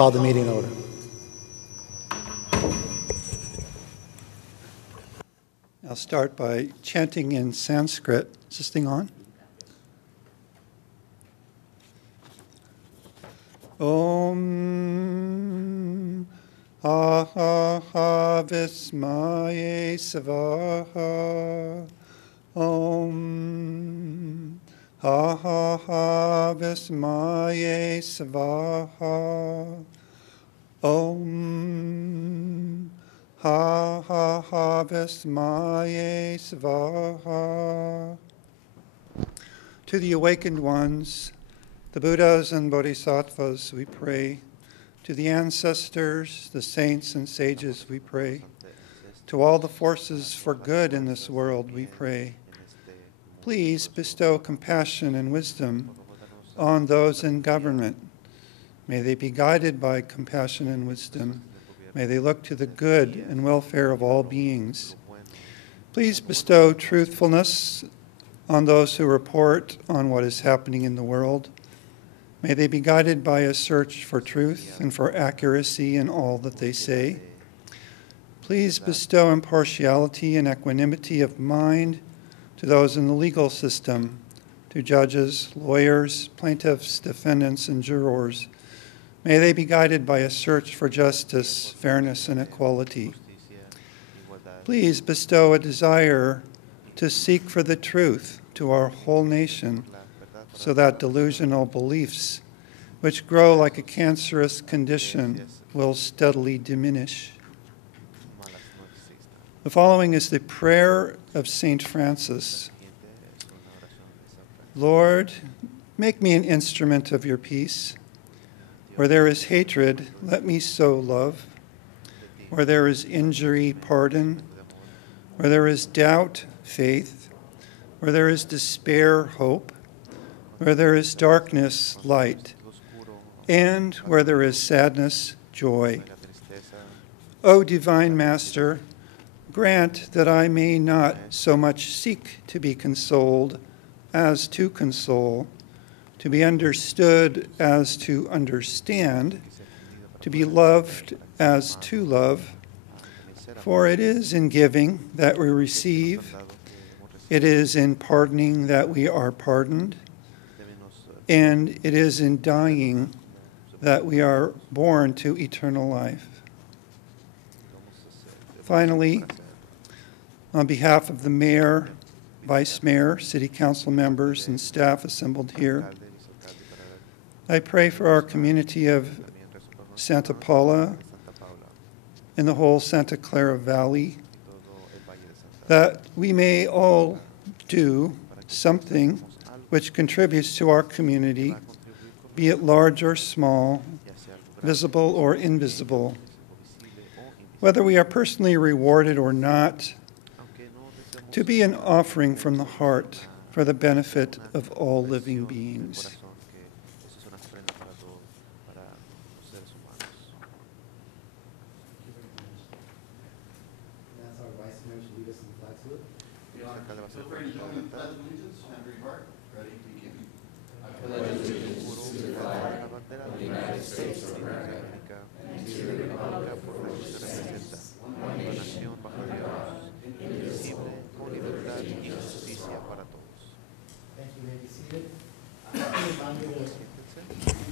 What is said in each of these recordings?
call the meeting order. I'll start by chanting in Sanskrit. Is this thing on? Om Aha Vismaye Savaha Om Aha Vismaye Savaha Om Ha Vismaye Savaha. To the awakened ones, the Buddhas and Bodhisattvas, we pray. To the ancestors, the saints and sages, we pray. To all the forces for good in this world, we pray. Please bestow compassion and wisdom on those in government. May they be guided by compassion and wisdom. May they look to the good and welfare of all beings. Please bestow truthfulness on those who report on what is happening in the world. May they be guided by a search for truth and for accuracy in all that they say. Please bestow impartiality and equanimity of mind to those in the legal system, to judges, lawyers, plaintiffs, defendants, and jurors. May they be guided by a search for justice, fairness, and equality. Please bestow a desire to seek for the truth to our whole nation, so that delusional beliefs, which grow like a cancerous condition, will steadily diminish. The following is the prayer of St. Francis. Lord, make me an instrument of your peace. Where there is hatred, let me sow love. Where there is injury, pardon. Where there is doubt, faith. Where there is despair, hope. Where there is darkness, light. And where there is sadness, joy. O Divine Master, grant that I may not so much seek to be consoled as to console, to be understood as to understand, to be loved as to love. For it is in giving that we receive, it is in pardoning that we are pardoned, and it is in dying that we are born to eternal life. Finally, on behalf of the mayor, vice mayor, city council members, and staff assembled here, I pray for our community of Santa Paula and the whole Santa Clara Valley, that we may all do something which contributes to our community, be it large or small, visible or invisible. Whether we are personally rewarded or not, to be an offering from the heart for the benefit of all living beings.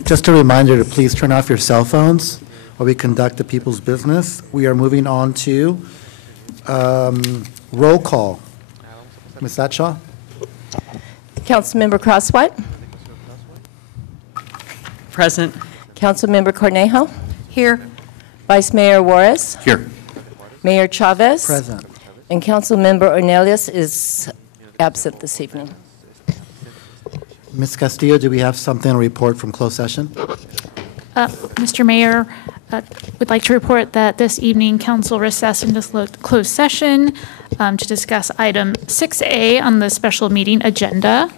Just a reminder to please turn off your cell phones while we conduct the people's business. We are moving on to roll call. Ms. Atshaw? Councilmember Crosswhite? Present. Councilmember Cornejo? Here. Vice Mayor Juarez? Here. Mayor Chavez? Present. And Councilmember Ornelas is absent this evening. Ms. Castillo, do we have something to report from closed session? Mr. Mayor, would like to report that this evening council recessed into closed session to discuss item 6A on the special meeting agenda.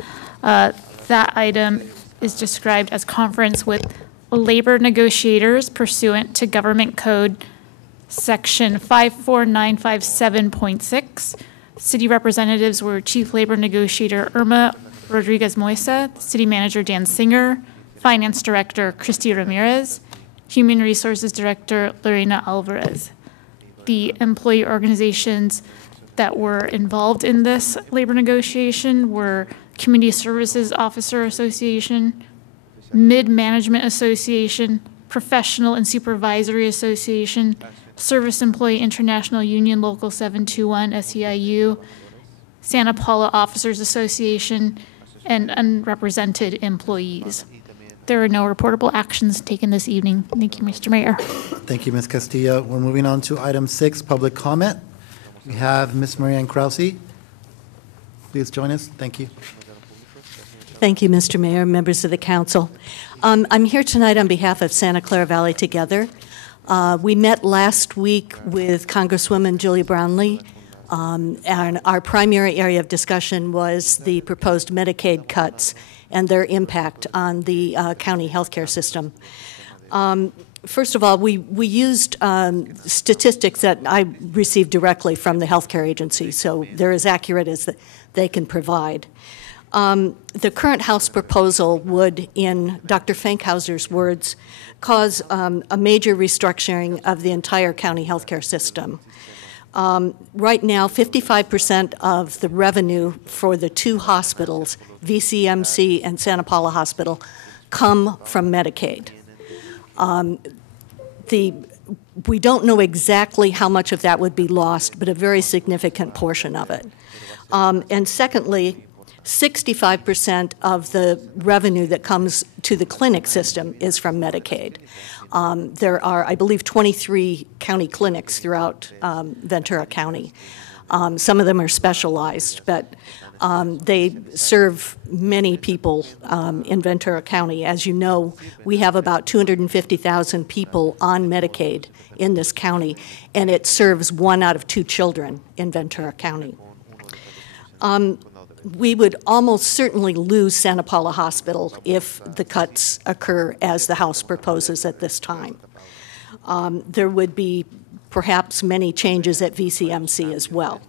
That item is described as conference with labor negotiators pursuant to Government Code Section 54957.6. City representatives were Chief Labor Negotiator Irma Rodriguez Moisa, City Manager Dan Singer, Finance Director Christy Ramirez, Human Resources Director Lorena Alvarez. The employee organizations that were involved in this labor negotiation were Community Services Officer Association, Mid-Management Association, Professional and Supervisory Association, Service Employee International Union Local 721 SEIU, Santa Paula Officers Association, and unrepresented employees. There are no reportable actions taken this evening. Thank you, Mr. Mayor. Thank you, Ms. Castillo. We're moving on to item 6, public comment. We have Ms. Marianne Krause. Please join us. Thank you. Thank you, Mr. Mayor, members of the council. I'm here tonight on behalf of Santa Clara Valley Together. We met last week with Congresswoman Julia Brownlee, and our primary area of discussion was the proposed Medicaid cuts and their impact on the county healthcare system. First of all, we used statistics that I received directly from the healthcare agency, so they're as accurate as they can provide. The current House proposal would, in Dr. Fankhauser's words, cause a major restructuring of the entire county healthcare system. Right now, 55% of the revenue for the two hospitals, VCMC and Santa Paula Hospital, come from Medicaid. We don't know exactly how much of that would be lost, but a very significant portion of it. And secondly, 65% of the revenue that comes to the clinic system is from Medicaid. There are, I believe, 23 county clinics throughout Ventura County. Some of them are specialized, but they serve many people in Ventura County. As you know, we have about 250,000 people on Medicaid in this county, and it serves 1 out of 2 children in Ventura County. We would almost certainly lose Santa Paula Hospital if the cuts occur as the House proposes at this time. There would be perhaps many changes at VCMC as well.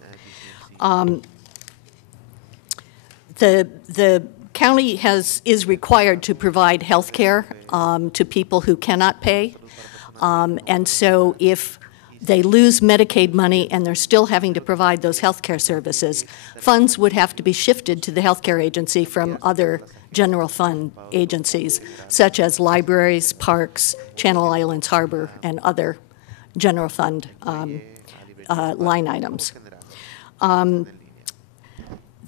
The county is required to provide health care to people who cannot pay, and so if they lose Medicaid money and they're still having to provide those health care services, funds would have to be shifted to the healthcare agency from other general fund agencies, such as libraries, parks, Channel Islands Harbor, and other general fund line items.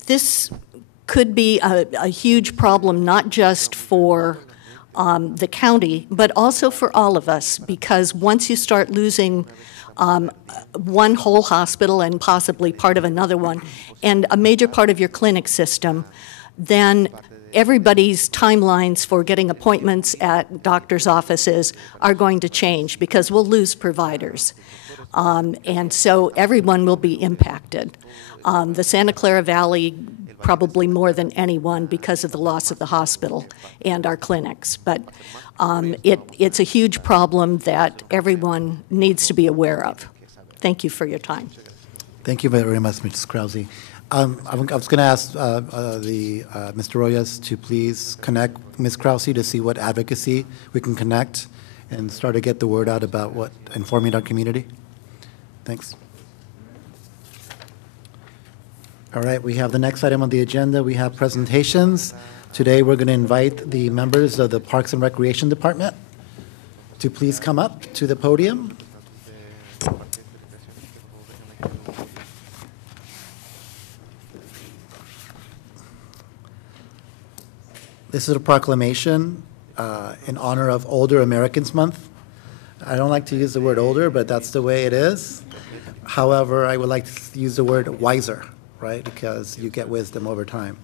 This could be a huge problem, not just for the county, but also for all of us, because once you start losing one whole hospital and possibly part of another one, and a major part of your clinic system, then everybody's timelines for getting appointments at doctor's offices are going to change because we'll lose providers. And so everyone will be impacted. The Santa Clara Valley probably more than anyone because of the loss of the hospital and our clinics. But it's a huge problem that everyone needs to be aware of. Thank you for your time. Thank you very much, Ms. Krause. I was going to ask Mr. Royas to please connect Ms. Krause to see what advocacy we can connect and start to get the word out about what informing our community. Thanks. All right, we have the next item on the agenda. We have presentations. Today we're going to invite the members of the Parks and Recreation Department to please come up to the podium. This is a proclamation in honor of Older Americans Month. I don't like to use the word older, but that's the way it is. However, I would like to use the word wiser, right? Because you get wisdom over time.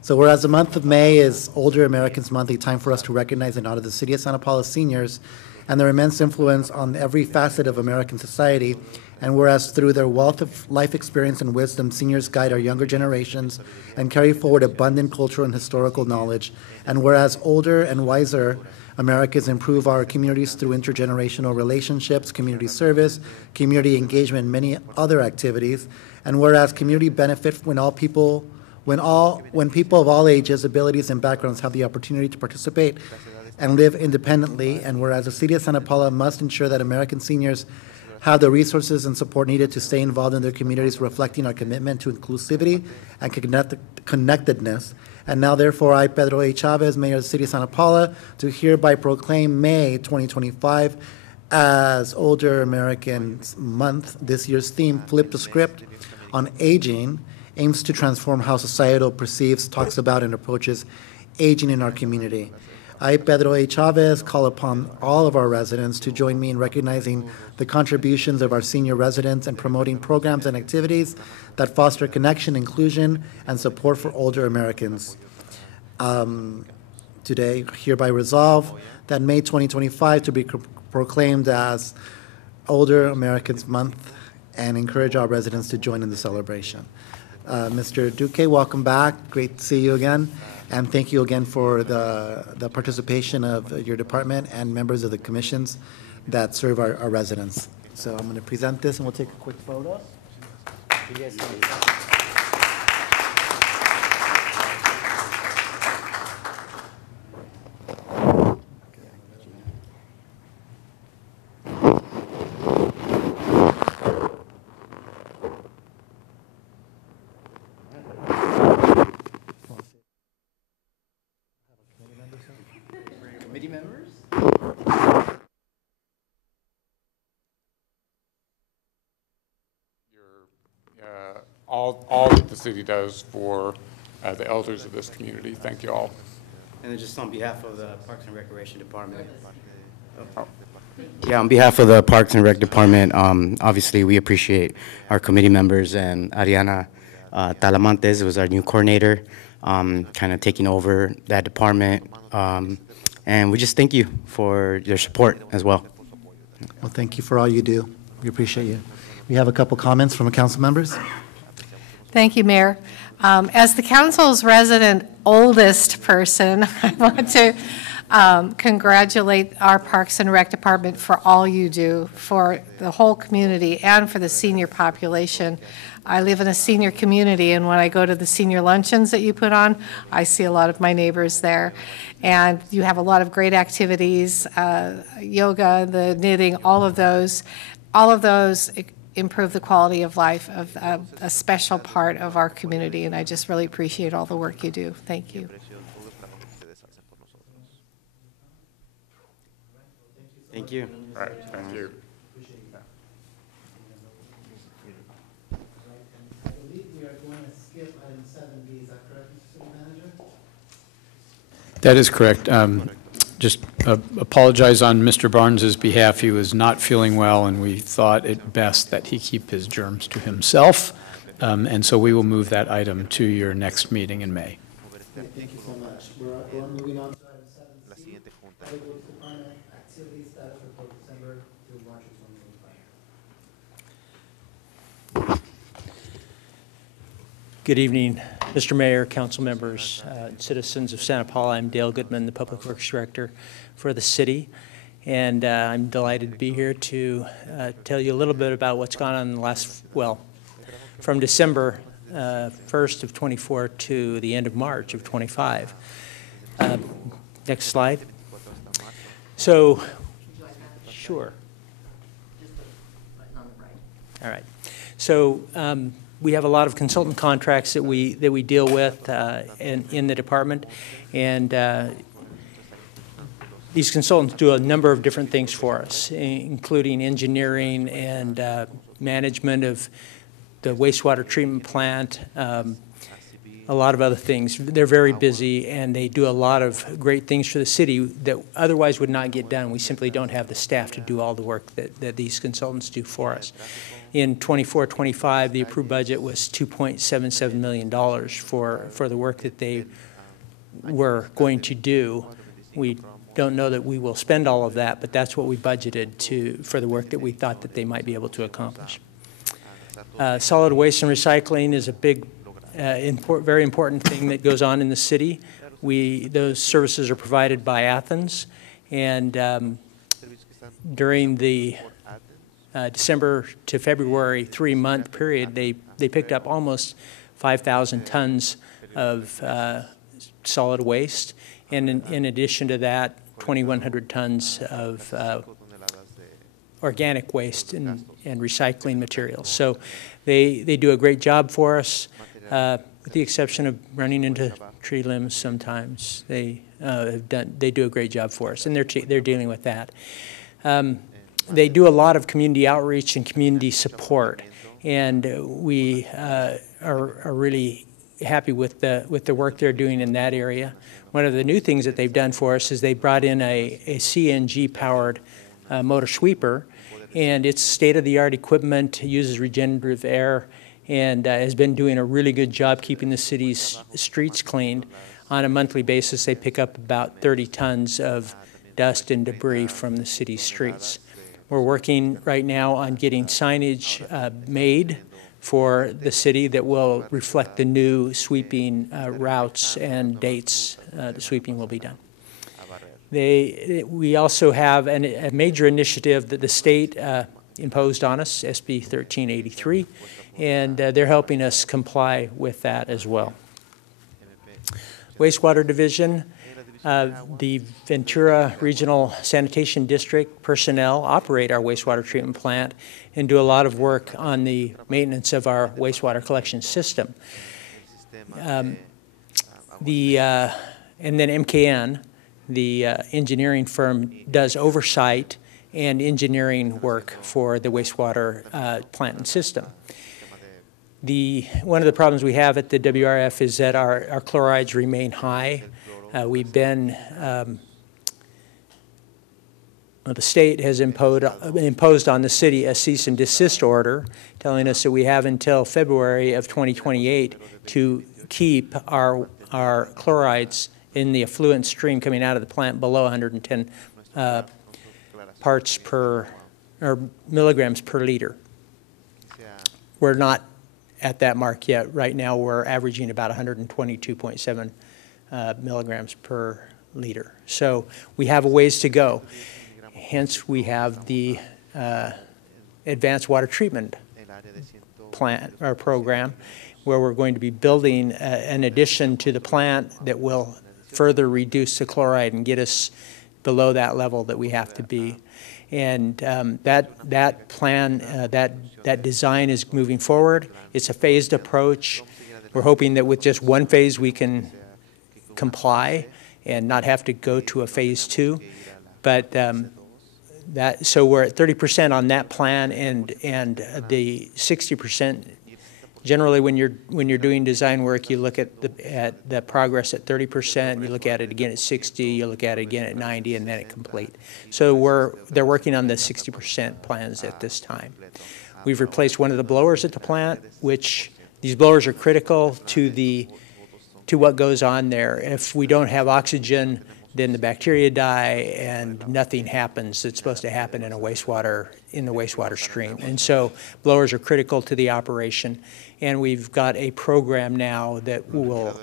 So whereas the month of May is Older Americans Month, a time for us to recognize and honor the city of Santa Paula seniors and their immense influence on every facet of American society, and whereas through their wealth of life experience and wisdom, seniors guide our younger generations and carry forward abundant cultural and historical knowledge, and whereas older and wiser Americans improve our communities through intergenerational relationships, community service, community engagement, and many other activities, and whereas community benefit when people of all ages, abilities, and backgrounds have the opportunity to participate and live independently, and whereas the City of Santa Paula must ensure that American seniors have the resources and support needed to stay involved in their communities, reflecting our commitment to inclusivity and connectedness. And now, therefore, I, Pedro A. Chavez, Mayor of the City of Santa Paula, do hereby proclaim May 2025 as Older Americans Month. This year's theme, Flip the Script on Aging, aims to transform how society perceives, talks about, and approaches aging in our community. I, Pedro A. Chavez, call upon all of our residents to join me in recognizing the contributions of our senior residents and promoting programs and activities that foster connection, inclusion, and support for older Americans. Today, hereby resolve that May 2025 to be proclaimed as Older Americans Month and encourage our residents to join in the celebration. Mr. Duque, welcome back. Great to see you again. And thank you again for the participation of your department and members of the commissions that serve our residents. So I'm going to present this and we'll take a quick photo. Committee members? All that the city does for the elders of this community. Thank you all. And then just on behalf of the Parks and Recreation Department. Yeah, on behalf of the Parks and Rec Department, obviously we appreciate our committee members and Ariana Talamantes was our new coordinator, kind of taking over that department. And we just thank you for your support as well. Well, thank you for all you do. We appreciate you. We have a couple comments from the council members. Thank you, Mayor. As the council's resident oldest person, I want to congratulate our Parks and Rec Department for all you do for the whole community and for the senior population. I live in a senior community, and when I go to the senior luncheons that you put on, I see a lot of my neighbors there. And you have a lot of great activities, yoga, the knitting, all of those improve the quality of life of a special part of our community, and I just really appreciate all the work you do. Thank you. Thank you. All right, thank you. I believe we are going to skip item 7B. Is that correct, Mr. City Manager? That is correct. Just apologize on Mr. Barnes's behalf. He was not feeling well, and we thought it best that he keep his germs to himself. And so we will move that item to your next meeting in May. Thank you so much. We're moving on to item 7C. Public Works Department activity status report December to March of 2025. Good evening, Mr. Mayor, council members, citizens of Santa Paula. I'm Dale Goodman, the Public Works Director for the city, and I'm delighted to be here to tell you a little bit about what's gone on in the last, from December 1st of 24 to the end of March of 25. Next slide. So, sure. All right. So, we have a lot of consultant contracts that we deal with in the department, and these consultants do a number of different things for us, including engineering and management of the wastewater treatment plant, a lot of other things. They're very busy, and they do a lot of great things for the city that otherwise would not get done. We simply don't have the staff to do all the work that these consultants do for us. In 24-25, the approved budget was $2.77 million for the work that they were going to do. We don't know that we will spend all of that, but that's what we budgeted for the work that we thought that they might be able to accomplish. Solid waste and recycling is a big, very important thing that goes on in the city. Those services are provided by Athens, and during the December to February 3-month period, they picked up almost 5,000 tons of solid waste. And in addition to that, 2,100 tons of organic waste and recycling materials. So they do a great job for us, with the exception of running into tree limbs sometimes. They do a great job for us, and they're dealing with that. They do a lot of community outreach and community support, and we are really happy with the work they're doing in that area. One of the new things that they've done for us is they brought in a CNG-powered motor sweeper, and it's state-of-the-art equipment, uses regenerative air, and has been doing a really good job keeping the city's streets cleaned. On a monthly basis, they pick up about 30 tons of dust and debris from the city's streets. We're working right now on getting signage made for the city that will reflect the new sweeping routes and dates the sweeping will be done. We also have a major initiative that the state imposed on us, SB 1383, and they're helping us comply with that as well. Wastewater Division, the Ventura Regional Sanitation District personnel operate our wastewater treatment plant and do a lot of work on the maintenance of our wastewater collection system. And then MKN, the engineering firm, does oversight and engineering work for the wastewater plant and system. One of the problems we have at the WRF is that our chlorides remain high. We've been, the state has imposed on the city a cease and desist order, telling us that we have until February of 2028 to keep our chlorides in the effluent stream coming out of the plant below 110 parts per, or milligrams per liter. We're not at that mark yet. Right now we're averaging about 122.7 milligrams per liter. So we have a ways to go. Hence we have the advanced water treatment plant or program, where we're going to be building an addition to the plant that will further reduce the chloride and get us below that level that we have to be. And that plan, that design is moving forward. It's a phased approach. We're hoping that with just one phase we can comply and not have to go to a phase 2. But so we're at 30% on that plan, and the 60%. Generally, when you're doing design work, you look at the progress at 30%. You look at it again at 60. You look at it again at 90, and then at complete. So they're working on the 60% plans at this time. We've replaced one of the blowers at the plant, which these blowers are critical to what goes on there. If we don't have oxygen, then the bacteria die and nothing happens that's supposed to happen in the wastewater stream. And so blowers are critical to the operation. And we've got a program now that will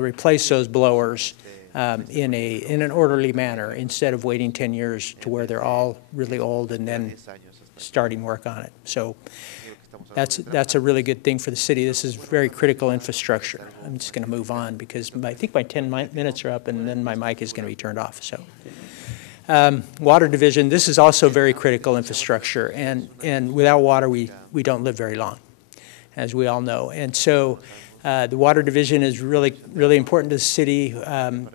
replace those blowers in an orderly manner, instead of waiting 10 years to where they're all really old and then starting work on it. So that's a really good thing for the city. This is very critical infrastructure. I'm just going to move on because I think my 10 minutes are up, and then my mic is going to be turned off. So, Water Division, this is also very critical infrastructure, and without water, we don't live very long, as we all know. And so, the Water Division is really, really important to the city.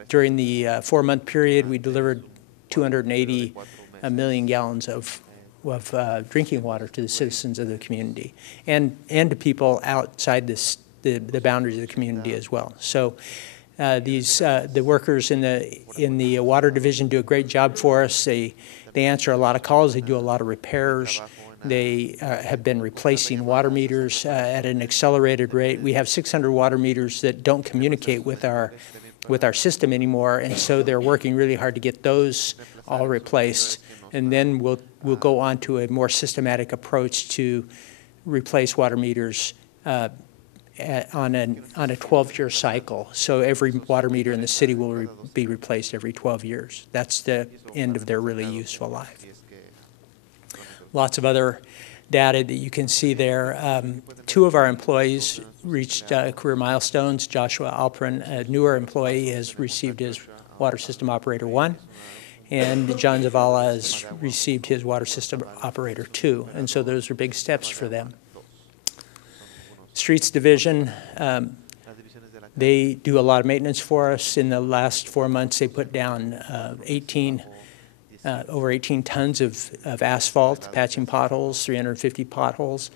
During the 4-month period, we delivered 280 million gallons of drinking water to the citizens of the community, and to people outside the boundaries of the community as well. So the workers in the Water Division do a great job for us. They answer a lot of calls. They do a lot of repairs. They have been replacing water meters at an accelerated rate. We have 600 water meters that don't communicate with our system anymore, and so they're working really hard to get those all replaced. And then we'll go on to a more systematic approach to replace water meters on a 12-year cycle. So every water meter in the city will be replaced every 12 years. That's the end of their really useful life. Lots of other data that you can see there. 2 of our employees reached career milestones. Joshua Alprin, a newer employee, has received his Water System Operator 1, and John Zavala has received his Water System Operator 2, and so those are big steps for them. Streets Division, they do a lot of maintenance for us. In the last 4 months, they put down over 18 tons of asphalt, patching potholes, 350 potholes.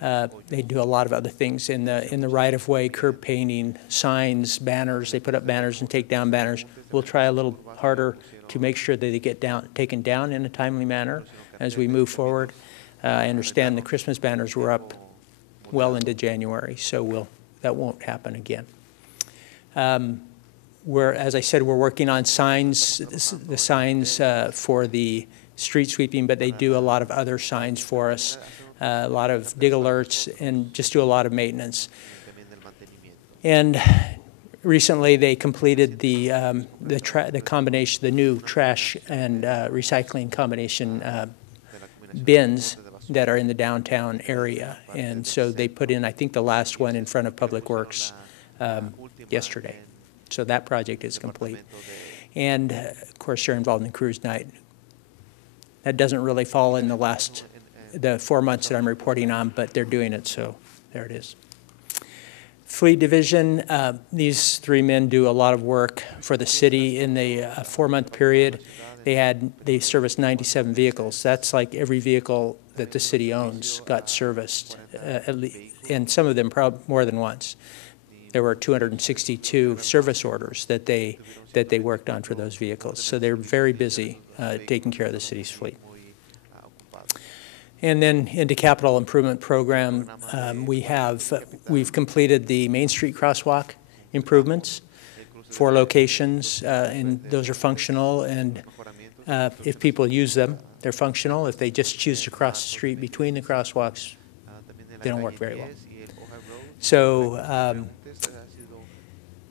They do a lot of other things in the right-of-way, curb painting, signs, banners. They put up banners and take down banners. We'll try a little harder to make sure that they get taken down in a timely manner as we move forward. I understand the Christmas banners were up well into January, so that won't happen again. As I said, we're working on signs, the signs for the street sweeping, but they do a lot of other signs for us, a lot of dig alerts, and just do a lot of maintenance. And recently, they completed the combination, the new trash and recycling combination bins that are in the downtown area. And so they put in, I think, the last one in front of Public Works yesterday. So that project is complete. And, of course, they're involved in Cruise Night. That doesn't really fall in the 4 months that I'm reporting on, but they're doing it, so there it is. Fleet Division, these three men do a lot of work for the city in the 4-month period. They serviced 97 vehicles. That's like every vehicle that the city owns got serviced, and some of them probably more than once. There were 262 service orders that they worked on for those vehicles. So they're very busy taking care of the city's fleet. And then into capital improvement program, we've completed the Main Street crosswalk improvements, 4 locations, and those are functional. And if people use them, they're functional. If they just choose to cross the street between the crosswalks, they don't work very well. So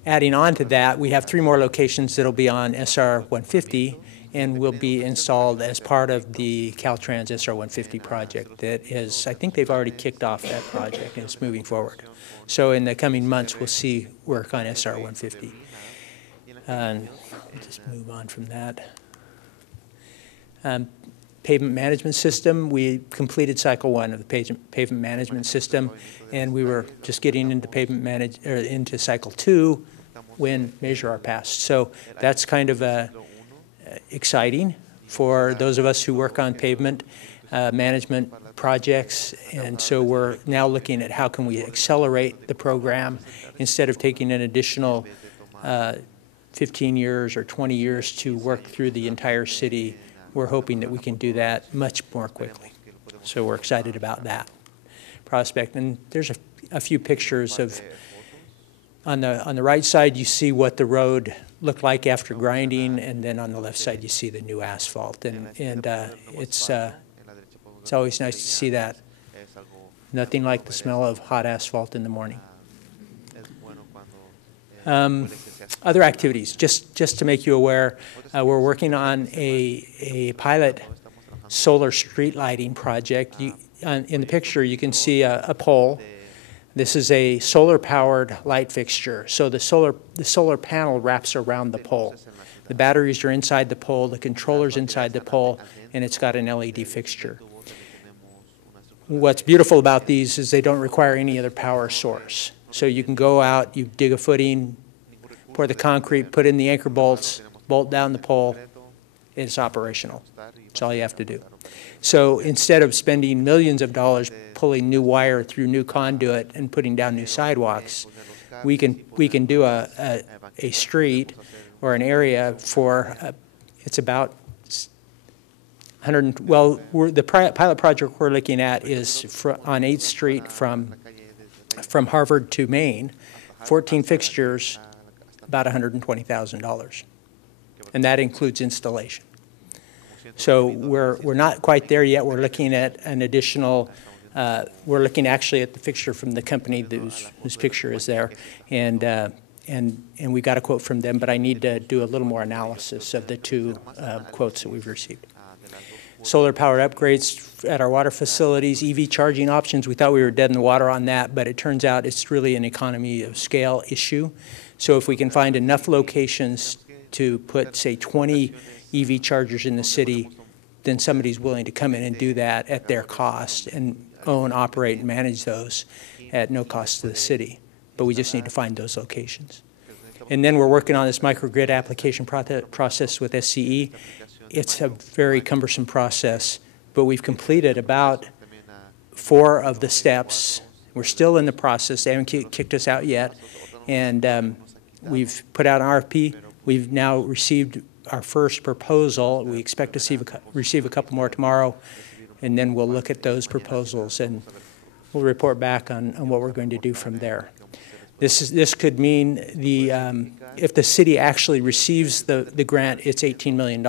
adding on to that, we have 3 more locations that'll be on SR 150 and will be installed as part of the Caltrans SR 150 project that is, I think they've already kicked off that project and it's moving forward. So in the coming months, we'll see work on SR 150. And we'll just move on from that. Pavement management system, we completed cycle 1 of the pavement management system, and we were just getting into into cycle 2 when Measure R passed. So that's kind of exciting for those of us who work on pavement management projects, and so we're now looking at how can we accelerate the program instead of taking an additional 15 years or 20 years to work through the entire city. We're hoping that we can do that much more quickly. So we're excited about that prospect. And there's a few pictures of, on the right side, you see what the road looked like after grinding, and then on the left side, you see the new asphalt. And it's always nice to see that. Nothing like the smell of hot asphalt in the morning. Other activities, just to make you aware, we're working on a pilot solar street lighting project. In the picture, you can see a pole. This is a solar-powered light fixture. So the solar panel wraps around the pole. The batteries are inside the pole, the controller's inside the pole, and it's got an LED fixture. What's beautiful about these is they don't require any other power source. So you can go out, you dig a footing, pour the concrete, put in the anchor bolts, bolt down the pole, it's operational. That's all you have to do. So instead of spending millions of dollars pulling new wire through new conduit and putting down new sidewalks, we can do a street or an area for, it's about 100, well, the pilot project we're looking at is on 8th Street from Harvard to Maine, 14 fixtures, about $120,000. And that includes installation. So we're not quite there yet. We're looking at an additional, we're looking actually at the fixture from the company whose picture is there. And we got a quote from them, but I need to do a little more analysis of the 2 quotes that we've received. Solar power upgrades at our water facilities, EV charging options. We thought we were dead in the water on that, but it turns out it's really an economy of scale issue. So if we can find enough locations to put, say, 20 EV chargers in the city, then somebody's willing to come in and do that at their cost and own, operate, and manage those at no cost to the city. But we just need to find those locations. And then we're working on this microgrid application process with SCE. It's a very cumbersome process, but we've completed about 4 of the steps. We're still in the process. They haven't kicked us out yet. And we've put out an RFP. We've now received our first proposal. We expect to receive a couple more tomorrow, and then we'll look at those proposals and we'll report back on what we're going to do from there. This could mean if the city actually receives the grant, it's $18 million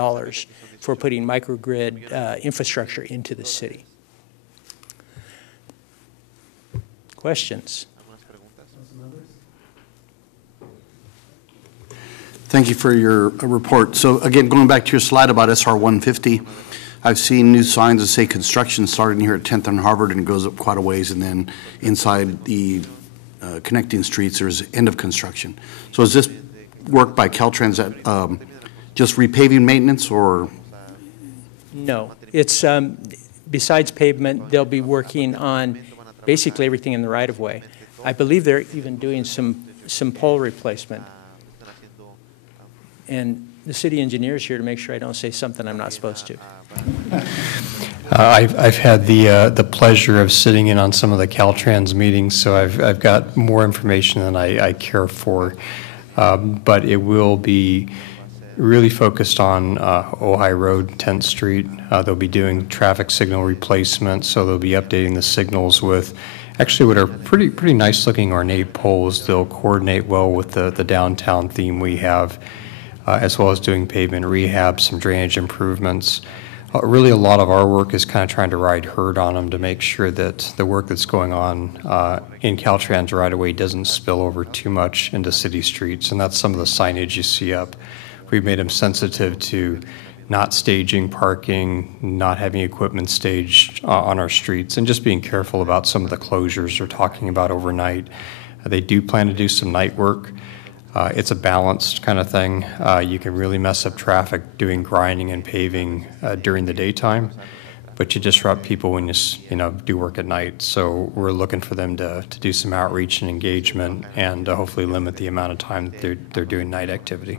for putting microgrid infrastructure into the city. Questions? Thank you for your report. So again, going back to your slide about SR 150, I've seen new signs that say construction starting here at 10th and Harvard and goes up quite a ways, and then inside the connecting streets there's end of construction. So is this work by Caltrans just repaving maintenance, or? No, it's besides pavement, they'll be working on basically everything in the right-of-way. I believe they're even doing some pole replacement. And the city engineer's here to make sure I don't say something I'm not supposed to. I've had the pleasure of sitting in on some of the Caltrans meetings, so I've got more information than I care for. But it will be really focused on Ojai Road, 10th Street. They'll be doing traffic signal replacement, so they'll be updating the signals with actually what are pretty nice looking ornate poles. They'll coordinate well with the downtown theme we have, as well as doing pavement rehab, some drainage improvements. Really, a lot of our work is kind of trying to ride herd on them to make sure that the work that's going on in Caltrans right-of-way doesn't spill over too much into city streets, and that's some of the signage you see up. We've made them sensitive to not staging parking, not having equipment staged on our streets, and just being careful about some of the closures they're talking about overnight. They do plan to do some night work. It's a balanced kind of thing. You can really mess up traffic doing grinding and paving during the daytime, but you disrupt people when you do work at night. So we're looking for them to do some outreach and engagement, and hopefully limit the amount of time that they're doing night activity.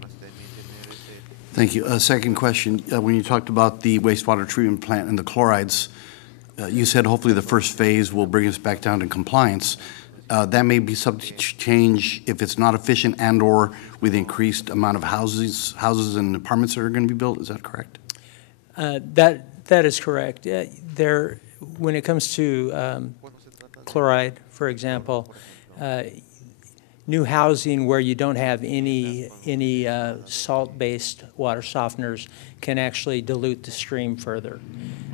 Thank you. Second question, when you talked about the wastewater treatment plant and the chlorides, you said hopefully the first phase will bring us back down to compliance. That may be subject to change if it's not efficient and or with increased amount of houses and apartments that are going to be built. Is that correct? That is correct. When it comes to chloride, for example, new housing where you don't have any salt-based water softeners can actually dilute the stream further.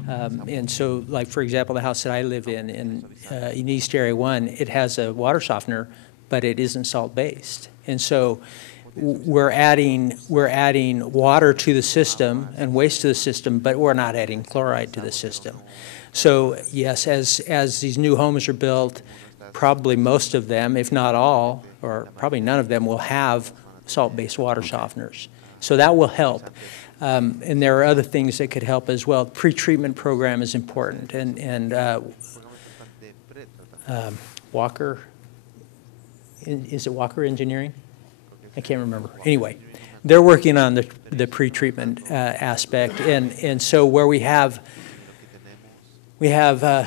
And so, like, for example, the house that I live in East Area 1, it has a water softener, but it isn't salt-based. And so we're adding water to the system and waste to the system, but we're not adding chloride to the system. So, yes, as these new homes are built, probably most of them, if not all, or probably none of them, will have salt-based water softeners. So that will help. And there are other things that could help as well. Pre-treatment program is important. And Walker, is it Walker Engineering? I can't remember. Anyway, they're working on the pre-treatment aspect. And so where we have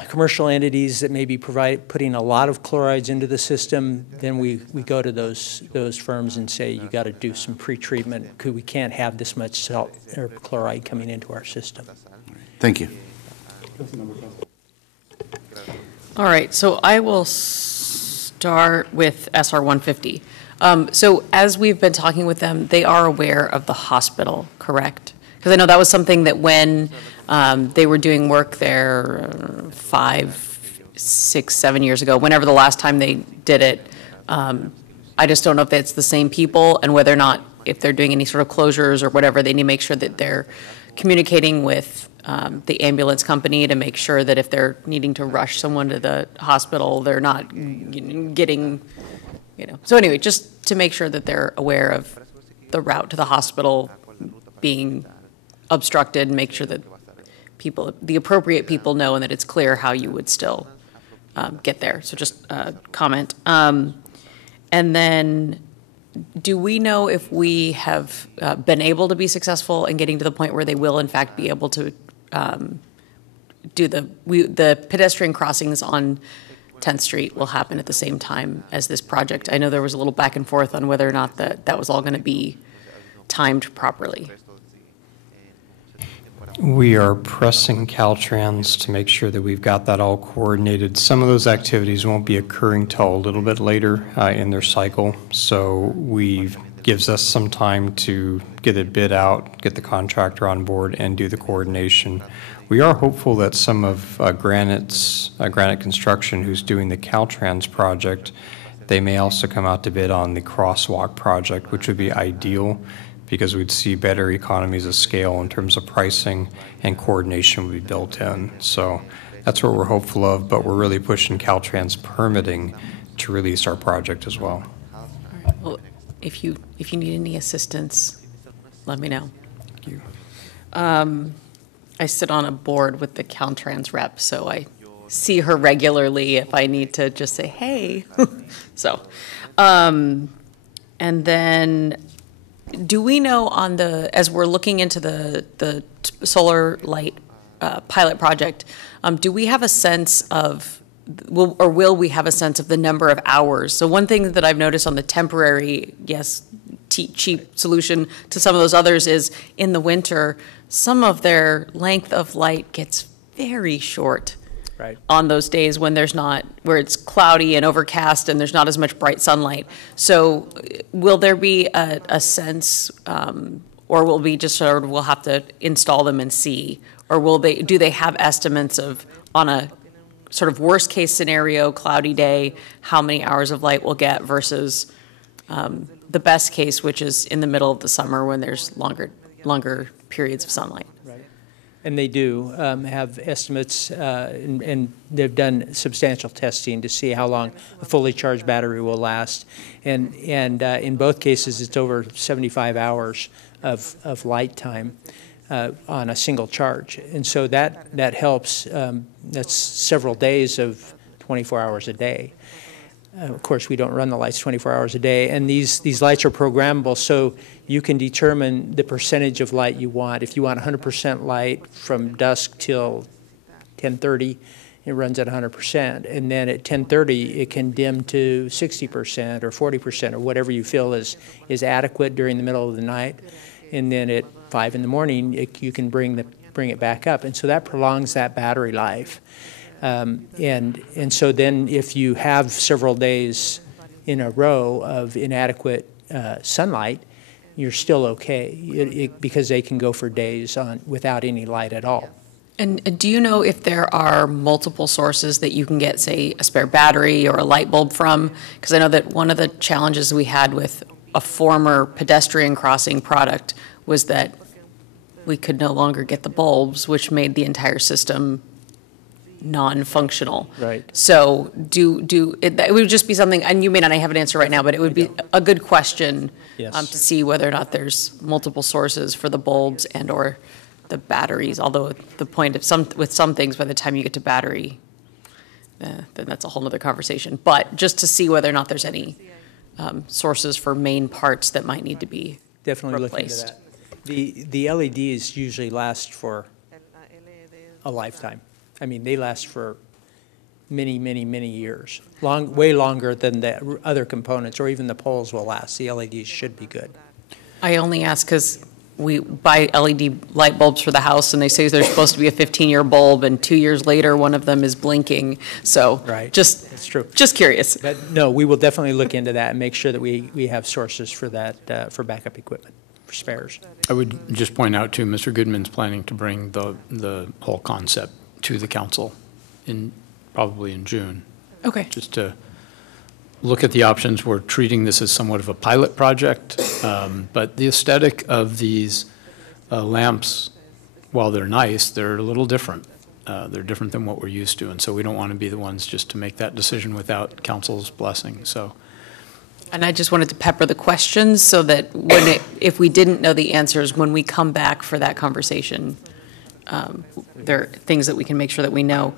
commercial entities that may be putting a lot of chlorides into the system, then we go to those firms and say, you got to do some pre-treatment because we can't have this much salt or chloride coming into our system. Thank you. All right, so I will start with SR 150. So as we've been talking with them, they are aware of the hospital, correct? Because I know that was something that when they were doing work there 5, 6, 7 years ago, whenever the last time they did it, I just don't know if it's the same people and whether or not, if they're doing any sort of closures or whatever, they need to make sure that they're communicating with the ambulance company to make sure that if they're needing to rush someone to the hospital, they're not getting, So anyway, just to make sure that they're aware of the route to the hospital being obstructed, make sure that people, the appropriate people know and that it's clear how you would still get there. So just comment. And then do we know if we have been able to be successful in getting to the point where they will in fact be able to do the pedestrian crossings on 10th Street will happen at the same time as this project? I know there was a little back and forth on whether or not that was all going to be timed properly. We are pressing Caltrans to make sure that we've got that all coordinated. Some of those activities won't be occurring till a little bit later in their cycle, so gives us some time to get it bid out, get the contractor on board, and do the coordination. We are hopeful that some of Granite Construction, who's doing the Caltrans project, they may also come out to bid on the crosswalk project, which would be ideal because we'd see better economies of scale in terms of pricing, and coordination would be built in. So that's what we're hopeful of, but we're really pushing Caltrans permitting to release our project as well. Well, if you need any assistance, let me know. Thank you. I sit on a board with the Caltrans rep, so I see her regularly if I need to just say, hey. So, and then do we know as we're looking into the solar light pilot project, do we have a sense of, will we have a sense of the number of hours? So one thing that I've noticed on the temporary, cheap solution to some of those others is in the winter, some of their length of light gets very short. Right. On those days when where it's cloudy and overcast and there's not as much bright sunlight. So will there be a sense, or will we just we'll have to install them and see, or do they have estimates of, on a sort of worst case scenario, cloudy day, how many hours of light we'll get versus the best case, which is in the middle of the summer when there's longer periods of sunlight? And they do have estimates, and they've done substantial testing to see how long a fully charged battery will last. And in both cases, it's over 75 hours of light time on a single charge. And so that helps. That's several days of 24 hours a day. Of course, we don't run the lights 24 hours a day, and these lights are programmable, so you can determine the percentage of light you want. If you want 100% light from dusk till 10:30, it runs at 100%, and then at 10:30, it can dim to 60% or 40% or whatever you feel is adequate during the middle of the night, and then at 5 in the morning, you can bring it back up, and so that prolongs that battery life. And so then if you have several days in a row of inadequate sunlight, you're still okay because they can go for days without any light at all. And do you know if there are multiple sources that you can get, say, a spare battery or a light bulb from? Because I know that one of the challenges we had with a former pedestrian crossing product was that we could no longer get the bulbs, which made the entire system non-functional. Right. So it would just be something, and you may not have an answer right now, but it would be a good question to see whether or not there's multiple sources for the bulbs and or the batteries, although the point of with some things, by the time you get to battery, then that's a whole other conversation. But just to see whether or not there's any sources for main parts that might need to be definitely replaced. Look into that. The LEDs usually last for a lifetime. I mean, they last for many, many, many years, way longer than the other components, or even the poles will last. The LEDs should be good. I only ask because we buy LED light bulbs for the house, and they say they're supposed to be a 15-year bulb, and 2 years later, one of them is blinking. So right. That's true. Just curious. But no, we will definitely look into that and make sure that we have sources for that, for backup equipment, for spares. I would just point out, too, Mr. Goodman's planning to bring the whole concept to the council probably in June. Okay. Just to look at the options. We're treating this as somewhat of a pilot project, but the aesthetic of these lamps, while they're nice, they're a little different. They're different than what we're used to, and so we don't want to be the ones just to make that decision without council's blessing. So And I just wanted to pepper the questions so that if we didn't know the answers, when we come back for that conversation, there are things that we can make sure that we know.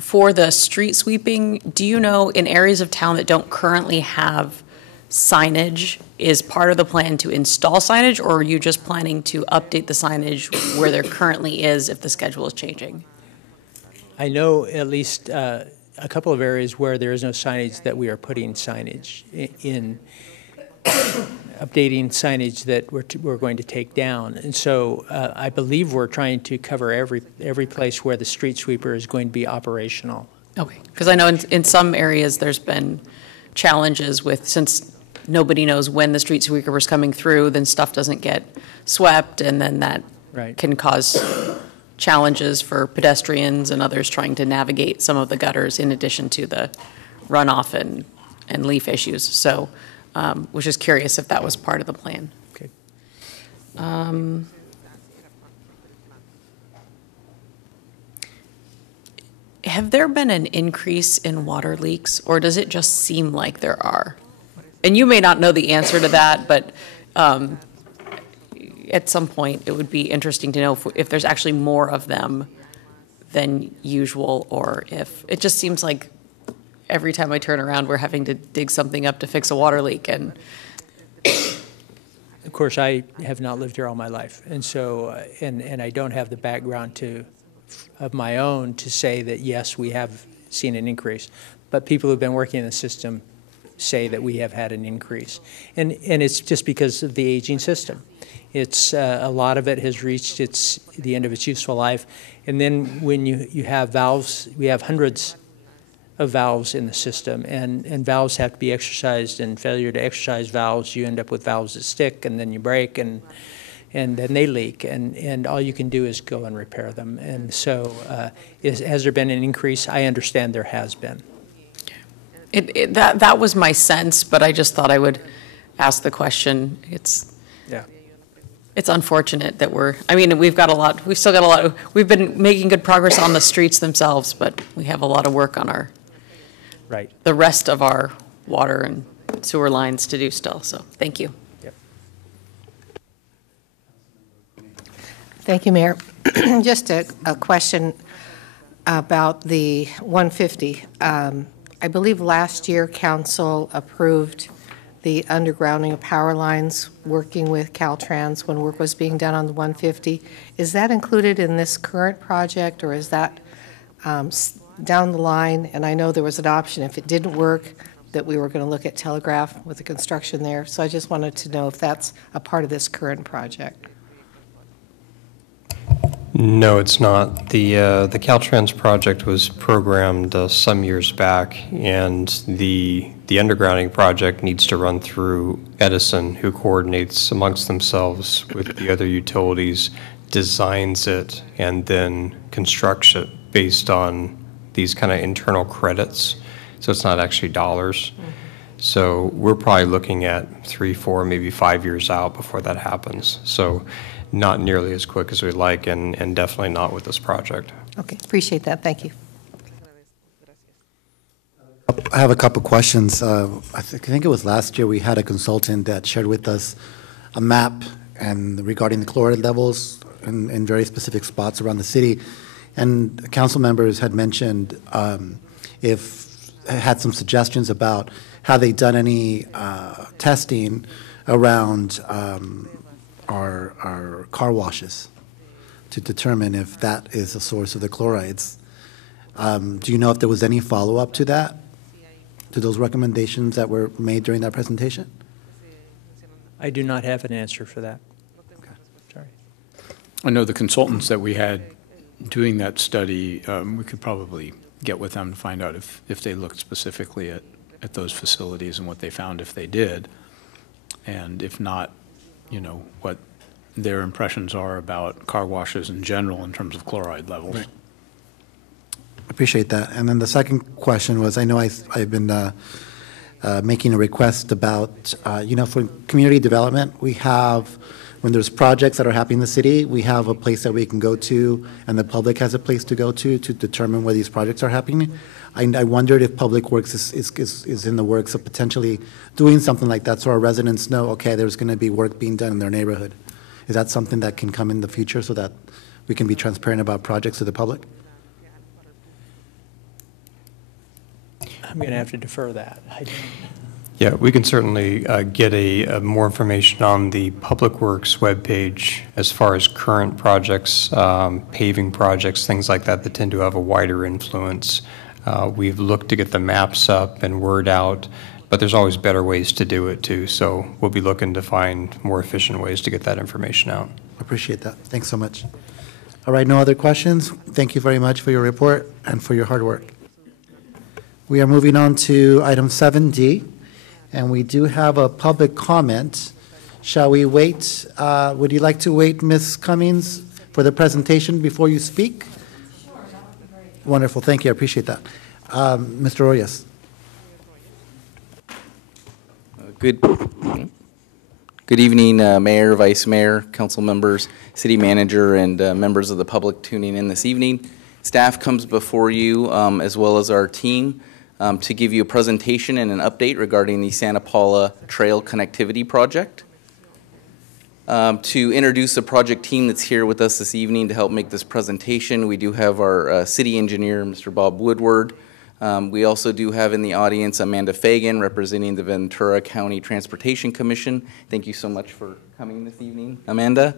For the street sweeping, do you know in areas of town that don't currently have signage, is part of the plan to install signage, or are you just planning to update the signage where there currently is if the schedule is changing? I know at least a couple of areas where there is no signage that we are putting signage in, updating signage that we're going to take down. And so I believe we're trying to cover every place where the street sweeper is going to be operational. Okay, because I know in some areas there's been challenges with, since nobody knows when the street sweeper is coming through, then stuff doesn't get swept, and then that can cause challenges for pedestrians and others trying to navigate some of the gutters in addition to the runoff and leaf issues. So was just curious if that was part of the plan. Okay. Have there been an increase in water leaks, or does it just seem like there are? And you may not know the answer to that, but at some point it would be interesting to know if there's actually more of them than usual, or if it just seems like every time I turn around we're having to dig something up to fix a water leak. And of course, I have not lived here all my life, and so and I don't have the background of my own to say that yes, we have seen an increase, but people who've been working in the system say that we have had an increase, and it's just because of the aging system. It's a lot of it has reached the end of its useful life, and then when you have valves, we have hundreds of valves in the system, and valves have to be exercised, and failure to exercise valves, you end up with valves that stick, and then you break, and then they leak, and all you can do is go and repair them. And so has there been an increase? I understand there has been. That was my sense, but I just thought I would ask the question. It's unfortunate that we've still got a lot, we've been making good progress on the streets themselves, but we have a lot of work on the rest of our water and sewer lines to do still, so thank you. Yep. Thank you, Mayor. Just a question about the 150. I believe last year council approved the undergrounding of power lines, working with Caltrans when work was being done on the 150. Is that included in this current project, or is that down the line? And I know there was an option if it didn't work that we were going to look at Telegraph with the construction there. So I just wanted to know if that's a part of this current project. No, it's not. The Caltrans project was programmed some years back, and the undergrounding project needs to run through Edison, who coordinates amongst themselves with the other utilities, designs it, and then constructs it based on these kind of internal credits. So it's not actually dollars. Mm-hmm. So we're probably looking at 3, 4, maybe 5 years out before that happens. So not nearly as quick as we'd like, and definitely not with this project. Okay, appreciate that. Thank you. I have a couple questions. I think it was last year we had a consultant that shared with us a map and regarding the chloride levels in very specific spots around the city. And council members had mentioned had some suggestions about how they'd done any testing around our car washes to determine if that is a source of the chlorides. Do you know if there was any follow-up to that, to those recommendations that were made during that presentation? I do not have an answer for that. Okay. Sorry. I know the consultants that we had doing that study, we could probably get with them to find out if they looked specifically at those facilities and what they found if they did, and if not, what their impressions are about car washes in general in terms of chloride levels. Right. Appreciate that. And then the second question was, I know I've been making a request about, for community development, we have when there's projects that are happening in the city, we have a place that we can go to, and the public has a place to go to determine where these projects are happening. I wondered if Public Works is in the works of potentially doing something like that, so our residents know, okay, there's going to be work being done in their neighborhood. Is that something that can come in the future so that we can be transparent about projects to the public? I'm going to have to defer that. Yeah, we can certainly get more information on the Public Works webpage as far as current projects, paving projects, things like that tend to have a wider influence. We've looked to get the maps up and word out, but there's always better ways to do it too. So we'll be looking to find more efficient ways to get that information out. Appreciate that. Thanks so much. All right, no other questions. Thank you very much for your report and for your hard work. We are moving on to item 7D, and we do have a public comment. Shall we wait? Would you like to wait, Ms. Cummings, for the presentation before you speak? Sure, that would be great. Wonderful, thank you, I appreciate that. Mr. Royas. Good evening, Mayor, Vice Mayor, council members, city manager, and members of the public tuning in this evening. Staff comes before you, as well as our team, to give you a presentation and an update regarding the Santa Paula Trail Connectivity Project. To introduce the project team that's here with us this evening to help make this presentation, we do have our city engineer, Mr. Bob Woodward. We also do have in the audience Amanda Fagan, representing the Ventura County Transportation Commission. Thank you so much for coming this evening, Amanda.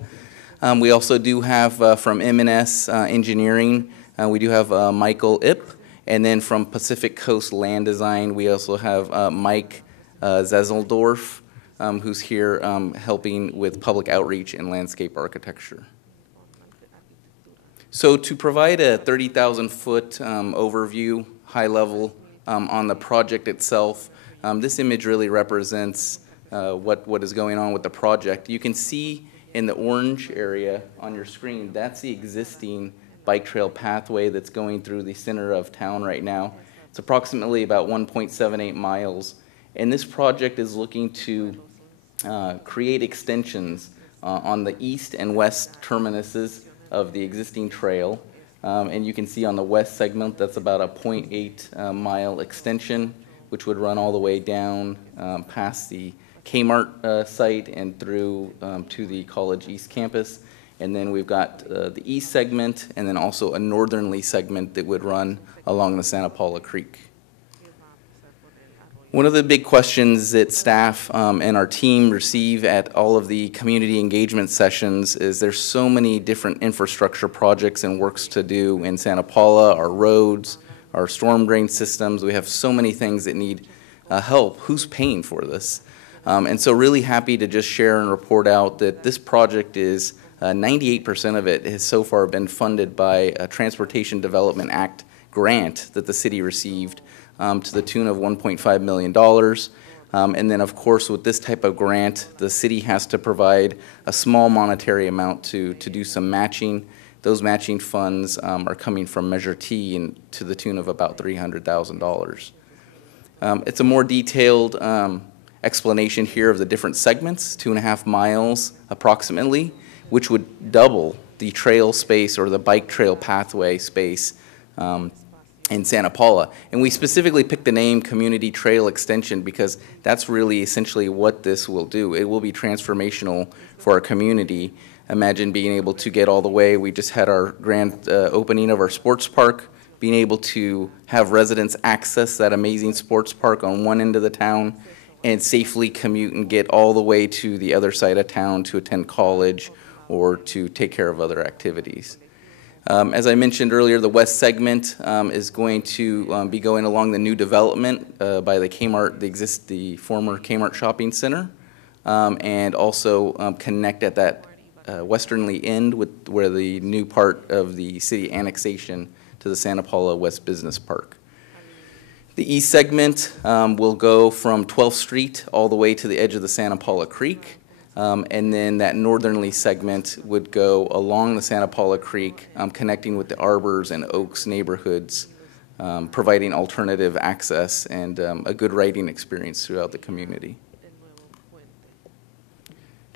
We also do have from M&S Engineering, we do have Michael Ip. And then from Pacific Coast Land Design, we also have Mike Zezeldorf, who's here helping with public outreach and landscape architecture. So to provide a 30,000-foot overview, high level, on the project itself, this image really represents what is going on with the project. You can see in the orange area on your screen, that's the existing bike trail pathway that's going through the center of town right now. It's approximately about 1.78 miles. And this project is looking to create extensions on the east and west terminuses of the existing trail. And you can see on the west segment, that's about a 0.8 mile extension, which would run all the way down past the Kmart site and through to the College East campus. And then we've got the east segment and then also a northernly segment that would run along the Santa Paula Creek. One of the big questions that staff and our team receive at all of the community engagement sessions is there's so many different infrastructure projects and works to do in Santa Paula, our roads, our storm drain systems. We have so many things that need help. Who's paying for this? And so really happy to just share and report out that this project is 98% of it has so far been funded by a Transportation Development Act grant that the city received to the tune of $1.5 million. And then, of course, with this type of grant, the city has to provide a small monetary amount to do some matching. Those matching funds are coming from Measure T and to the tune of about $300,000. It's a more detailed explanation here of the different segments, 2.5 miles approximately, which would double the trail space or the bike trail pathway space in Santa Paula. And we specifically picked the name Community Trail Extension because that's really essentially what this will do. It will be transformational for our community. Imagine being able to get all the way. We just had our grand opening of our sports park, being able to have residents access that amazing sports park on one end of the town and safely commute and get all the way to the other side of town to attend college or to take care of other activities. As I mentioned earlier, the west segment is going to be going along the new development by the Kmart, the former Kmart shopping center, and also connect at that westernly end with where the new part of the city annexation to the Santa Paula West Business Park. The east segment will go from 12th Street all the way to the edge of the Santa Paula Creek. And then that northerly segment would go along the Santa Paula Creek, connecting with the Arbors and Oaks neighborhoods, providing alternative access and a good riding experience throughout the community.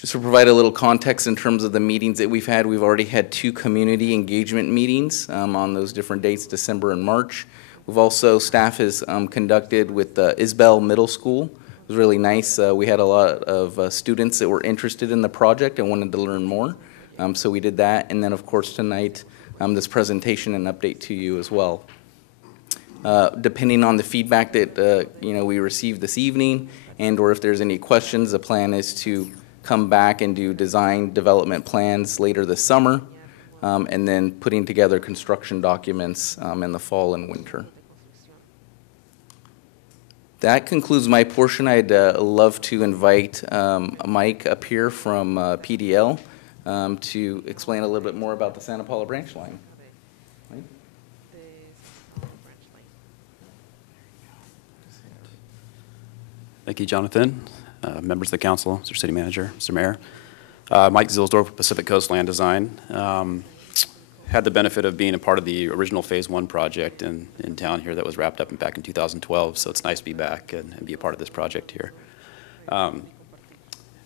Just to provide a little context in terms of the meetings that we've had, we've already had 2 community engagement meetings on those different dates, December and March. We've also, staff has conducted with Isbell Middle School. It was really nice. We had a lot of students that were interested in the project and wanted to learn more. So we did that. And then, of course, tonight, this presentation and update to you as well. Depending on the feedback that we received this evening, and or if there's any questions, the plan is to come back and do design development plans later this summer, and then putting together construction documents in the fall and winter. That concludes my portion. I'd love to invite Mike up here from PDL to explain a little bit more about the Santa Paula branch line. Mike? Thank you, Jonathan. Members of the council, Mr. City Manager, Mr. Mayor. Mike Zilsdorf, Pacific Coast Land Design. Had the benefit of being a part of the original Phase 1 project in town here that was wrapped up back in 2012, so it's nice to be back and be a part of this project here.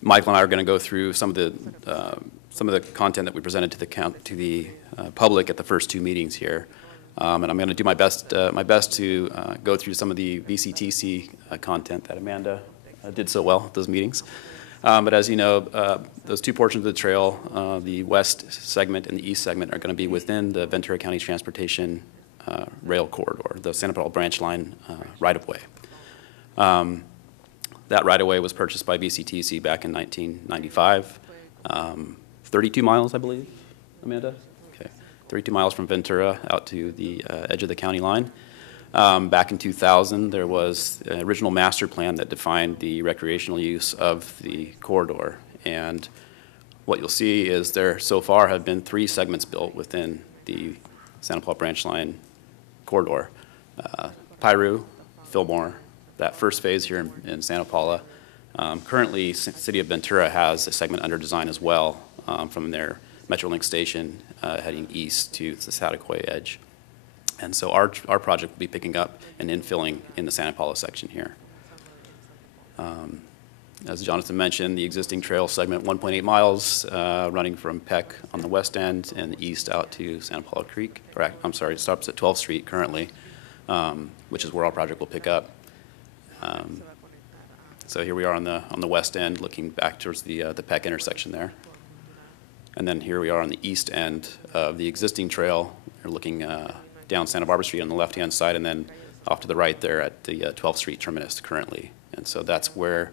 Michael and I are going to go through some of the content that we presented to the public at the first 2 meetings here. And I'm going to do my best to go through some of the VCTC content that Amanda did so well at those meetings. But as you know, those 2 portions of the trail, the west segment and the east segment, are going to be within the Ventura County Transportation Rail Corridor, the Santa Paula Branch Line right-of-way. That right-of-way was purchased by VCTC back in 1995, 32 miles, I believe, Amanda? 32 miles from Ventura out to the edge of the county line. Back in 2000, there was an original master plan that defined the recreational use of the corridor. And what you'll see is there so far have been 3 segments built within the Santa Paula Branch Line corridor. Piru, Fillmore, that first phase here in Santa Paula. Currently, City of Ventura has a segment under design as well from their Metrolink station heading east to the Sataquay edge. And so our project will be picking up and infilling in the Santa Paula section here. As Jonathan mentioned, the existing trail segment, 1.8 miles, running from Peck on the west end and east out to Santa Paula Creek. Or, I'm sorry, it stops at 12th Street currently, which is where our project will pick up. So here we are on the west end, looking back towards the Peck intersection there. And then here we are on the east end of the existing trail. We're looking down Santa Barbara Street on the left-hand side, and then off to the right there at the 12th Street terminus currently. And so that's where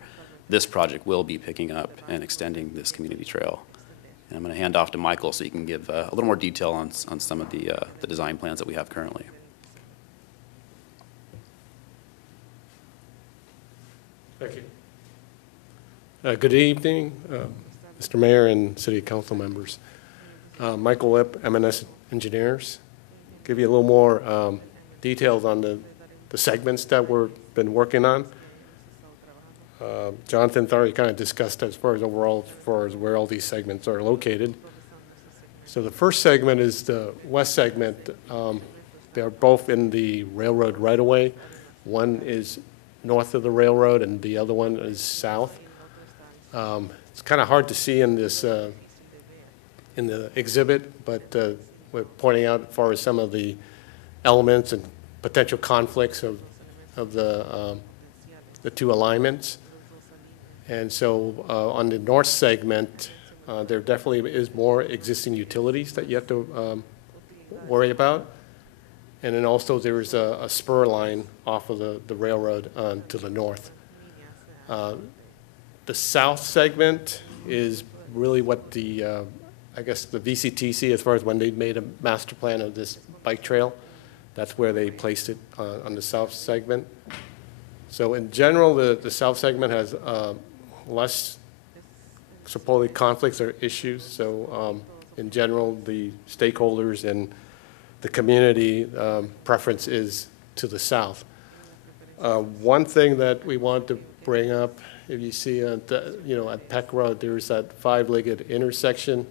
this project will be picking up and extending this community trail. And I'm going to hand off to Michael so he can give a little more detail on some of the design plans that we have currently. Thank you. Good evening, Mr. Mayor and City Council members. Michael Lipp, M&S Engineers. Give you a little more details on the segments that we've been working on. Jonathan already kind of discussed as far as where all these segments are located. So the first segment is the west segment. They're both in the railroad right-of-way. One is north of the railroad and the other one is south. It's kind of hard to see in this in the exhibit, but we're pointing out as far as some of the elements and potential conflicts of the 2 alignments. And so on the north segment, there definitely is more existing utilities that you have to worry about. And then also there is a spur line off of the railroad to the north. The south segment is really what I guess the VCTC, as far as when they made a master plan of this bike trail, that's where they placed it on the south segment. So in general, the south segment has less supposedly conflicts or issues. So in general, the stakeholders and the community preference is to the south. One thing that we want to bring up, if you see at at Peck Road, there's that 5-legged intersection.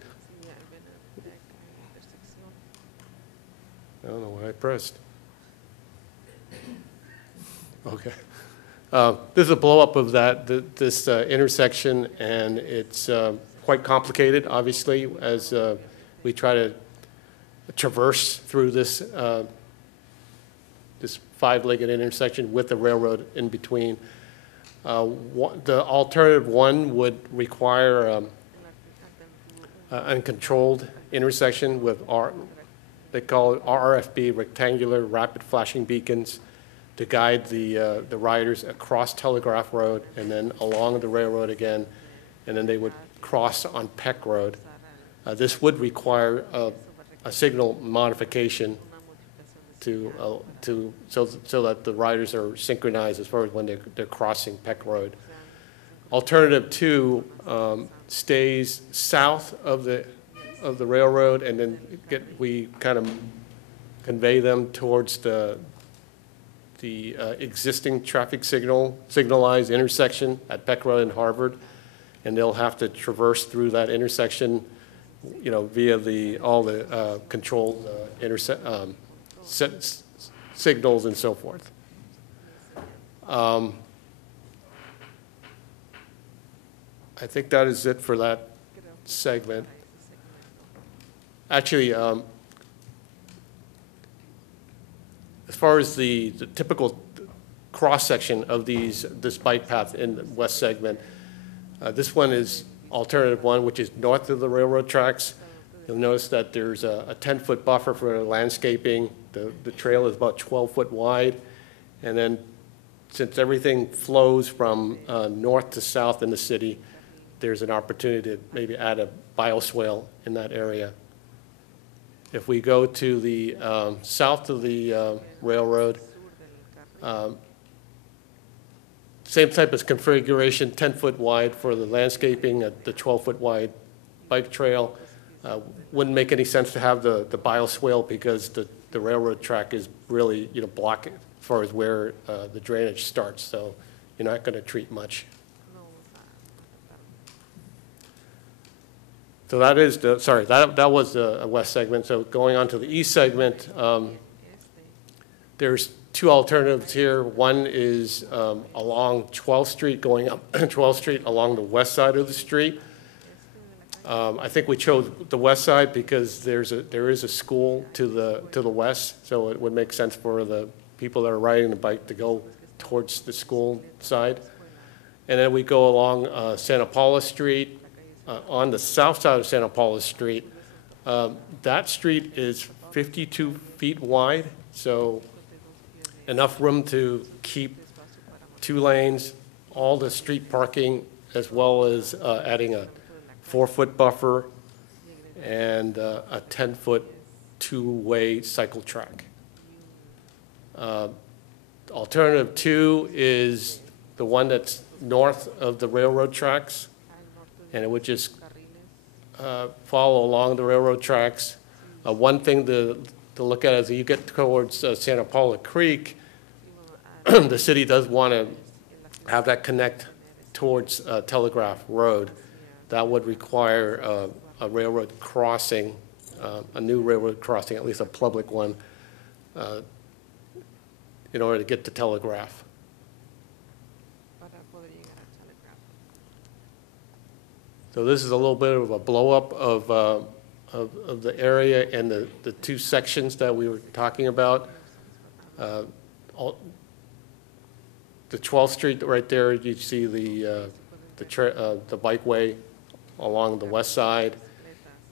I don't know what I pressed. Okay. This is a blow-up of this intersection, and it's quite complicated, obviously, as we try to traverse through this five-legged intersection with the railroad in between. The alternative one would require an uncontrolled intersection with they call it RFB, rectangular rapid flashing beacons, to guide the riders across Telegraph Road and then along the railroad again, and then they would cross on Peck Road. This would require a signal modification so that the riders are synchronized as far as when they're crossing Peck Road. Alternative 2 stays south of the railroad, and then we kind of convey them towards the existing traffic signalized intersection at Peck Road and Harvard, and they'll have to traverse through that intersection, via all the controlled signals and so forth. I think that is it for that segment. Actually, as far as the typical cross-section of this bike path in the west segment, this one is alternative 1, which is north of the railroad tracks. You'll notice that there's a 10-foot buffer for landscaping. The trail is about 12-foot wide. And then since everything flows from north to south in the city, there's an opportunity to maybe add a bioswale in that area. If we go to the south of the railroad, same type of configuration, 10-foot wide for the landscaping, the 12-foot wide bike trail. Wouldn't make any sense to have the bioswale because the railroad track is really blocking as far as where the drainage starts, so you're not going to treat much. So that is that was a west segment. So going on to the east segment, there's two alternatives here. One is along 12th Street, going up 12th Street along the west side of the street. I think we chose the west side because there is a school to the west, so it would make sense for the people that are riding the bike to go towards the school side. And then we go along Santa Paula Street. On the south side of Santa Paula Street, that street is 52 feet wide, so enough room to keep 2 lanes, all the street parking, as well as adding a 4-foot buffer and a 10-foot 2-way cycle track. Alternative 2 is the one that's north of the railroad tracks, and it would just follow along the railroad tracks. One thing to look at as you get towards Santa Paula Creek, the city does want to have that connect towards Telegraph Road. That would require a railroad crossing, a new railroad crossing, at least a public one, in order to get to Telegraph. So this is a little bit of a blow-up of the area and the 2 sections that we were talking about. The 12th Street right there, you see the bikeway along the west side.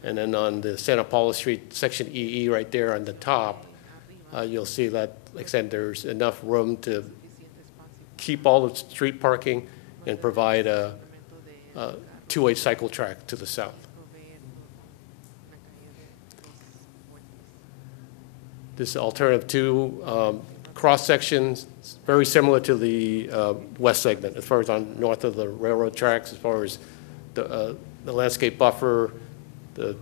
And then on the Santa Paula Street, section EE right there on the top, you'll see that, like I said, there's enough room to keep all the street parking and provide a 2-way cycle track to the south. This alternative 2 cross-section is very similar to the west segment as far as on north of the railroad tracks, as far as the landscape buffer, the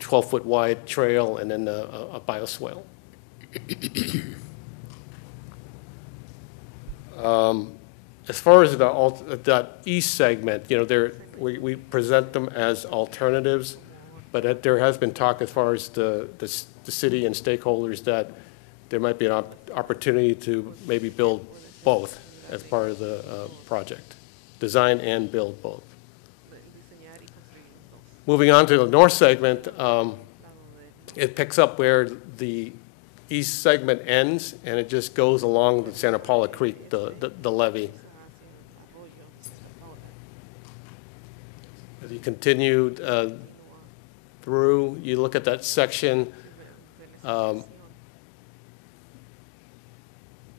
12-foot wide trail, and then a bioswale. As far as the east segment, we present them as alternatives, but there has been talk as far as the city and stakeholders that there might be an opportunity to maybe build both. as part of the project. Design and build both. Moving on to the north segment, it picks up where the east segment ends, and it just goes along the Santa Paula Creek, the levee. As you continue through, you look at that section,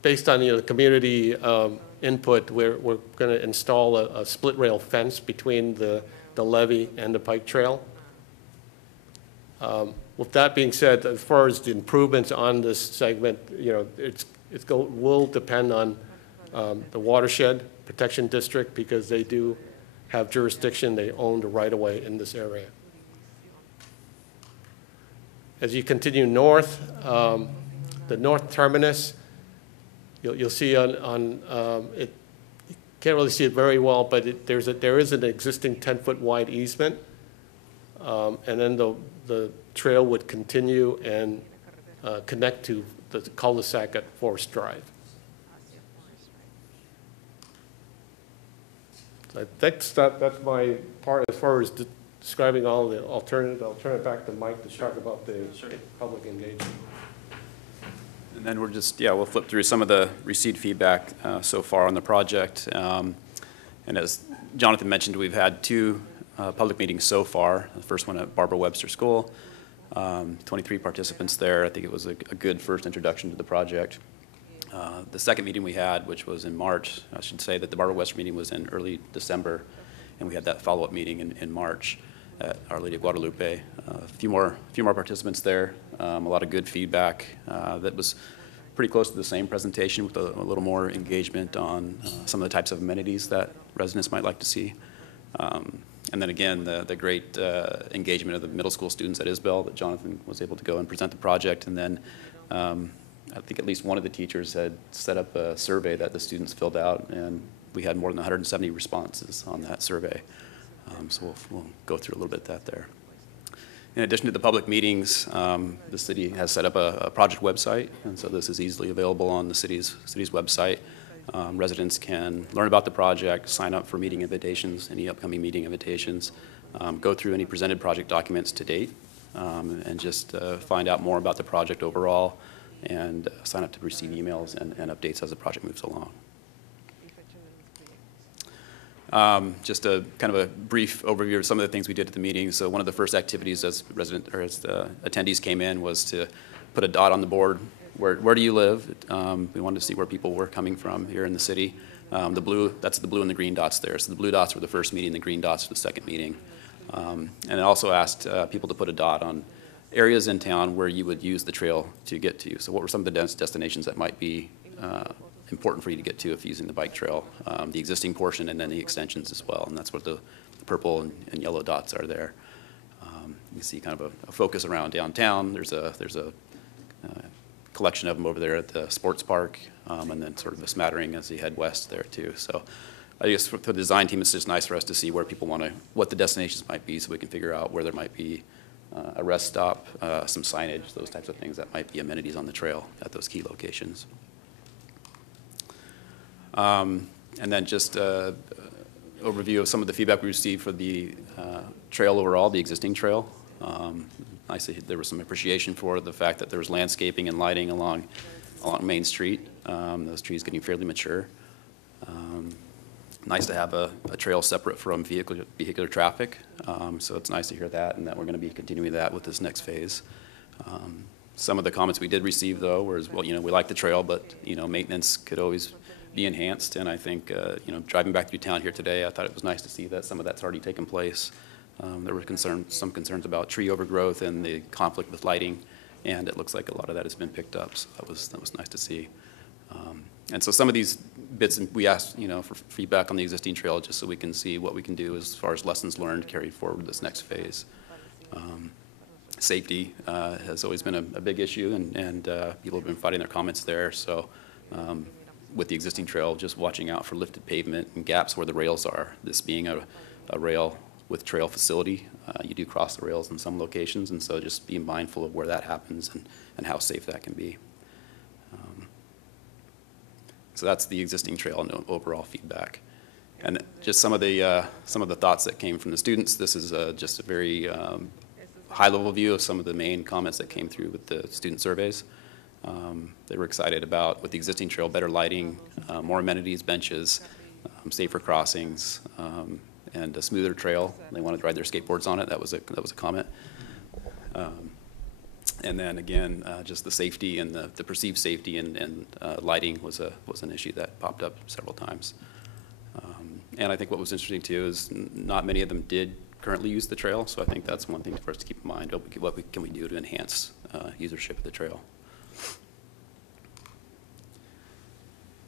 based on the community input, we're going to install a split rail fence between the levee and the bike trail. With that being said, as far as the improvements on this segment, will depend on the watershed protection district, because they do have jurisdiction. They own the right-of-way in this area. As you continue north, the north terminus, you'll see on it. You can't really see it very well, but there is an existing 10-foot wide easement, and then the trail would continue and connect to the cul-de-sac at Forest Drive. So I think that's my part as far as describing all the alternatives. I'll turn it back to Mike to talk about the public engagement. And then we'll flip through some of the received feedback so far on the project. And as Jonathan mentioned, we've had 2 public meetings so far. The first one at Barbara Webster School, 23 participants there. I think it was a good first introduction to the project. The second meeting we had, which was in March, I should say that the Barbara Webster meeting was in early December, and we had that follow-up meeting in March at Our Lady of Guadalupe. A few more participants there, a lot of good feedback. That was pretty close to the same presentation with a little more engagement on some of the types of amenities that residents might like to see. And then again, the great engagement of the middle school students at Isbell that Jonathan was able to go and present the project. And then I think at least one of the teachers had set up a survey that the students filled out, and we had more than 170 responses on that survey. So we'll go through a little bit of that there. In addition to the public meetings, the city has set up a project website, and so this is easily available on the city's website. Residents can learn about the project, sign up for meeting invitations, any upcoming meeting invitations, go through any presented project documents to date, and just find out more about the project overall, and sign up to receive emails and updates as the project moves along. Just a kind of a brief overview of some of the things we did at the meeting. So one of the first activities as the attendees came in was to put a dot on the board. Where do you live? We wanted to see where people were coming from here in the city. The blue, that's the blue and the green dots there. So the blue dots were the first meeting, the green dots were the second meeting. And it also asked people to put a dot on areas in town where you would use the trail to get to. So what were some of the destinations that might be important for you to get to if using the bike trail, the existing portion and then the extensions as well. And that's what the purple and yellow dots are there. You can see kind of a focus around downtown. There's a collection of them over there at the sports park, and then sort of a smattering as you head west there too. So I guess for the design team, it's just nice for us to see where people want to, what the destinations might be, so we can figure out where there might be a rest stop, some signage, those types of things that might be amenities on the trail at those key locations. And then just an overview of some of the feedback we received for the trail overall, the existing trail. Nice, there was some appreciation for the fact that there was landscaping and lighting along Main Street. Those trees getting fairly mature. Nice to have a trail separate from vehicular traffic. So it's nice to hear that, and that we're going to be continuing that with this next phase. Some of the comments we did receive, though, was, well, we like the trail, but maintenance could always be enhanced. And I think driving back through town here today, I thought it was nice to see that some of that's already taken place. There were some concerns about tree overgrowth and the conflict with lighting, and it looks like a lot of that has been picked up. So that was nice to see. And so some of these bits, we asked for feedback on the existing trail, just so we can see what we can do as far as lessons learned carried forward this next phase. Safety has always been a big issue, and people have been fighting their comments there. So with the existing trail, just watching out for lifted pavement and gaps where the rails are. This being a rail with trail facility, you do cross the rails in some locations, and so just being mindful of where that happens and how safe that can be. So that's the existing trail and overall feedback. And just some of the thoughts that came from the students. This is just a very high-level view of some of the main comments that came through with the student surveys. They were excited about, with the existing trail, better lighting, more amenities, benches, safer crossings, and a smoother trail. They wanted to ride their skateboards on it. That was a comment. And then again, just the safety and the perceived safety and lighting was an issue that popped up several times. And I think what was interesting too is not many of them did currently use the trail, so I think that's one thing for us to keep in mind. What can we do to enhance usership of the trail?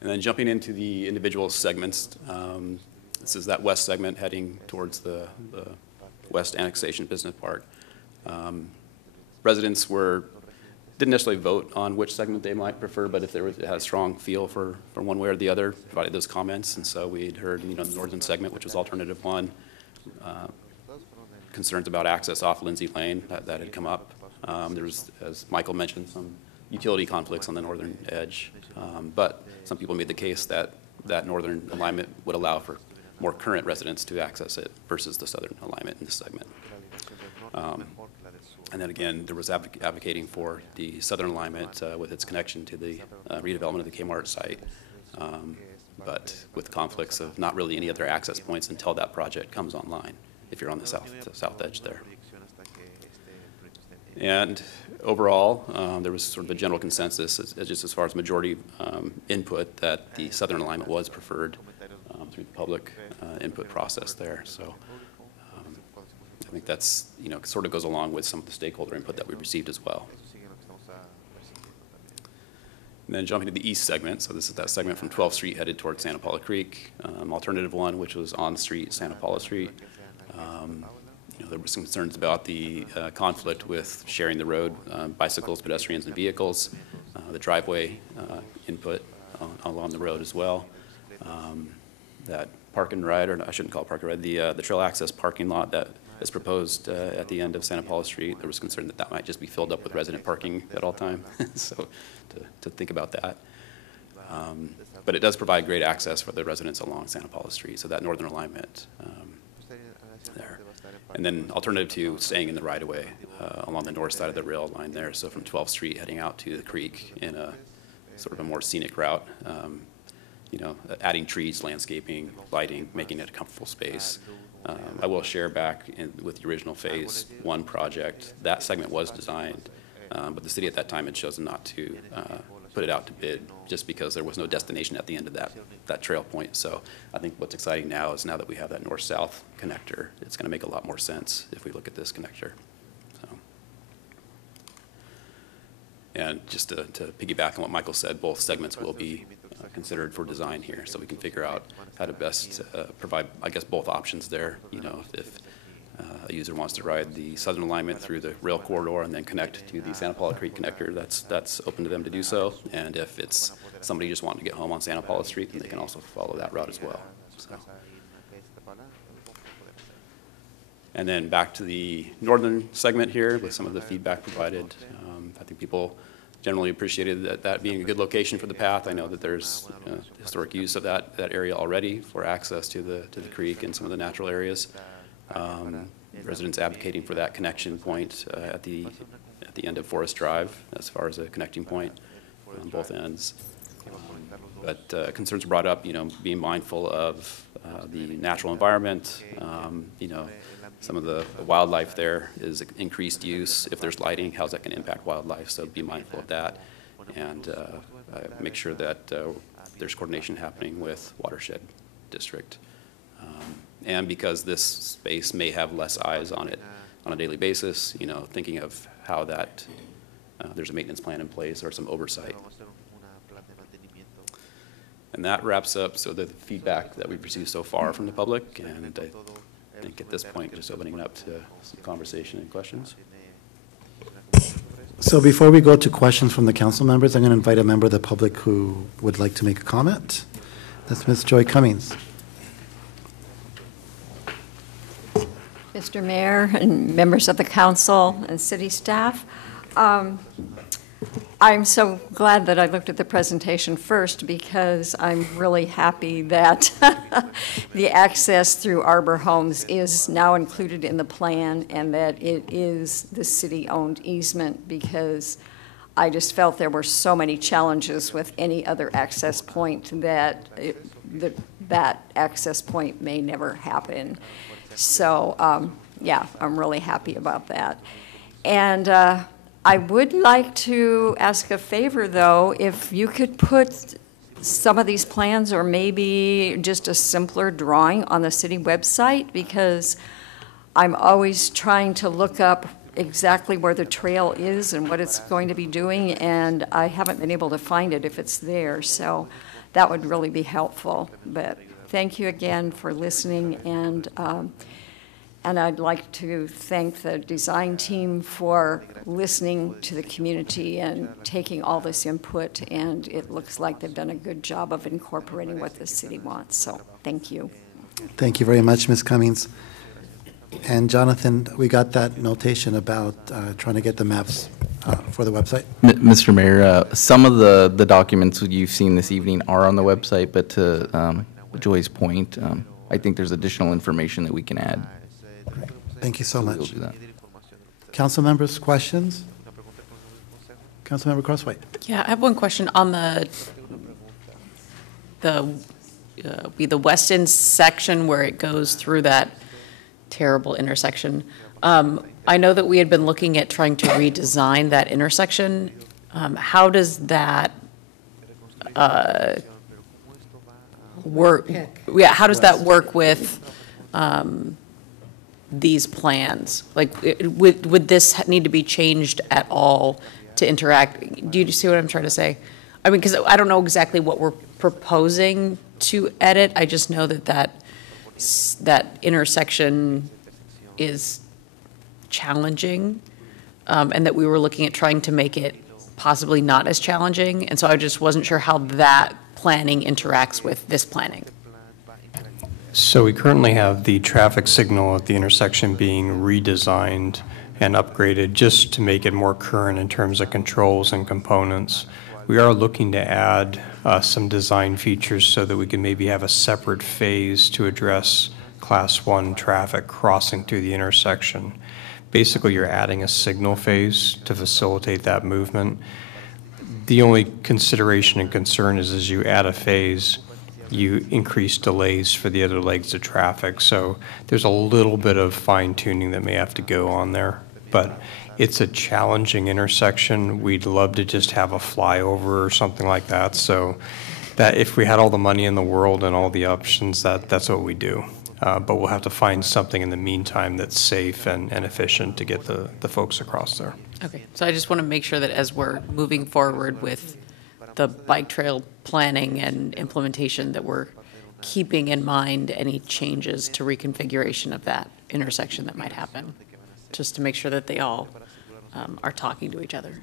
And then jumping into the individual segments, this is that west segment heading towards the West Annexation Business Park. Residents didn't necessarily vote on which segment they might prefer, but if it had a strong feel for one way or the other, provided those comments. And so we had heard, the northern segment, which was alternative one, concerns about access off Lindsay Lane that had come up. There was, as Michael mentioned, some utility conflicts on the northern edge, but some people made the case that northern alignment would allow for more current residents to access it versus the southern alignment in this segment. And then again, there was advocating for the southern alignment with its connection to the redevelopment of the Kmart site, but with conflicts of not really any other access points until that project comes online, if you're on the south edge there. And overall, there was sort of a general consensus, just as far as majority input, that the southern alignment was preferred through the public input process there. So I think that's, sort of goes along with some of the stakeholder input that we received as well. And then jumping to the east segment, so this is that segment from 12th Street headed towards Santa Paula Creek. Alternative one, which was on street, Santa Paula Street. There were some concerns about the conflict with sharing the road, bicycles, pedestrians, and vehicles, the driveway input along the road as well. That park and ride, or I shouldn't call it park and ride, the trail access parking lot that is proposed at the end of Santa Paula Street. There was concern that might just be filled up with resident parking at all time, so to think about that. But it does provide great access for the residents along Santa Paula Street, so that northern alignment there. And then alternative to staying in the right-of-way along the north side of the rail line there, so from 12th Street heading out to the creek in a sort of a more scenic route, adding trees, landscaping, lighting, making it a comfortable space. I will share back with the original Phase 1 project, that segment was designed, but the city at that time had chosen not to put it out to bid just because there was no destination at the end of that trail point. So I think what's exciting now is now that we have that north-south connector, it's going to make a lot more sense if we look at this connector. So. And just to piggyback on what Michael said, both segments will be considered for design here, so we can figure out how to best provide, I guess, both options there. If a user wants to ride the southern alignment through the rail corridor and then connect to the Santa Paula Creek connector, that's open to them to do so. And if it's somebody just wanting to get home on Santa Paula Street, then they can also follow that route as well. So. And then back to the northern segment here with some of the feedback provided. I think people generally appreciated that being a good location for the path. I know that there's historic use of that area already for access to the creek and some of the natural areas. Residents advocating for that connection point at the end of Forest Drive as far as a connecting point on both ends. But concerns were brought up, being mindful of the natural environment, some of the wildlife there is increased use. If there's lighting, how's that going to impact wildlife? So be mindful of that and make sure that there's coordination happening with Watershed District. And because this space may have less eyes on it on a daily basis, thinking of how that there's a maintenance plan in place or some oversight. And that wraps up the feedback that we've received so far from the public, and I think at this point, just opening it up to some conversation and questions. So before we go to questions from the council members, I'm going to invite a member of the public who would like to make a comment. That's Ms. Joy Cummings. Mr. Mayor and members of the council and city staff, I'm so glad that I looked at the presentation first because I'm really happy that the access through Arbor Homes is now included in the plan and that it is the city-owned easement, because I just felt there were so many challenges with any other access point that that access point may never happen. So, yeah, I'm really happy about that. And I would like to ask a favor, though, if you could put some of these plans or maybe just a simpler drawing on the city website, because I'm always trying to look up exactly where the trail is and what it's going to be doing, and I haven't been able to find it if it's there. So that would really be helpful. But thank you again for listening, and I'd like to thank the design team for listening to the community and taking all this input, and it looks like they've done a good job of incorporating what the city wants, so thank you. Thank you very much, Ms. Cummings. And Jonathan, we got that notation about trying to get the maps for the website. Mr. Mayor, some of the documents you've seen this evening are on the website, but to Joy's point, I think there's additional information that we can add. Thank you so much. We'll do that. Council members, questions? Councilmember Crosswhite. Yeah, I have one question on the west end section where it goes through that terrible intersection. I know that we had been looking at trying to redesign that intersection. How does that work? Yeah, how does that work with these plans? Like, would this need to be changed at all to interact? Do you see what I'm trying to say? I mean, because I don't know exactly what we're proposing to edit. I just know that intersection is challenging, and that we were looking at trying to make it possibly not as challenging. And so I just wasn't sure how that planning interacts with this planning. So we currently have the traffic signal at the intersection being redesigned and upgraded just to make it more current in terms of controls and components. We are looking to add some design features so that we can maybe have a separate phase to address Class 1 traffic crossing through the intersection. Basically, you're adding a signal phase to facilitate that movement. The only consideration and concern is as you add a phase, you increase delays for the other legs of traffic. So there's a little bit of fine tuning that may have to go on there, but it's a challenging intersection. We'd love to just have a flyover or something like that. So that if we had all the money in the world and all the options, that's what we do. But we'll have to find something in the meantime that's safe and efficient to get the folks across there. Okay, so I just want to make sure that as we're moving forward with the bike trail planning and implementation, that we're keeping in mind any changes to reconfiguration of that intersection that might happen, just to make sure that they all are talking to each other.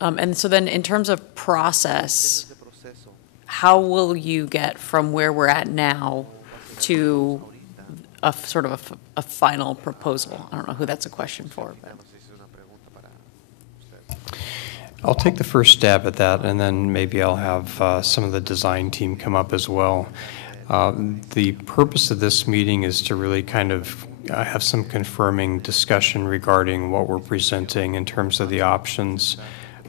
And so then in terms of process, how will you get from where we're at now to a sort of a final proposal? I don't know who that's a question for, but. I'll take the first stab at that, and then maybe I'll have some of the design team come up as well. The purpose of this meeting is to really kind of have some confirming discussion regarding what we're presenting in terms of the options.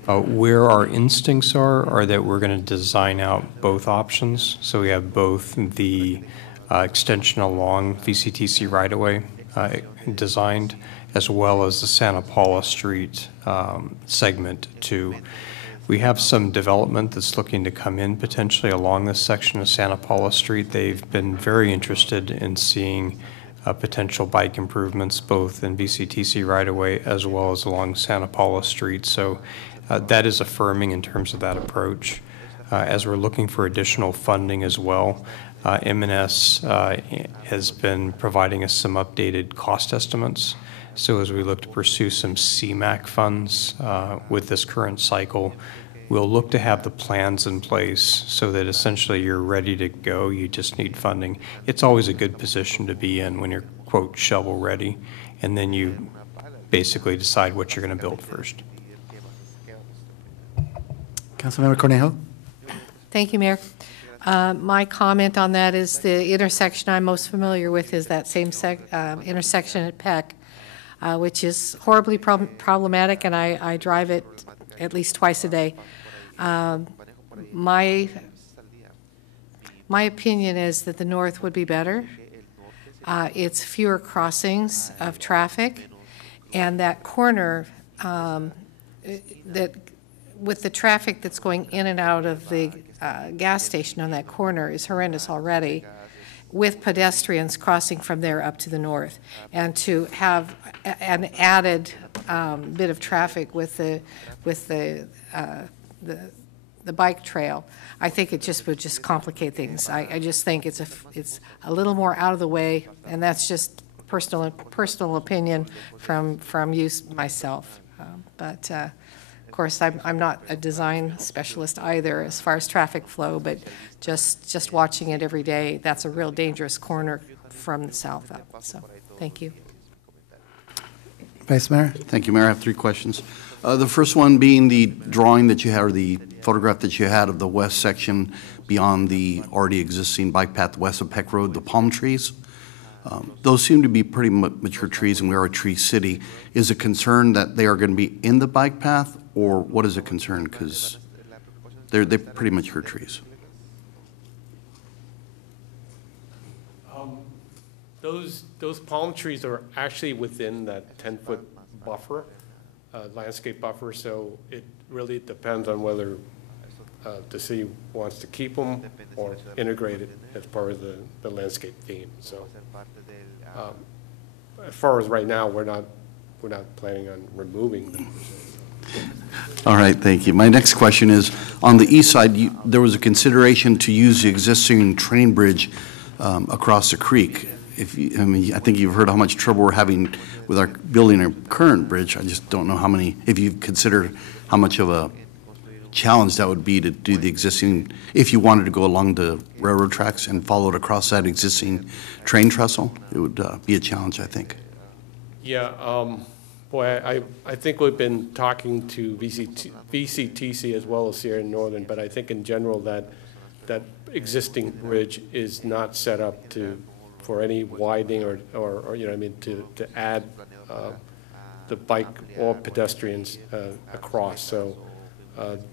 Where our instincts are that we're going to design out both options. So we have both the extension along VCTC right-of-way designed, as well as the Santa Paula Street segment too. We have some development that's looking to come in potentially along this section of Santa Paula Street. They've been very interested in seeing potential bike improvements both in VCTC right-of-way as well as along Santa Paula Street. So that is affirming in terms of that approach. As we're looking for additional funding as well, M&S has been providing us some updated cost estimates. So as we look to pursue some CMAQ funds with this current cycle, we'll look to have the plans in place so that essentially you're ready to go, you just need funding. It's always a good position to be in when you're, quote, shovel ready, and then you basically decide what you're going to build first. Councilmember Cornejo? Thank you, Mayor. My comment on that is the intersection I'm most familiar with is that same intersection at Peck, which is horribly problematic, and I drive it at least twice a day. My opinion is that the north would be better. It's fewer crossings of traffic, and that corner that with the traffic that's going in and out of the gas station on that corner is horrendous already, with pedestrians crossing from there up to the north. And to have an added bit of traffic with the bike trail, I think it just would just complicate things. I just think it's a little more out of the way, and that's just personal opinion from use myself. But of course, I'm not a design specialist either as far as traffic flow, but just watching it every day, that's a real dangerous corner from the south up. So, thank you. Vice Mayor? Thank you, Mayor. I have 3 questions. The first one being the drawing that you had, or the photograph that you had of the west section beyond the already existing bike path west of Peck Road, the palm trees. Those seem to be pretty mature trees, and we are a tree city. Is it concern that they are going to be in the bike path, or what is a concern? Because they're pretty mature trees. Those palm trees are actually within that 10-foot buffer, landscape buffer, so it really depends on whether the city wants to keep them or integrate it as part of the landscape theme. So as far as right now, we're not planning on removing them. All right, thank you. My next question is, on the east side, there was a consideration to use the existing train bridge across the creek. I think you've heard how much trouble we're having with our building our current bridge. I just don't know if you've considered how much of a challenge that would be to do the existing, if you wanted to go along the railroad tracks and follow it across that existing train trestle. It would be a challenge, I think. Yeah, boy, I think we've been talking to VCTC as well as Sierra Northern, but I think in general that existing bridge is not set up for any widening or to add the bike or pedestrians across. So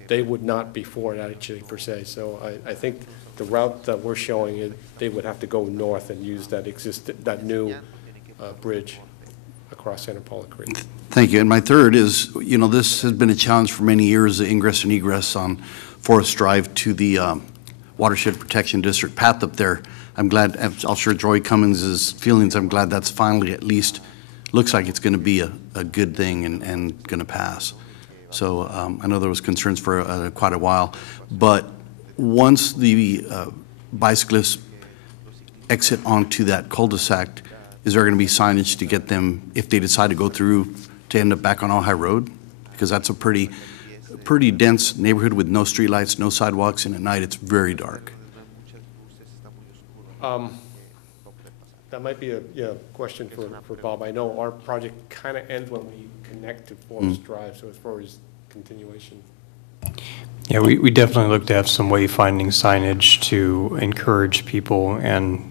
they would not be for it actually per se. So I think the route that we're showing, they would have to go north and use that new bridge across Santa Paula Creek. Thank you. And my third is, this has been a challenge for many years, the ingress and egress on Forest Drive to the Watershed Protection District path up there. I'm glad, I'll share Joy Cummings' feelings. I'm glad that's finally at least looks like it's going to be a good thing and going to pass. So I know there was concerns for quite a while, but once the bicyclists exit onto that cul-de-sac, is there going to be signage to get them, if they decide to go through, to end up back on Ojai Road? Because that's a pretty dense neighborhood with no streetlights, no sidewalks, and at night it's very dark. That might be a question for Bob. I know our project kind of ends when we connect to Forest Drive, so as far as continuation. Yeah, we definitely look to have some wayfinding signage to encourage people and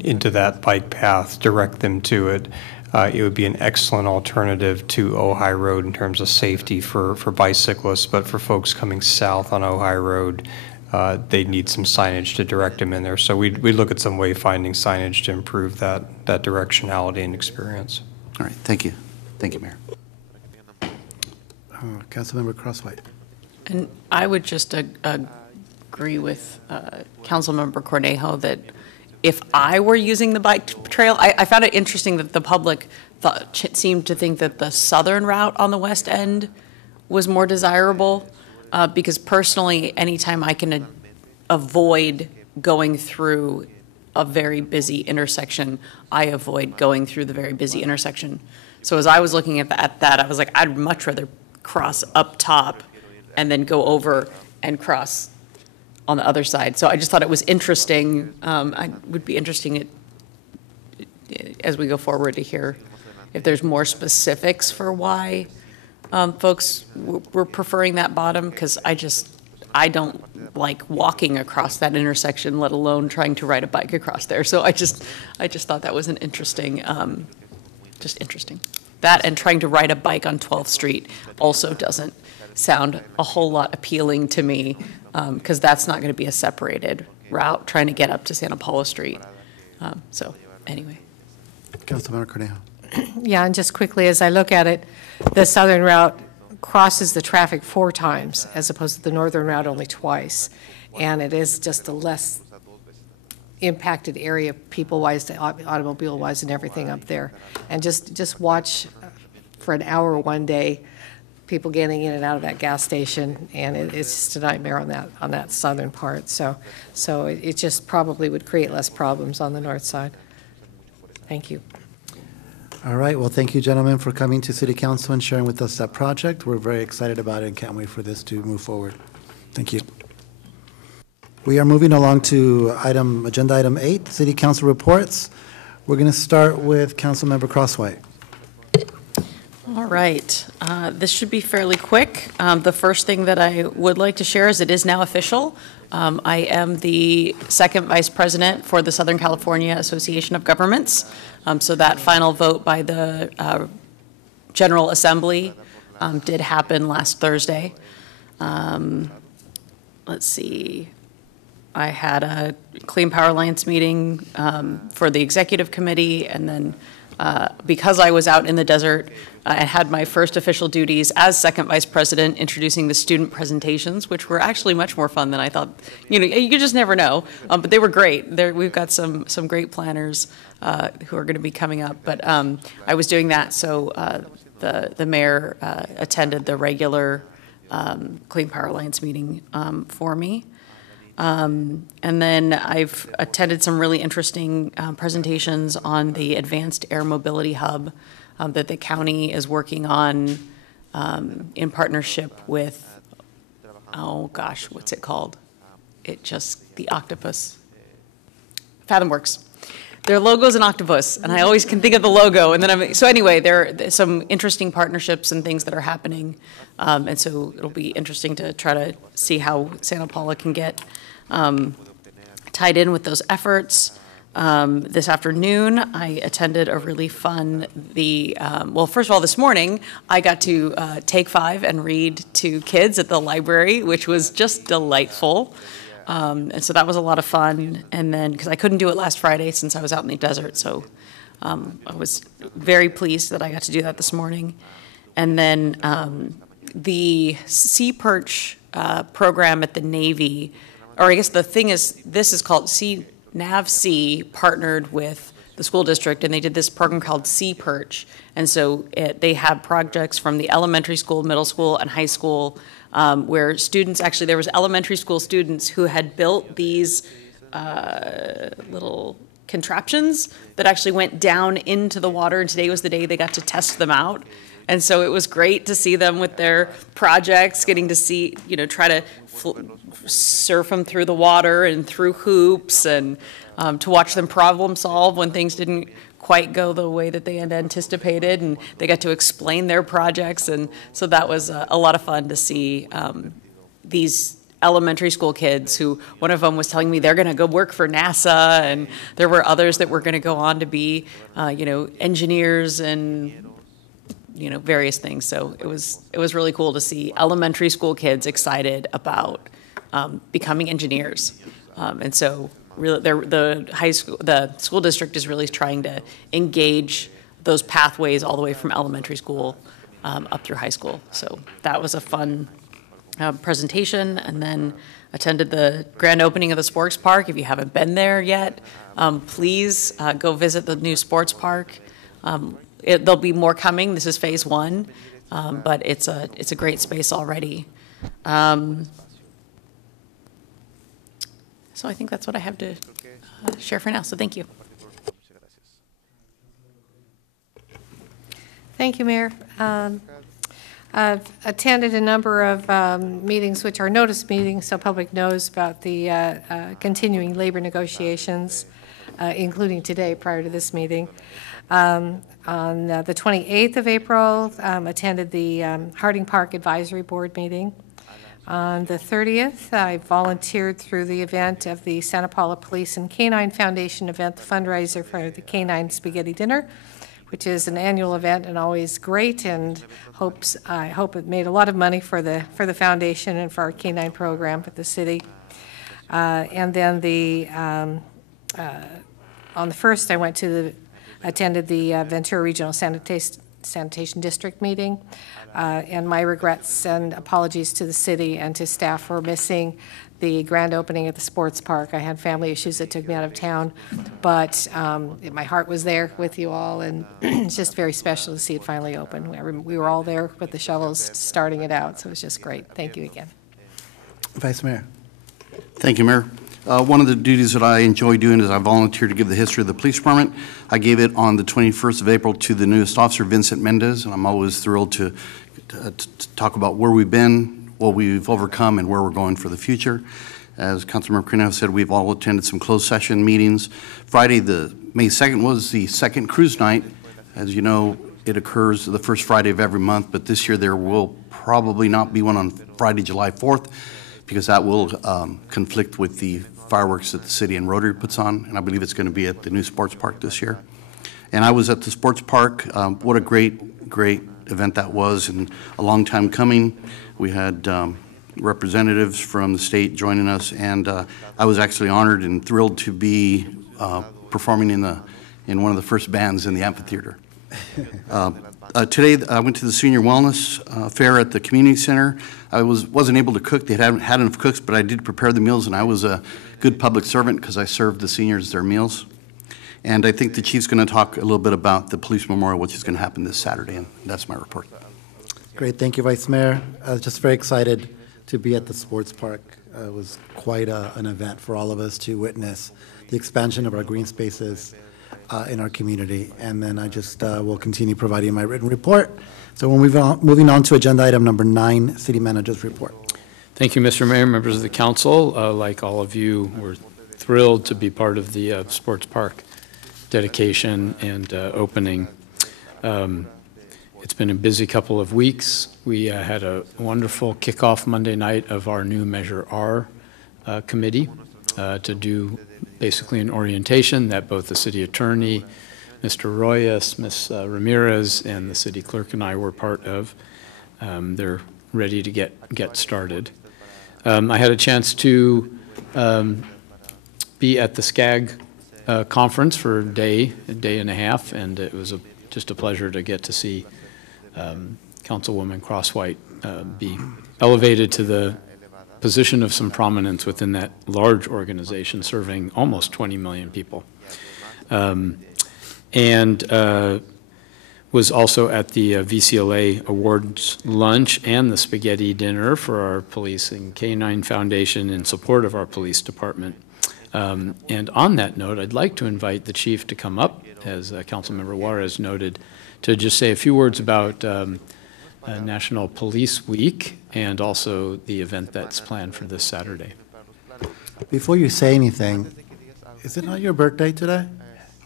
into that bike path, direct them to it. It would be an excellent alternative to Ojai Road in terms of safety for bicyclists, but for folks coming south on Ojai Road, they need some signage to direct them in there. So we look at some wayfinding signage to improve that directionality and experience. All right, thank you. Thank you, Mayor. Councilmember Crosswhite. And I would just agree with Councilmember Cornejo that if I were using the bike trail, I found it interesting that the public seemed to think that the southern route on the west end was more desirable, because personally, anytime I can avoid going through a very busy intersection, I avoid going through the very busy intersection. So as I was looking at that, I was like, I'd much rather cross up top and then go over and cross on the other side. So I just thought it was interesting. I would be interesting as we go forward to hear if there's more specifics for why folks were preferring that bottom, because I don't like walking across that intersection, let alone trying to ride a bike across there. So I just thought that was an interesting, just interesting. That and trying to ride a bike on 12th Street also doesn't sound a whole lot appealing to me, because that's not going to be a separated route trying to get up to Santa Paula Street. So anyway. Councilmember Cornejo. Yeah, and just quickly, as I look at it, the southern route crosses the traffic 4 times as opposed to the northern route only twice. And it is just a less impacted area people-wise, automobile-wise, and everything up there. And just watch for an hour one day people getting in and out of that gas station, and it's just a nightmare on that southern part. So it just probably would create less problems on the north side. Thank you. All right, well, thank you, gentlemen, for coming to City Council and sharing with us that project. We're very excited about it and can't wait for this to move forward. Thank you. We are moving along to agenda item 8, City Council reports. We're going to start with Councilmember Crosswhite. All right. This should be fairly quick. The first thing that I would like to share is it is now official. I am the second vice president for the Southern California Association of Governments. So that final vote by the General Assembly did happen last Thursday. Let's see. I had a Clean Power Alliance meeting for the executive committee, and then because I was out in the desert, I had my first official duties as second vice president introducing the student presentations, which were actually much more fun than I thought. You know, you just never know, but they were great. We've got some great planners who are going to be coming up, but I was doing that, so the mayor attended the regular Clean Power Alliance meeting for me. And then I've attended some really interesting presentations on the Advanced Air Mobility Hub that the county is working on in partnership with, oh gosh, what's it called? The octopus. FathomWorks. Their logo's an octopus, and I always can think of the logo. And then so anyway, there's some interesting partnerships and things that are happening. And so it'll be interesting to try to see how Santa Paula can get tied in with those efforts. This afternoon, I attended a really fun, well, first of all, this morning, I got to take 5 and read to kids at the library, which was just delightful. And so that was a lot of fun. And then, because I couldn't do it last Friday since I was out in the desert, so I was very pleased that I got to do that this morning. And then the Sea Perch program at the Navy, or I guess the thing is, this is called NAVC partnered with the school district, and they did this program called Sea Perch. And so they had projects from the elementary school, middle school, and high school where students, actually there was elementary school students who had built these little contraptions that actually went down into the water, and today was the day they got to test them out. And so it was great to see them with their projects, getting to see, try to surf them through the water and through hoops, and to watch them problem solve when things didn't quite go the way that they had anticipated, and they got to explain their projects. And so that was a lot of fun to see these elementary school kids who, one of them was telling me they're going to go work for NASA, and there were others that were going to go on to be, engineers and various things. So it was really cool to see elementary school kids excited about becoming engineers. And so really, the school district is really trying to engage those pathways all the way from elementary school up through high school. So that was a fun presentation. And then attended the grand opening of the sports park. If you haven't been there yet, please go visit the new sports park. There'll be more coming. This is phase 1, but it's a great space already. So I think that's what I have to share for now. So thank you. Thank you, Mayor. I've attended a number of meetings which are notice meetings, so public knows about the continuing labor negotiations, including today prior to this meeting. On the 28th of April, attended the Harding Park Advisory Board meeting. On the 30th, I volunteered through the event of the Santa Paula Police and Canine Foundation event, the fundraiser for the Canine Spaghetti Dinner, which is an annual event and always great, and I hope it made a lot of money for the foundation and for our canine program at the city. And then on the 1st, I attended the Ventura Regional Sanitation District meeting, and my regrets and apologies to the city and to staff for missing the grand opening at the sports park. I had family issues that took me out of town, but my heart was there with you all, and it's just very special to see it finally open. We were all there with the shovels starting it out, so it was just great. Thank you again. Vice Mayor. Thank you, Mayor. One of the duties that I enjoy doing is I volunteer to give the history of the police department. I gave it on the 21st of April to the newest officer, Vincent Mendez, and I'm always thrilled to talk about where we've been, what we've overcome, and where we're going for the future. As Councilmember Cornell said, we've all attended some closed session meetings. Friday, May 2nd, was the second cruise night. As you know, it occurs the first Friday of every month, but this year there will probably not be one on Friday, July 4th, because that will conflict with the fireworks that the city and Rotary puts on, and I believe it's going to be at the new sports park this year. And I was at the sports park. What a great event that was, and a long time coming. We had representatives from the state joining us, and I was actually honored and thrilled to be performing in one of the first bands in the amphitheater. Today, I went to the senior wellness fair at the community center. I wasn't able to cook. They hadn't had enough cooks, but I did prepare the meals, and I was a good public servant because I served the seniors their meals. And I think the chief's going to talk a little bit about the police memorial, which is going to happen this Saturday, and that's my report. Great, thank you, Vice Mayor. I was just very excited to be at the sports park. It was quite an event for all of us to witness the expansion of our green spaces in our community. And then I just will continue providing my written report. So we're moving on to agenda item number 9, City Manager's report. Thank you, Mr. Mayor, members of the council. Like all of you, we're thrilled to be part of the sports park dedication and opening. It's been a busy couple of weeks. We had a wonderful kickoff Monday night of our new Measure R committee to do basically an orientation that both the city attorney, Mr. Royas, Ms. Ramirez, and the city clerk and I were part of. They're ready to get started. I had a chance to be at the SCAG conference for a day and a half, and it was just a pleasure to get to see Councilwoman Crosswhite be elevated to the position of some prominence within that large organization serving almost 20 million people. And was also at the VCLA Awards lunch and the spaghetti dinner for our Police and Canine Foundation in support of our police department. And on that note, I'd like to invite the chief to come up, as Councilmember Juarez noted, to just say a few words about National Police Week and also the event that's planned for this Saturday. Before you say anything, is it not your birthday today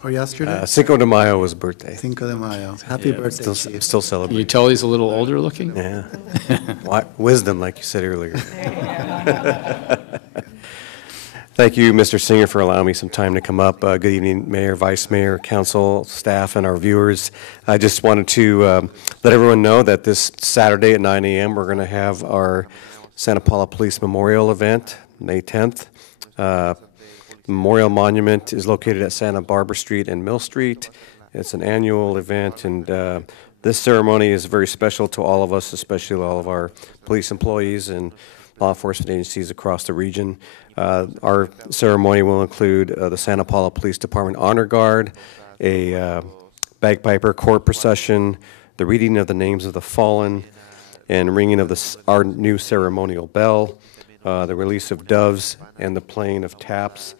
or yesterday? Cinco de Mayo was birthday. Cinco de Mayo. Happy birthday, Chief. Still celebrating. You tell he's a little older looking? Yeah. Wisdom, like you said earlier. Thank you, Mr. Singer, for allowing me some time to come up. Good evening, Mayor, Vice Mayor, Council, staff, and our viewers. I just wanted to let everyone know that this Saturday at 9 a.m. we're going to have our Santa Paula Police Memorial event, May 10th. The Memorial Monument is located at Santa Barbara Street and Mill Street. It's an annual event, and this ceremony is very special to all of us, especially all of our police employees and law enforcement agencies across the region. Our ceremony will include the Santa Paula Police Department Honor Guard, a bagpiper court procession, the reading of the names of the fallen, and ringing of our new ceremonial bell, the release of doves, and the playing of taps.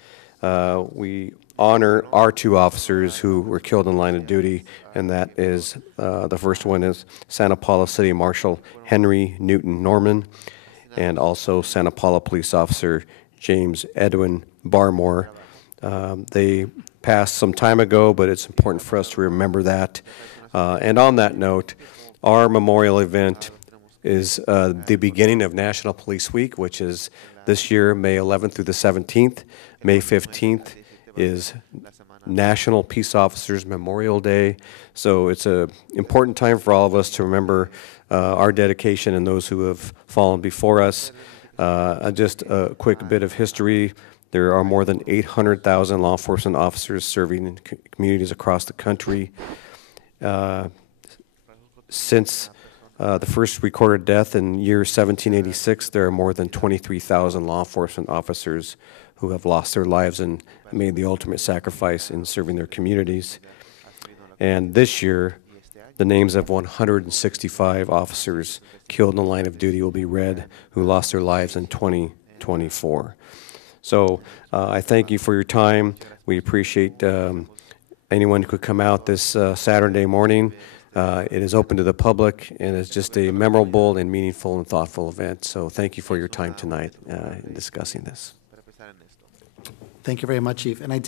We honor our 2 officers who were killed in line of duty, and that is, the first one is Santa Paula City Marshal Henry Newton Norman, and also Santa Paula Police Officer James Edwin Barmore. They passed some time ago, but it's important for us to remember that. And on that note, our memorial event is the beginning of National Police Week, which is this year, May 11th through the 17th. May 15th is National Peace Officers Memorial Day. So it's an important time for all of us to remember our dedication and those who have fallen before us. Just a quick bit of history. There are more than 800,000 law enforcement officers serving in communities across the country. Since the first recorded death in year 1786, there are more than 23,000 law enforcement officers who have lost their lives and made the ultimate sacrifice in serving their communities. And this year, the names of 165 officers killed in the line of duty will be read who lost their lives in 2024. So I thank you for your time. We appreciate anyone who could come out this Saturday morning. It is open to the public, and it's just a memorable and meaningful and thoughtful event. So thank you for your time tonight in discussing this. Thank you very much, Chief. And I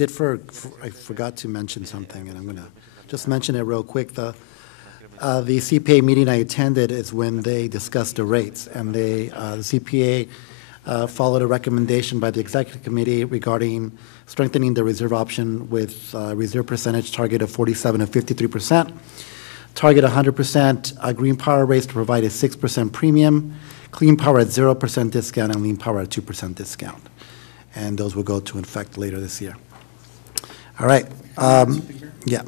forgot to mention something, and I'm going to just mention it real quick. The CPA meeting I attended is when they discussed the rates, and the CPA followed a recommendation by the Executive Committee regarding strengthening the reserve option with reserve percentage target of 47 and 53%. Target 100% green power rates to provide a 6% premium, clean power at 0% discount, and lean power at 2% discount. And those will go to effect later this year. All right. Yeah.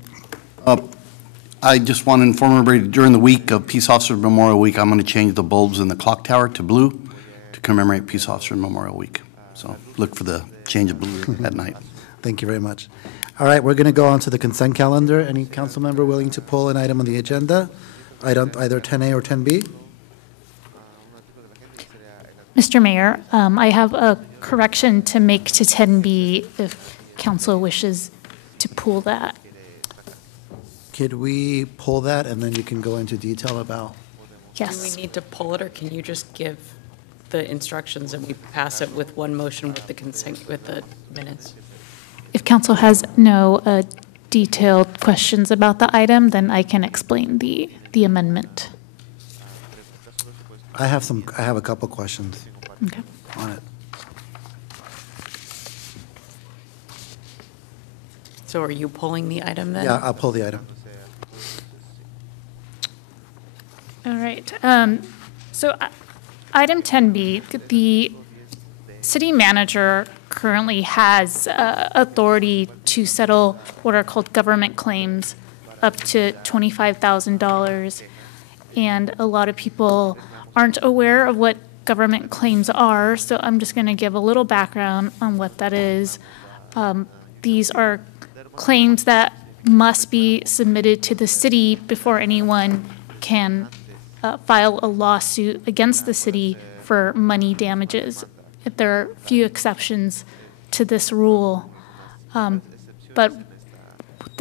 I just want to inform everybody, during the week of Peace Officer Memorial Week, I'm going to change the bulbs in the clock tower to blue to commemorate Peace Officer Memorial Week. So look for the change of blue at night. Thank you very much. All right, we're going to go on to the consent calendar. Any council member willing to pull an item on the agenda, item either 10A or 10B? Mr. Mayor, I have a correction to make to 10B if council wishes to pull that. Could we pull that and then you can go into detail about? Yes. Do we need to pull it, or can you just give the instructions and we pass it with one motion with the consent, with the minutes? If council has no detailed questions about the item, then I can explain the amendment. I have a couple questions on it. So are you pulling the item then? Yeah, I'll pull the item. All right. So item 10B, the city manager currently has authority to settle what are called government claims up to $25,000. And a lot of people aren't aware of what government claims are, so I'm just going to give a little background on what that is. These are claims that must be submitted to the city before anyone can file a lawsuit against the city for money damages. There are few exceptions to this rule, but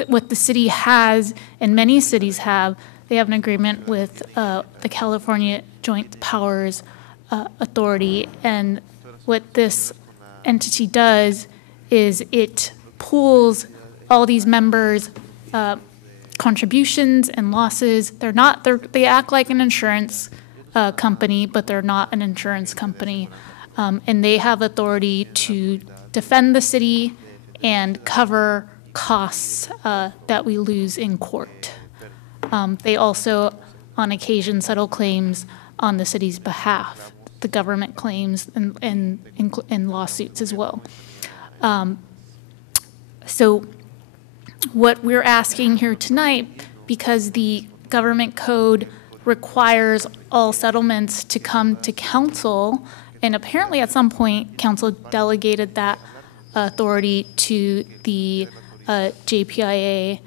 what the city has, and many cities have, they have an agreement with the California Joint Powers Authority, and what this entity does is it pools all these members' contributions and losses. They act like an insurance company, but they're not an insurance company. And they have authority to defend the city and cover costs that we lose in court. They also, on occasion, settle claims on the city's behalf, the government claims and lawsuits as well. So what we're asking here tonight, because the government code requires all settlements to come to council, and apparently at some point council delegated that authority to the JPIA.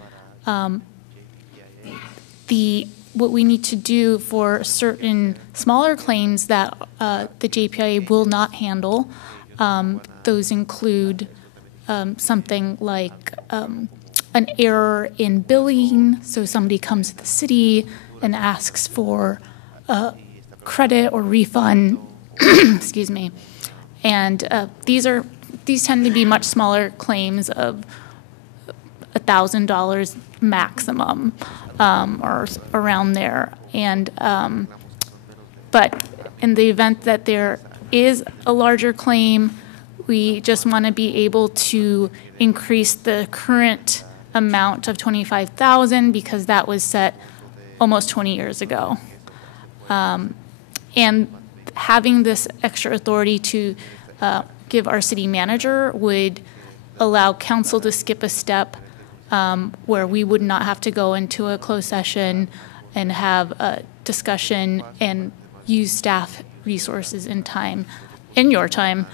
What we need to do for certain smaller claims that the JPIA will not handle, those include something like an error in billing, so somebody comes to the city and asks for credit or refund, excuse me, and these are these tend to be much smaller claims of $1,000 maximum, or around there. And but in the event that there is a larger claim, we just want to be able to increase the current amount of $25,000 because that was set almost 20 years ago. And having this extra authority to give our city manager would allow council to skip a step where we would not have to go into a closed session and have a discussion and use staff resources and time, in your time,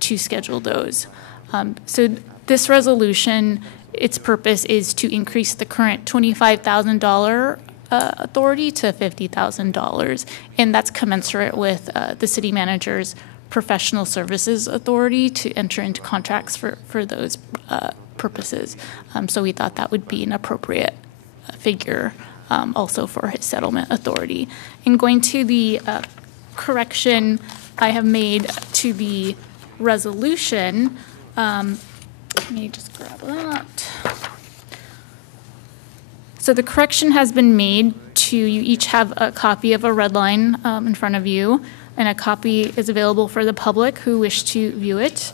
to schedule those. So this resolution, its purpose is to increase the current $25,000 authority to $50,000, and that's commensurate with the city manager's professional services authority to enter into contracts for those purposes. So we thought that would be an appropriate figure also for his settlement authority. And going to the correction I have made to the resolution, let me just grab that. So the correction has been made to, you each have a copy of a red line in front of you, and a copy is available for the public who wish to view it.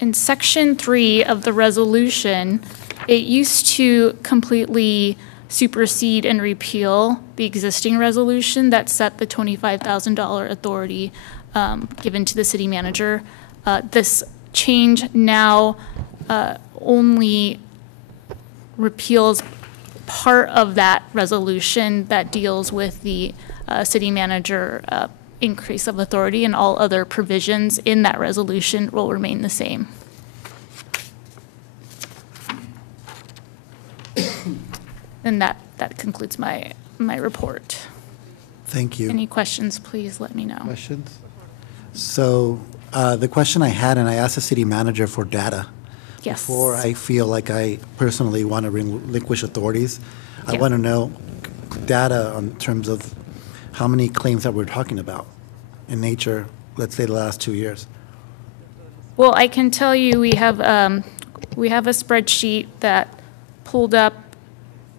In section 3 of the resolution, it used to completely supersede and repeal the existing resolution that set the $25,000 authority given to the city manager. This change now only repeals part of that resolution that deals with the city manager increase of authority, and all other provisions in that resolution will remain the same. And that concludes my report. Thank you. Any questions, please let me know. Questions? So the question I had, and I asked the city manager for data. Yes. Before I feel like I personally want to relinquish authorities, I want to know data on terms of how many claims that we're talking about in nature, let's say the last 2 years. Well, I can tell you we have a spreadsheet that pulled up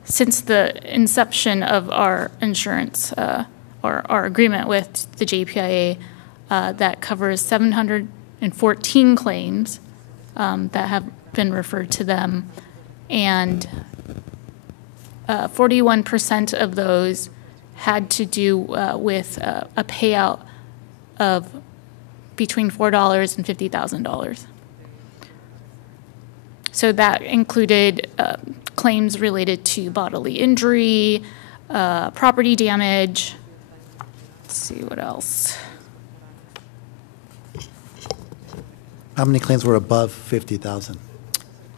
since the inception of our insurance or our agreement with the JPIA that covers 714 claims that have been referred to them, and 41% of those had to do with a payout of between $4 and $50,000. So that included claims related to bodily injury, property damage. Let's see what else. How many claims were above 50,000?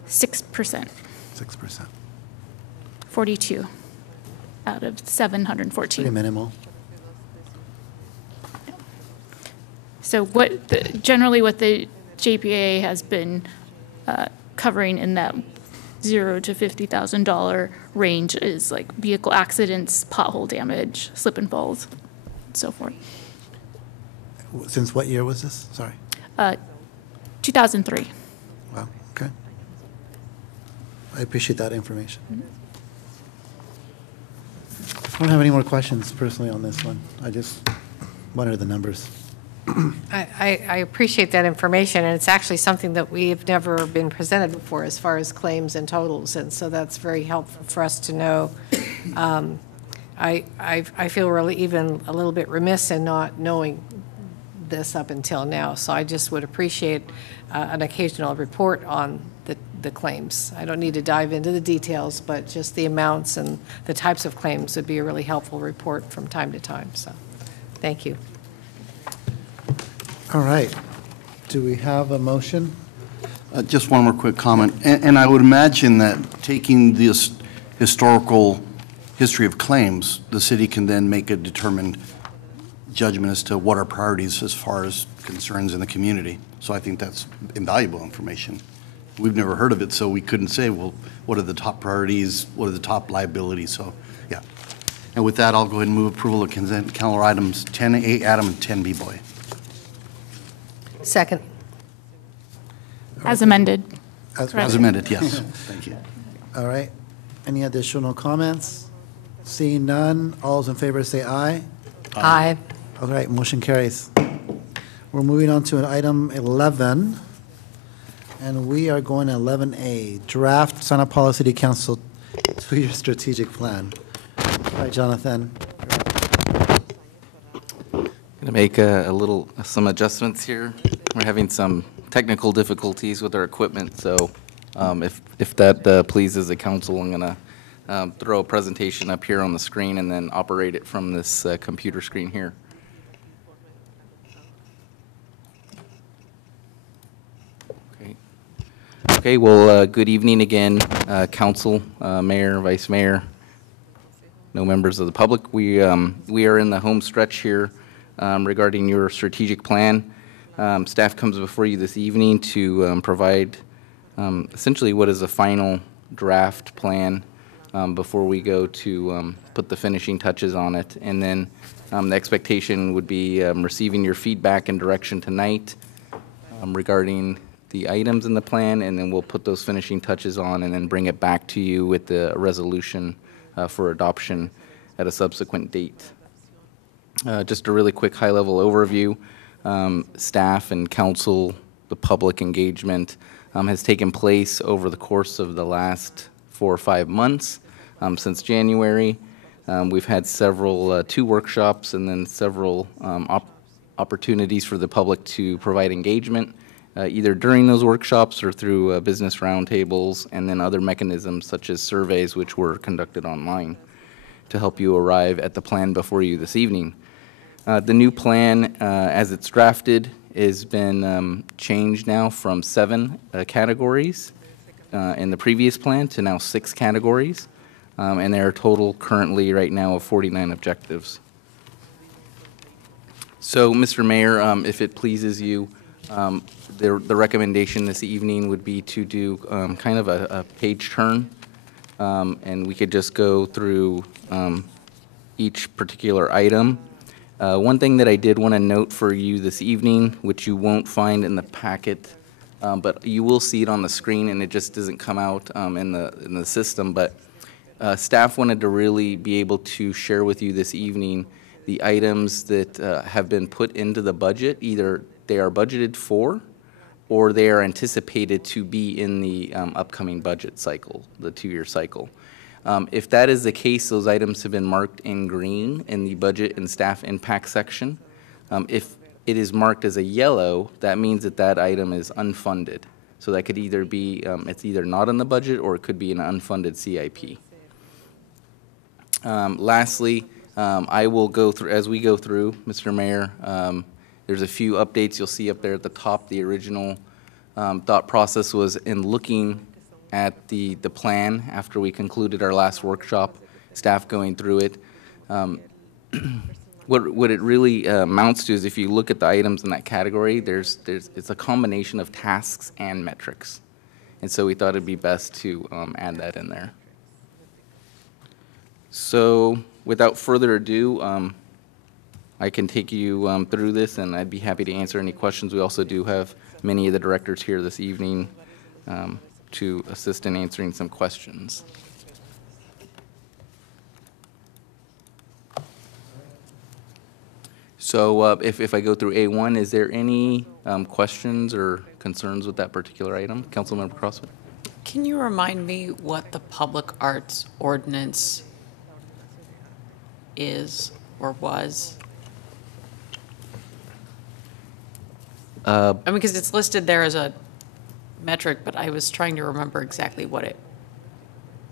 6%. 6%. 42 out of 714. Pretty minimal. So generally what the JPA has been covering in that $0 to $50,000 range is like vehicle accidents, pothole damage, slip and falls, and so forth. Since what year was this? Sorry. 2003. Wow, okay. I appreciate that information. I don't have any more questions personally on this one. I just wanted the numbers. I appreciate that information, and it's actually something that we've never been presented before as far as claims and totals, and so that's very helpful for us to know. I feel really even a little bit remiss in not knowing this up until now, so I just would appreciate an occasional report on the claims. I don't need to dive into the details, but just the amounts and the types of claims would be a really helpful report from time to time, so thank you. All right. Do we have a motion? Just one more quick comment. And I would imagine that taking this historical history of claims, the city can then make a determined judgment as to what are priorities as far as concerns in the community. So I think that's invaluable information. We've never heard of it, so we couldn't say, well, what are the top priorities? What are the top liabilities? So, yeah. And with that, I'll go ahead and move approval of consent calendar items 10A, Adam, and 10B, Boy. Second. As amended. As amended, yes. Thank you. All right. Any additional comments? Seeing none, all those in favor say aye. Aye. All right, motion carries. We're moving on to an item 11, and we are going to 11A, Draft Santa Paula City Council 2-year strategic plan. All right, Jonathan. Going to make some adjustments here. We're having some technical difficulties with our equipment, so if that pleases the council, I'm going to throw a presentation up here on the screen and then operate it from this computer screen here. Okay, well, good evening again, council, mayor, vice mayor, no members of the public. We are in the home stretch here regarding your strategic plan. Staff comes before you this evening to provide essentially what is a final draft plan before we go to put the finishing touches on it. And then the expectation would be receiving your feedback and direction tonight regarding the items in the plan, and then we'll put those finishing touches on and then bring it back to you with the resolution for adoption at a subsequent date. Just a really quick high-level overview. Staff and council, the public engagement has taken place over the course of the last 4 or 5 months since January. We've had several, 2 workshops and then several opportunities for the public to provide engagement, either during those workshops or through business roundtables, and then other mechanisms such as surveys which were conducted online to help you arrive at the plan before you this evening. The new plan, as it's drafted, has been changed now from 7 categories in the previous plan to now 6 categories, and there are total currently right now of 49 objectives. So, Mr. Mayor, if it pleases you, the recommendation this evening would be to do kind of a page turn, and we could just go through each particular item. One thing that I did want to note for you this evening, which you won't find in the packet, but you will see it on the screen, and it just doesn't come out in the system, but staff wanted to really be able to share with you this evening the items that have been put into the budget. Either they are budgeted for, or they are anticipated to be in the upcoming budget cycle, the 2-year cycle. If that is the case, those items have been marked in green in the budget and staff impact section. If it is marked as a yellow, that means that that item is unfunded. So that could either be, it's either not in the budget or it could be an unfunded CIP. Lastly, I will go through, as we go through, Mr. Mayor, there's a few updates you'll see up there at the top. The original thought process was in looking at the plan after we concluded our last workshop, staff going through it. What it really amounts to is if you look at the items in that category, it's a combination of tasks and metrics. And so we thought it'd be best to add that in there. So without further ado, I can take you through this, and I'd be happy to answer any questions. We also do have many of the directors here this evening to assist in answering some questions. So if I go through A1, is there any questions or concerns with that particular item? Councilmember Crossman? Can you remind me what the public arts ordinance is or was? I mean, because it's listed there as a metric, but I was trying to remember exactly what it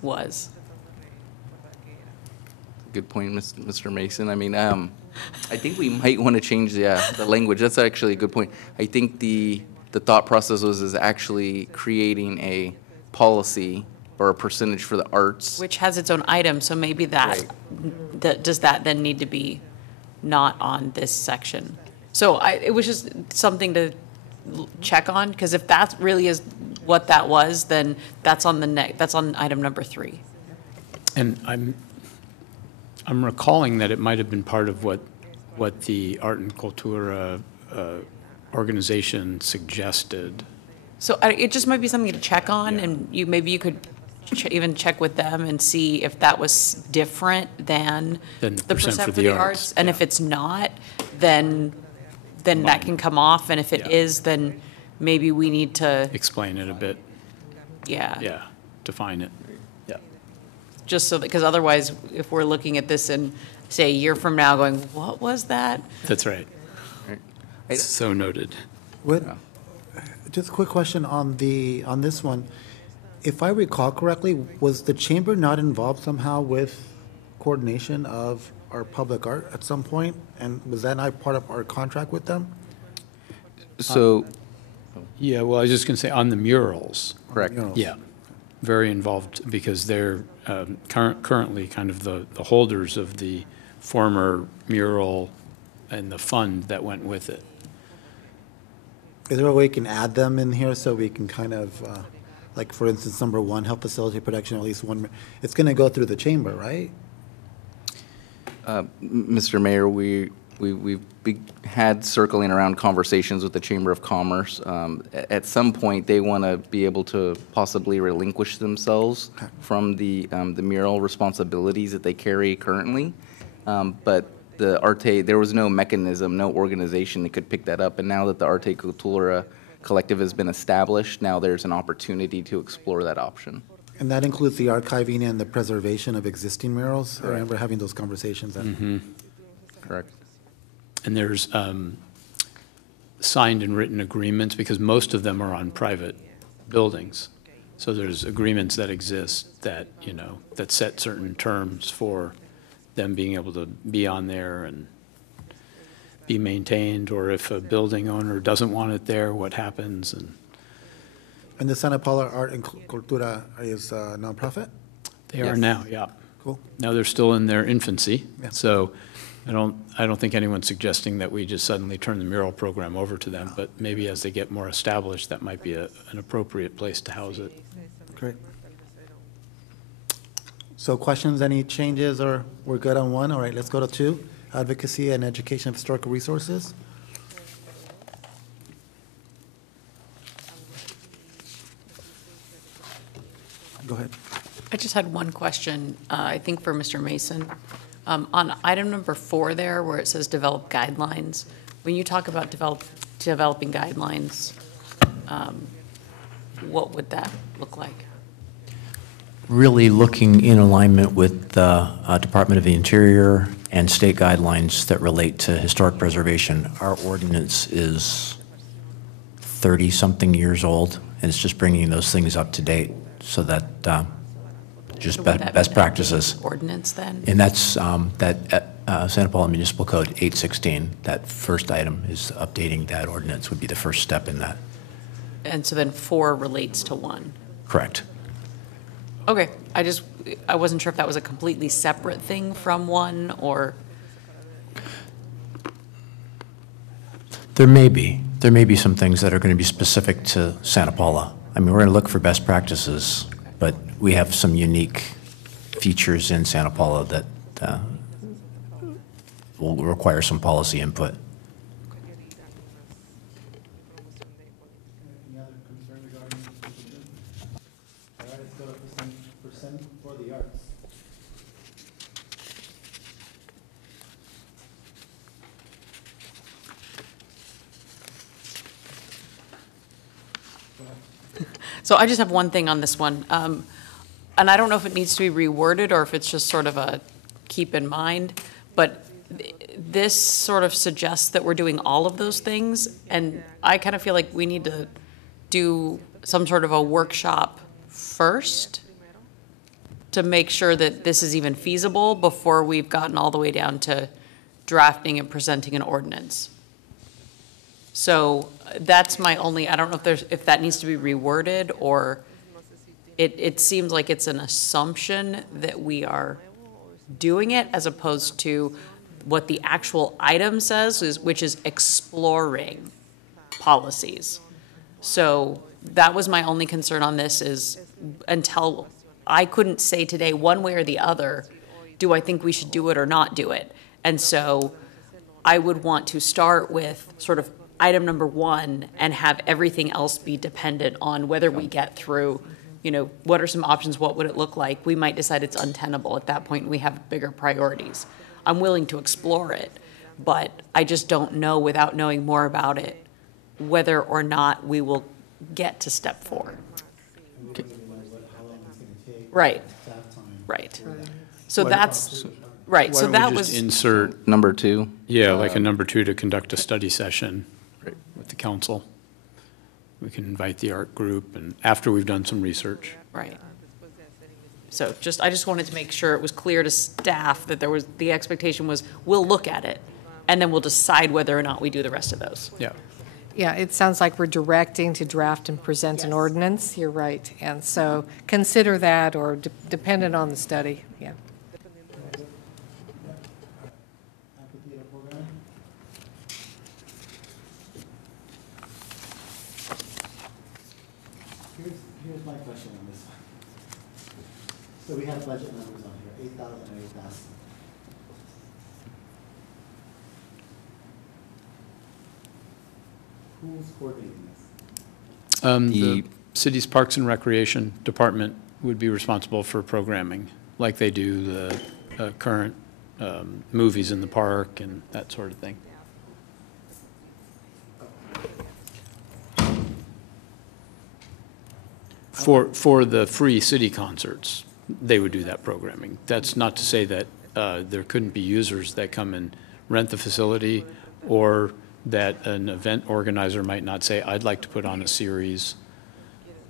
was. Good point, Mr. Mason. I mean, I think we might want to change the language. That's actually a good point. I think the thought process is actually creating a policy or a percentage for the arts. Which has its own item, so maybe that, does that then need to be not on this section? So it was just something to check on, because if that really is what that was, then that's on that's on item number 3. And I'm recalling that it might have been part of what the Art and Cultura organization suggested. So it just might be something to check on, and maybe you could even check with them and see if that was different than the percent for the arts. And if it's not, then that can come off, and if it is, then maybe we need to explain it a bit. Yeah, define it. Yeah. Just so that, because otherwise, if we're looking at this in, say, a year from now going, what was that? That's right. So noted. Just a quick question on this one. If I recall correctly, was the chamber not involved somehow with coordination of our public art at some point? And was that not part of our contract with them? So, yeah, well, I was just going to say on the murals. Correct. Yeah, very involved because they're currently kind of the holders of the former mural and the fund that went with it. Is there a way we can add them in here so we can kind of, like for instance, number 1, help facilitate production, at least one, it's going to go through the chamber, right? Mr. Mayor, we've had circling around conversations with the Chamber of Commerce. At some point, they want to be able to possibly relinquish themselves from the mural responsibilities that they carry currently. But the Arte, there was no mechanism, no organization that could pick that up. And now that the Arte Cultura Collective has been established, now there's an opportunity to explore that option. And that includes the archiving and the preservation of existing murals? I remember having those conversations. Correct. And there's signed and written agreements because most of them are on private buildings. So there's agreements that exist that, that set certain terms for them being able to be on there and be maintained, or if a building owner doesn't want it there, what happens. And the Santa Paula Art and Cultura is a nonprofit? They are now, yeah. Cool. Now they're still in their infancy, so I don't think anyone's suggesting that we just suddenly turn the mural program over to them, but maybe as they get more established, that might be an appropriate place to house it. Great. So questions, any changes, or we're good on 1? All right, let's go to 2, advocacy and education of historical resources. Go ahead. I just had one question, I think for Mr. Mason. On item number 4 there, where it says develop guidelines, when you talk about developing guidelines, what would that look like? Really looking in alignment with the Department of the Interior and state guidelines that relate to historic preservation. Our ordinance is 30-something years old, and it's just bringing those things up to date so that just best practices. Ordinance then? And that's Santa Paula Municipal Code 816. That first item is updating that ordinance would be the first step in that. And so then 4 relates to 1? Correct. Okay, I wasn't sure if that was a completely separate thing from 1, or? There may be some things that are going to be specific to Santa Paula. I mean, we're going to look for best practices, but we have some unique features in Santa Paula that will require some policy input. Any other concern regarding this position? All right, let's go to percent for the arts. So I just have one thing on this one. And I don't know if it needs to be reworded or if it's just sort of a keep in mind, but this sort of suggests that we're doing all of those things. And I kind of feel like we need to do some sort of a workshop first to make sure that this is even feasible before we've gotten all the way down to drafting and presenting an ordinance. So that's my only, I don't know if that needs to be reworded, or it seems like it's an assumption that we are doing it as opposed to what the actual item says, which is exploring policies. So that was my only concern on this, is until I couldn't say today one way or the other, do I think we should do it or not do it? And so I would want to start with sort of item number one and have everything else be dependent on whether we get through, what are some options, what would it look like? We might decide it's untenable at that point and we have bigger priorities. I'm willing to explore it, but I just don't know, without knowing more about it, whether or not we will get to step 4. Right. Right. So that's, right, so that was. Insert. Number 2. Yeah, like a number 2 to conduct a study session with the council. We can invite the art group and after we've done some research. Right. So I just wanted to make sure it was clear to staff that the expectation was, we'll look at it and then we'll decide whether or not we do the rest of those. Yeah. Yeah, it sounds like we're directing to draft and present an ordinance. You're right. And so consider that, or dependent on the study. Yeah. Here's my question on this one. So we have budget numbers on here, 8,000 and 8,000. Who's coordinating this? The city's Parks and Recreation Department would be responsible for programming, like they do the current movies in the park and that sort of thing. For the free city concerts, they would do that programming. That's not to say that there couldn't be users that come and rent the facility, or that an event organizer might not say, I'd like to put on a series,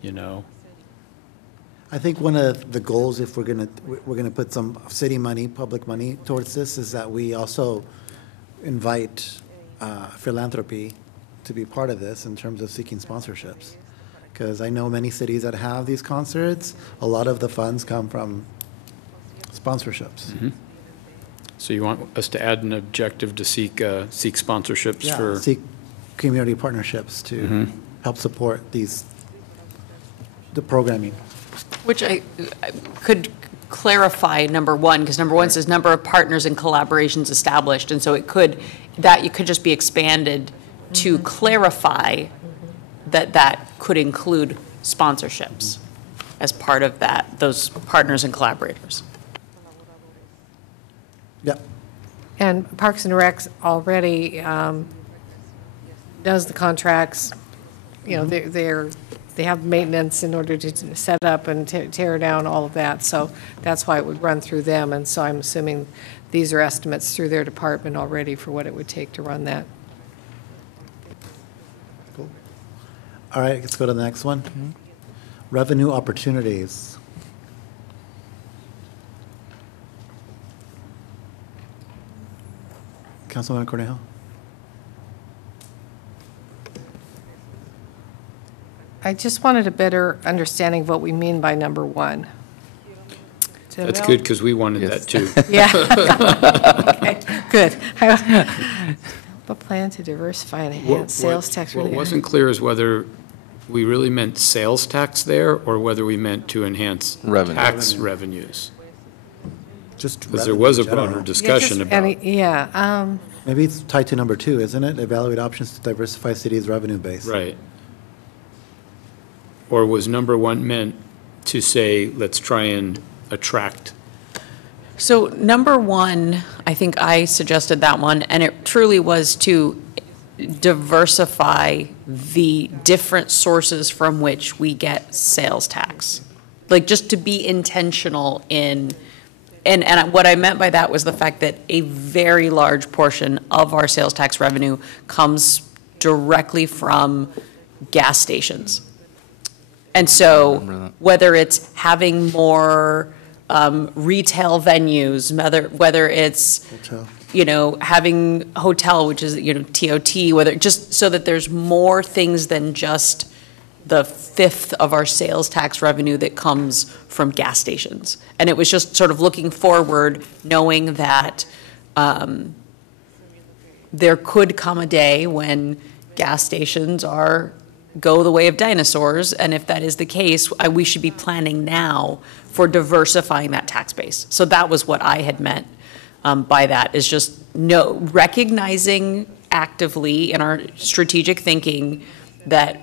I think one of the goals, if we're gonna put some city money, public money towards this, is that we also invite philanthropy to be part of this in terms of seeking sponsorships. Because I know many cities that have these concerts, a lot of the funds come from sponsorships. Mm-hmm. So you want us to add an objective to seek sponsorships for? Seek community partnerships to help support the programming. Which I could clarify number 1, because number 1 says number of partners and collaborations established, and so it could just be expanded to clarify that could include sponsorships as part of those partners and collaborators. Yep. And Parks and Recs already does the contracts. They have maintenance in order to set up and tear down all of that. So that's why it would run through them. And so I'm assuming these are estimates through their department already for what it would take to run that. Cool. All right, let's go to the next one. Revenue opportunities. Councilman Cornejo. I just wanted a better understanding of what we mean by number 1. That's good, because we wanted that too. Yeah. Okay, good. A plan to diversify and enhance sales tax. What wasn't clear is whether we really meant sales tax there, or whether we meant to enhance tax revenues. Because there was a broader discussion about. Maybe it's tied to number 2, isn't it? Evaluate options to diversify city's revenue base. Right. Or was number 1 meant to say, let's try and attract? So number 1, I think I suggested that one, and it truly was to diversify the different sources from which we get sales tax. Like, just to be intentional in, and what I meant by that was the fact that a very large portion of our sales tax revenue comes directly from gas stations. And so whether it's having more retail venues, whether it's, having hotel, which is, TOT, whether just so that there's more things than just the 1/5 of our sales tax revenue that comes from gas stations. And it was just sort of looking forward, knowing that there could come a day when gas stations go the way of dinosaurs, and if that is the case, we should be planning now for diversifying that tax base. So that was what I had meant by that, is just recognizing actively in our strategic thinking that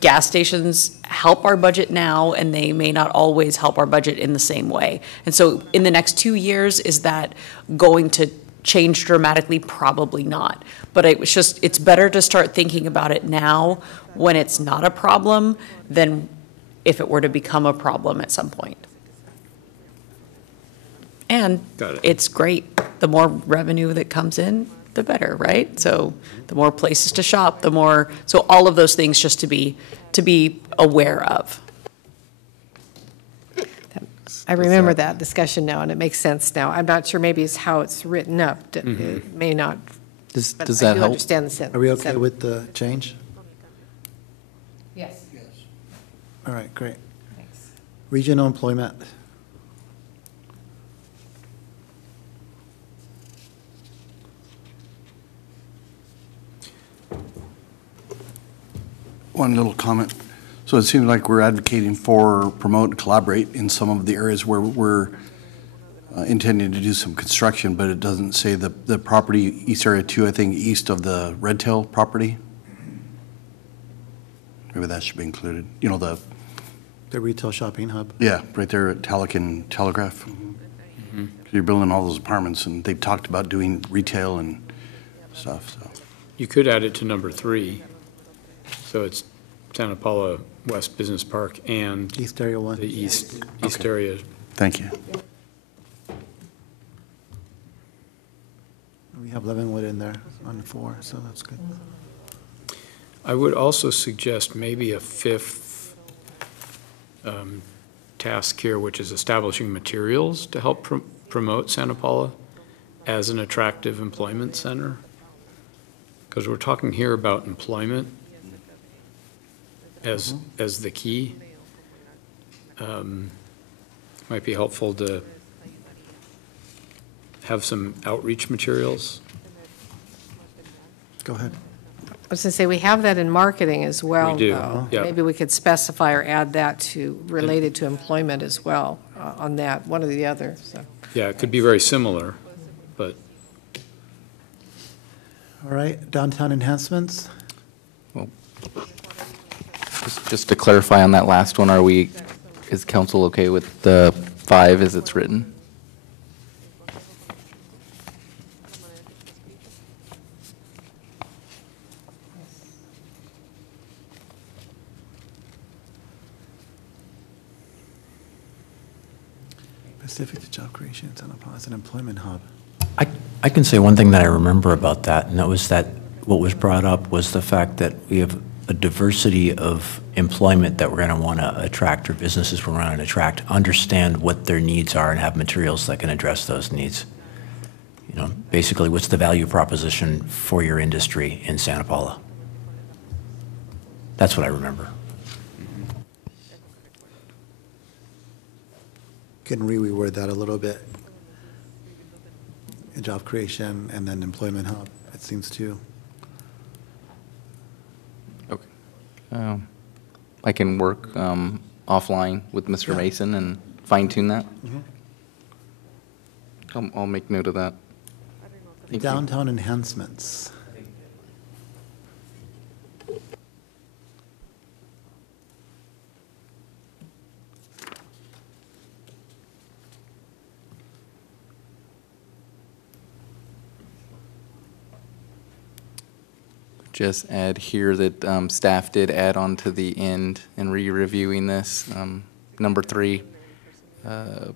gas stations help our budget now, and they may not always help our budget in the same way. And so in the next 2 years, is that going to change dramatically? Probably not. But it's better to start thinking about it now when it's not a problem than if it were to become a problem at some point. And it's great. The more revenue that comes in, the better, right? So the more places to shop, so all of those things just to be aware of. I remember that discussion now, and it makes sense now. I'm not sure maybe it's how it's written up. It may not. Does but that I do help? understand the sentence. Are we okay with the change? Yes. All right, great. Regional employment. One little comment. So it seems like we're advocating for promote and collaborate in some of the areas where we're intending to do some construction, but it doesn't say the property, East Area 2, I think, east of the Red Tail property. Maybe that should be included. You know, the retail shopping hub. Yeah, right there at Talc and Telegraph. You're building all those apartments, and they've talked about doing retail and stuff, so. You could add it to number 3. So it's Santa Paula West Business Park and East Area 1. The East Okay. Area. Thank you. We have Leavenwood in there on 4, so that's good. I would also suggest maybe a 5th task here, which is establishing materials to help promote Santa Paula as an attractive employment center. Because we're talking here about employment as the key. Might be helpful to have some outreach materials. Go ahead. I was going to say, we have that in marketing as well, We do, though. yep. Maybe we could specify or add that to, related to employment as well, on that, one or the other, so. Yeah, it could be very similar, but All right, downtown enhancements. Just to clarify on that last one, is council okay with the 5 as it's written? Specific to job creation, Santa Paula as an employment hub. I can say one thing that I remember about that, and that was that what was brought up was the fact that we have a diversity of employment that we're going to want to attract, or businesses we're going to attract, understand what their needs are and have materials that can address those needs. You know, basically, what's the value proposition for your industry in Santa Paula? That's what I remember. Can reword that a little bit? Job creation and then employment hub, it seems to. Okay. I can work offline with Mr. Mason and fine tune that. I'll make note of that. Thank you. Downtown enhancements. Just add here that staff did add on to the end in re-reviewing this, number 3,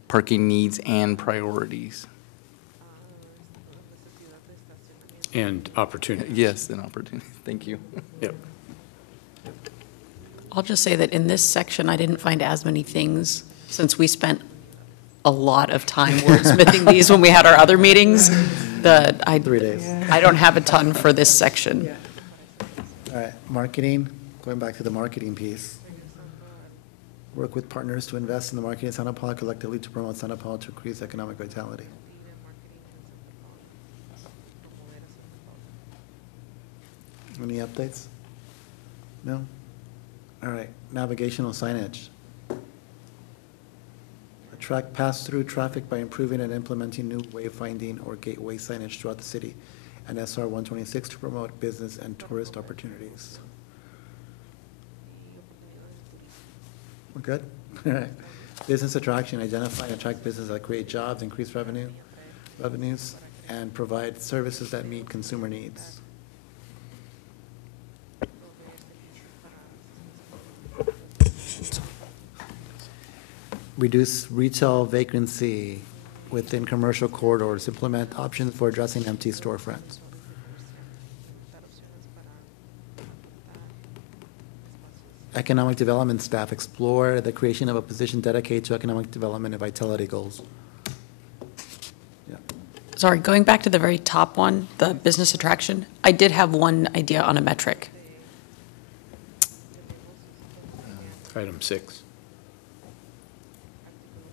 parking needs and priorities. and opportunity. Yes, and opportunity. Thank you. Yep. I'll just say that in this section, I didn't find as many things, since we spent a lot of time wordsmithing these when we had our other meetings, that 3 days. I don't have a ton for this section. All right, marketing, going back to the marketing piece. Work with partners to invest in the marketing of Santa Paula collectively to promote Santa Paula to increase economic vitality. Any updates? No? All right, navigational signage. Attract pass-through traffic by improving and implementing new wayfinding or gateway signage throughout the city. and SR 126 to promote business and tourist opportunities. We're good? All right. Business attraction, identify and attract business that create jobs, increase revenues, and provide services that meet consumer needs. Reduce retail vacancy within commercial corridors, implement options for addressing empty storefronts. Economic development staff, explore the creation of a position dedicated to economic development and vitality goals. Sorry, going back to the very top one, the business attraction, I did have one idea on a metric. Item 6.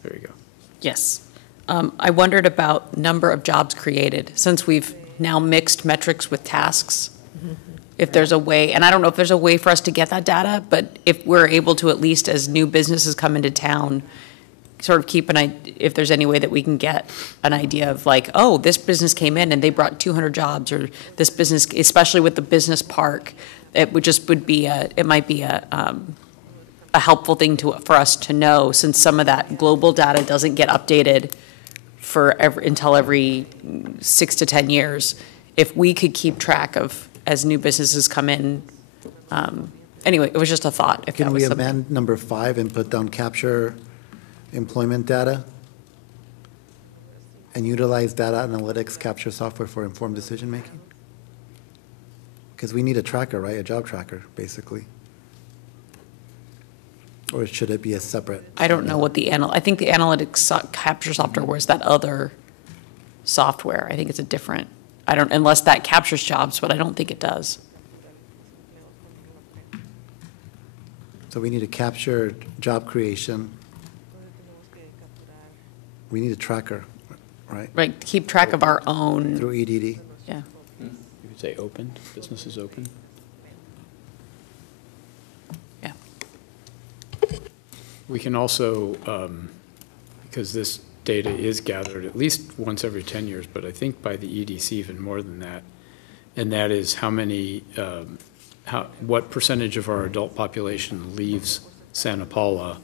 There you go. Yes. I wondered about number of jobs created, since we've now mixed metrics with tasks. If there's a way, and I don't know if there's a way for us to get that data, but if we're able to, at least as new businesses come into town, sort of keep if there's any way that we can get an idea of like, oh, this business came in and they brought 200 jobs, or this business, especially with the business park, it might be a helpful thing for us to know, since some of that global data doesn't get updated until every 6 to 10 years. If we could keep track of as new businesses come in. Anyway, it was just a thought. Can we amend number 5 and put down capture employment data and utilize data analytics capture software for informed decision-making? Because we need a tracker, right? A job tracker, basically. Or should it be a separate? I don't know what I think the analytics capture software was that other software. I think it's a different, unless that captures jobs, but I don't think it does. So we need to capture job creation. We need a tracker, right? Right, keep track of our own. Through EDD. Yeah. You could say open, business is open. Yeah. We can also, because this data is gathered at least once every 10 years, but I think by the EDC even more than that, and that is how many, what percentage of our adult population leaves Santa Paula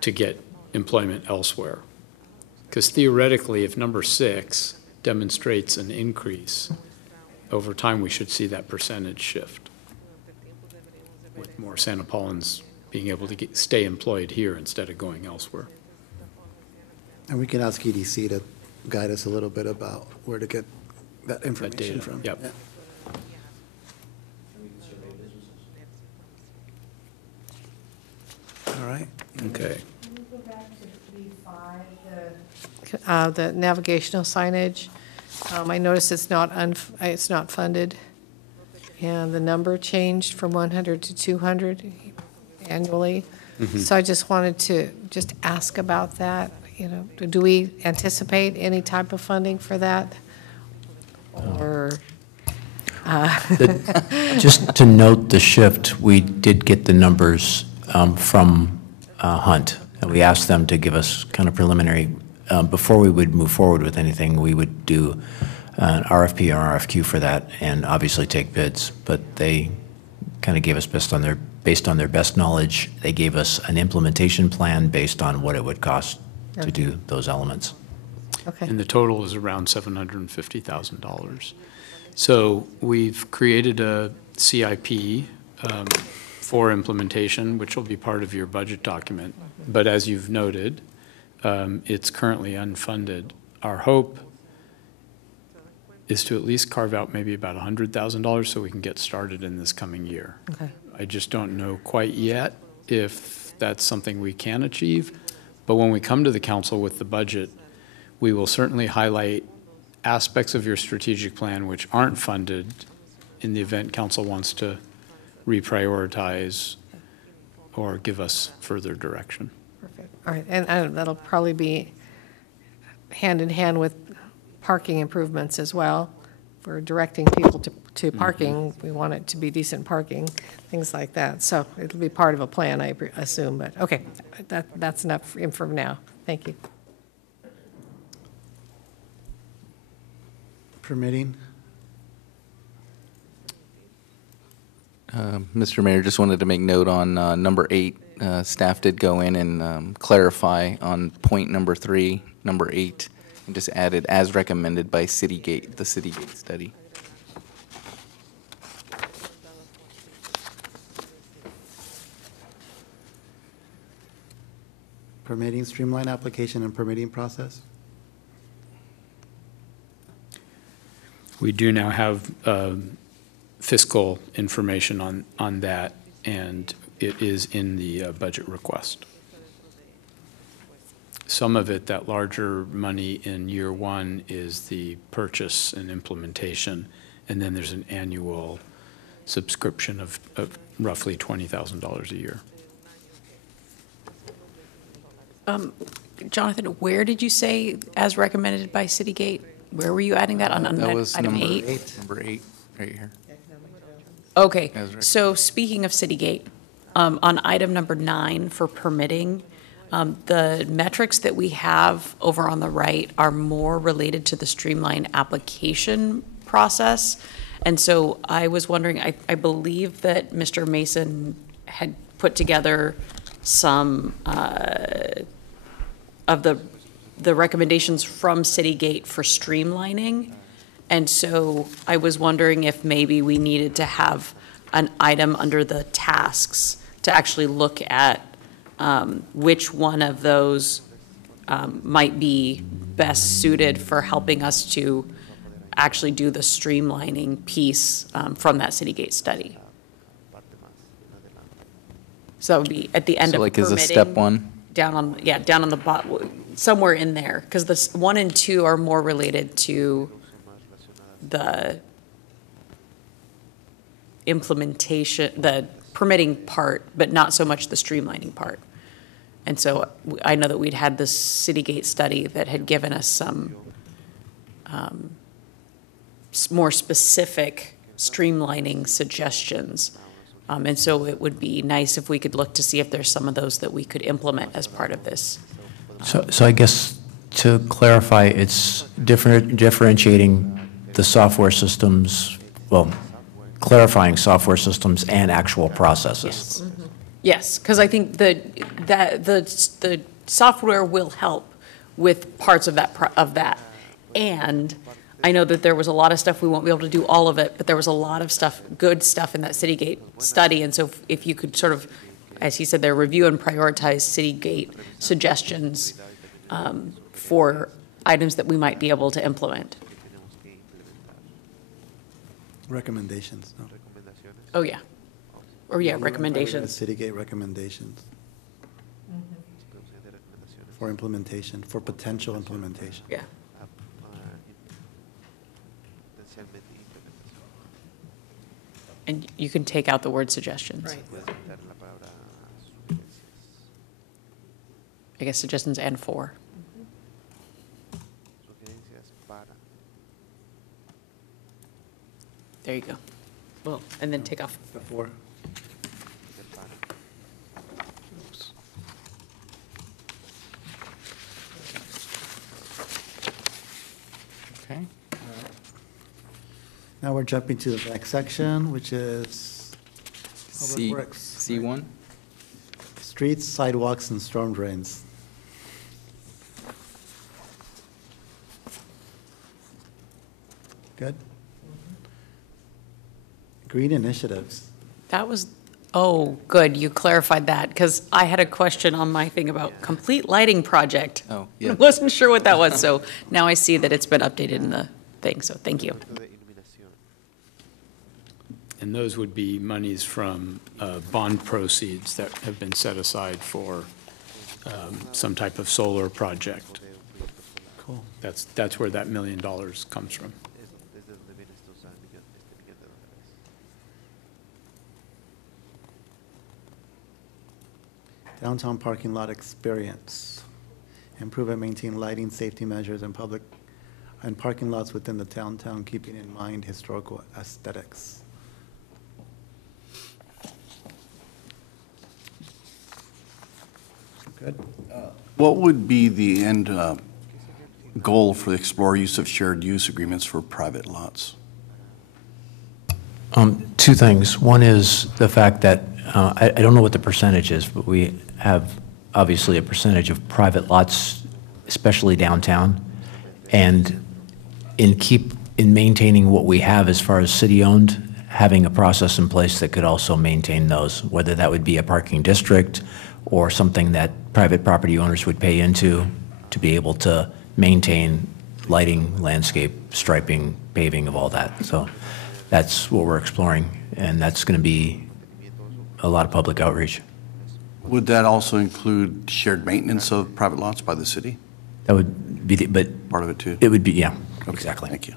to get employment elsewhere. Because theoretically, if number 6 demonstrates an increase, over time we should see that percentage shift, with more Santa Paulans being able to stay employed here instead of going elsewhere. And we can ask EDC to guide us a little bit about where to get that information data, from. yep. Yeah. All right. Okay. The navigational signage, I noticed it's not funded, and the number changed from 100 to 200 annually. Mm-hmm. So I just wanted to just ask about that. Do we anticipate any type of funding for that? Or Just to note the shift, we did get the numbers from Hunt, and we asked them to give us kind of preliminary, before we would move forward with anything, we would do an RFP or RFQ for that, and obviously take bids. But they kind of gave us based on their best knowledge. They gave us an implementation plan based on what it would cost to do those elements. Okay. And the total is around $750,000. So we've created a CIP for implementation, which will be part of your budget document. But as you've noted, it's currently unfunded. Our hope is to at least carve out maybe about $100,000 so we can get started in this coming year. Okay. I just don't know quite yet if that's something we can achieve. But when we come to the council with the budget, we will certainly highlight aspects of your strategic plan which aren't funded in the event council wants to reprioritize or give us further direction. Perfect. All right, and that'll probably be hand in hand with parking improvements as well. We're directing people to parking. We want it to be decent parking, things like that. So it'll be part of a plan, I assume, but okay, that's enough for now. Thank you. Permitting? Mr. Mayor, just wanted to make note on number 8. Staff did go in and clarify on point number 3, number 8, and just added as recommended by Citygate, the Citygate study. Permitting, streamline application and permitting process? We do now have fiscal information on that, and it is in the budget request. Some of it, that larger money in year one, is the purchase and implementation, and then there's an annual subscription of roughly $20,000 a year. Jonathan, where did you say as recommended by Citygate? Where were you adding that on That was item number 8? Number 8, right here. Okay, As recommended. so speaking of Citygate, on item number 9 for permitting, the metrics that we have over on the right are more related to the streamlined application process. And so I was wondering, I believe that Mr. Mason had put together some of the recommendations from Citygate for streamlining. And so I was wondering if maybe we needed to have an item under the tasks to actually look at which one of those might be best suited for helping us to actually do the streamlining piece from that Citygate study. So that would be at the end So of like is permitting. a step 1? Down on the bottom, somewhere in there, because the 1 and 2 are more related to the implementation, the permitting part, but not so much the streamlining part. And so I know that we'd had this Citygate study that had given us some more specific streamlining suggestions. And so it would be nice if we could look to see if there's some of those that we could implement as part of this. So I guess to clarify, it's differentiating the software systems, well, clarifying software systems and actual processes. Yes, because I think the software will help with parts of that. And I know that there was a lot of stuff, we won't be able to do all of it, but there was a lot of stuff, good stuff in that Citygate study. And so if you could sort of, as he said there, review and prioritize Citygate suggestions for items that we might be able to implement. Recommendations, no? Oh, yeah. Or, yeah, recommendations. Citygate recommendations. For implementation, for potential implementation. Yeah. And you can take out the word suggestions. Right. I guess suggestions and for. There you go. Well, and then take off. Before. Okay. Now we're jumping to the next section, which is Public Works. C1? Streets, sidewalks, and storm drains. Good. Green initiatives. That was, oh, good, you clarified that, because I had a question on my thing about complete lighting project. Oh, yeah. I wasn't sure what that was, so now I see that it's been updated in the thing, so thank you. And those would be monies from bond proceeds that have been set aside for some type of solar project. Cool. That's where that $1 million comes from. Downtown parking lot experience. Improve and maintain lighting, safety measures, and public and parking lots within the downtown, keeping in mind historical aesthetics. Good. What would be the end goal for the Explore use of shared use agreements for private lots? Two things. One is the fact that, I don't know what the percentage is, but we have obviously a percentage of private lots, especially downtown. And in maintaining what we have as far as city-owned, having a process in place that could also maintain those, whether that would be a parking district or something that private property owners would pay into to be able to maintain lighting, landscape, striping, paving of all that. So that's what we're exploring, and that's going to be a lot of public outreach. Would that also include shared maintenance of private lots by the city? That would be, but part of it too? It would be, yeah, Okay, exactly. Thank you.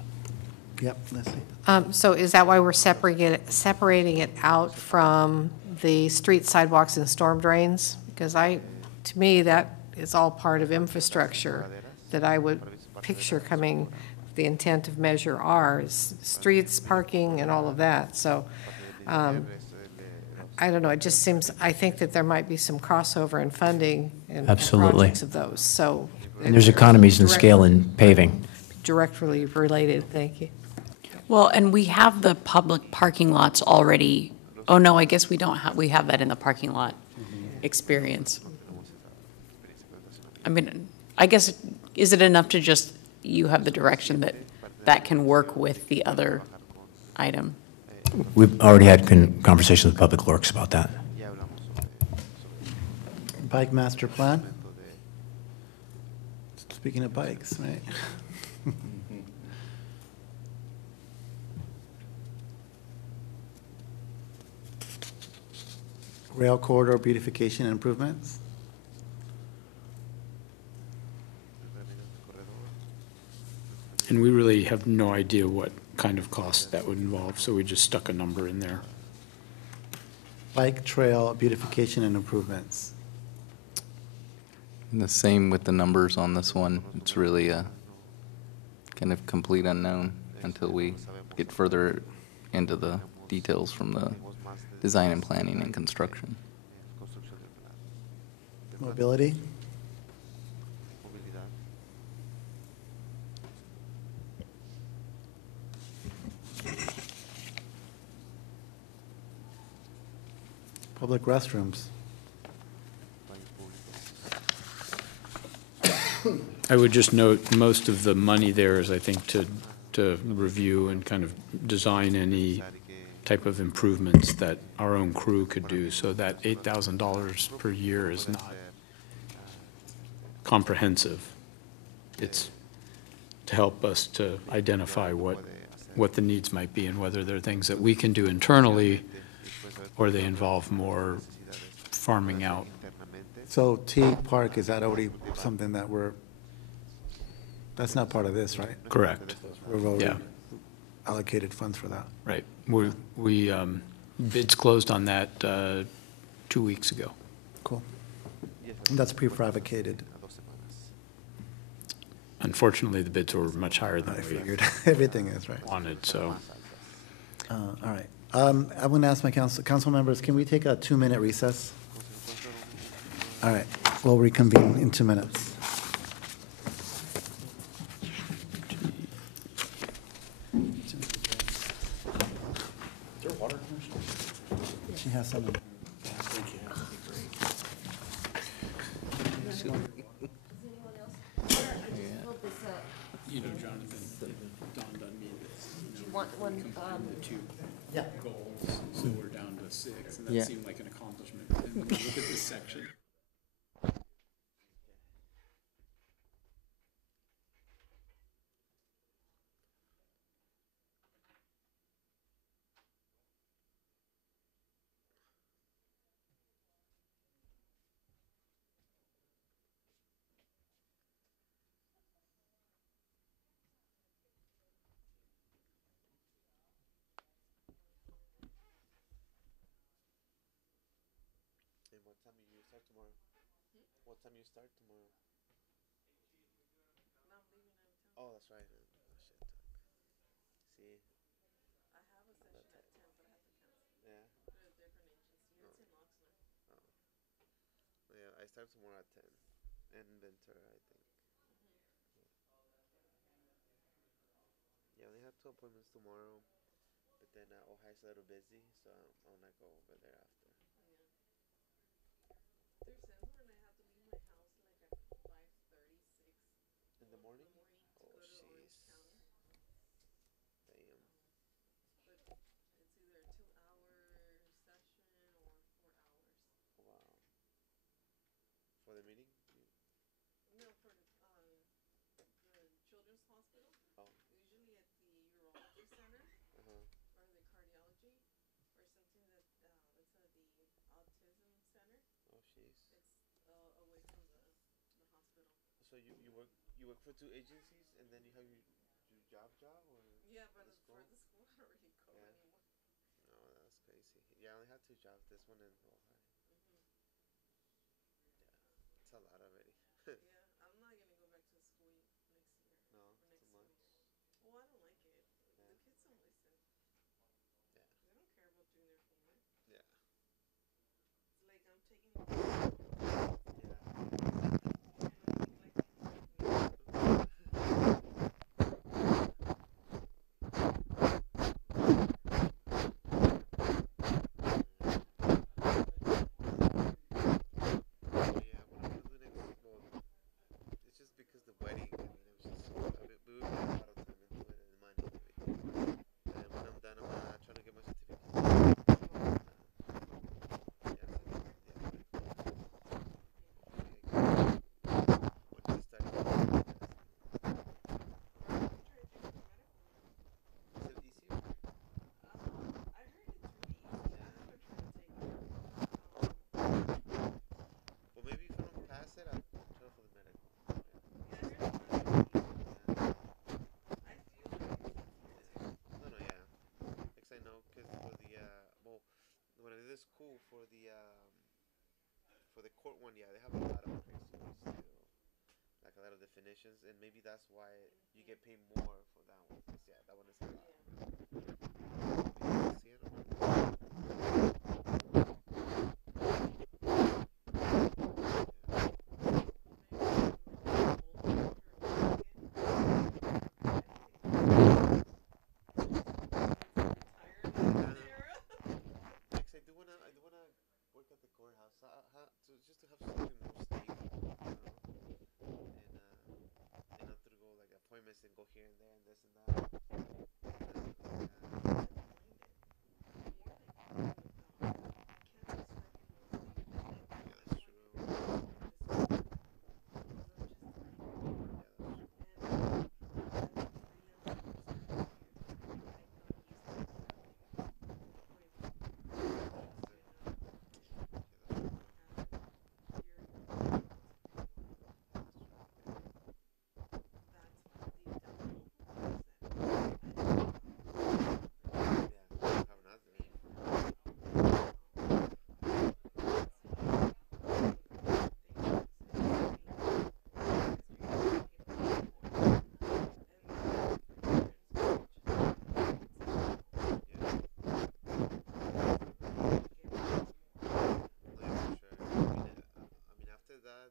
Yep, let's see. So is that why we're separating it out from the street sidewalks and storm drains? Because to me, that is all part of infrastructure that I would picture coming, the intent of Measure R is streets, parking, and all of that. So I don't know, it just seems, I think that there might be some crossover in funding and Absolutely. projects of those. So And there's economies in scale in paving. directly related, thank you. Well, and we have the public parking lots already. Oh, no, I guess we don't have, we have that in the parking lot experience. I mean, I guess, is it enough to just, you have the direction that that can work with the other item? We've already had conversations with Public Works about that. Bike master plan? Speaking of bikes, right? Rail corridor beautification and improvements? And we really have no idea what kind of cost that would involve, so we just stuck a number in there. Bike trail beautification and improvements. And the same with the numbers on this one. It's really a kind of complete unknown until we get further into the details from the design and planning and construction. Mobility? Public restrooms. I would just note, most of the money there is, I think, to review and kind of design any type of improvements that our own crew could do, so that $8,000 per year is not comprehensive. It's to help us to identify what the needs might be and whether there are things that we can do internally or they involve more farming out. So T Park, is that already something that that's not part of this, right? Correct. We've already Yeah. allocated funds for that. Right. We bids closed on that 2 weeks ago. Cool. That's prefabricated. Unfortunately, the bids were much higher than I we figured. Everything is, right. wanted, so. All right. I'm going to ask my council members, can we take a 2-minute recess? All right, we'll reconvene in 2 minutes. She has some. You know, Jonathan, it dawned on me that, Do you want one? the two Yeah. goals, so we're down to 6, and Yeah. that seemed like an accomplishment. And when you look at this section. What time you start tomorrow? Oh, that's right. Shit. See. I have a session at 10, but I have to cancel. Yeah. For a different agency. It's in Oxnard. Oh. Yeah, I start tomorrow at 10. In Ventura, I think. two appointments tomorrow, but then Ojai's a little busy, so I'm gonna go over there after. There's times when I have to leave my house like at 5:36 in the morning. Oh, jeez. Damn. But it's either a 2-hour session or 4 hours. Wow. For the meeting? No, for the Children's Hospital. Oh. Usually at the urology center. Or the cardiology, or something that it's at the autism center. Oh, jeez. It's away from the hospital. So you work for 2 agencies, and then you have your job, or? Yeah, but for the school, I don't really go anymore. No, that's crazy. Yeah, I only have 2 jobs. This one and Ojai. Yeah, it's a lot already. Yeah, I'm not gonna go back to school next year. No, too much. Well, I don't like it. The kids don't listen. Yeah. They don't care about doing their homework. Yeah. It's like I'm taking it. It's just because the wedding, I mean, it was just, we would put a lot of time into it and money and everything. And when I'm done, I'm trying to get my certificate. Well, maybe if I don't pass it, I'll try for the medical. No, yeah. Because I know, because for the, well, when I did the school for the court one, yeah, they have a lot of principles too. Like a lot of definitions, and maybe that's why you get paid more for that one. 'Cause, yeah, that one is a lot. See it or not? Because I do wanna work at the courthouse, just to have something more stable, and not to go like appointments and go here and there and this and that. That's true.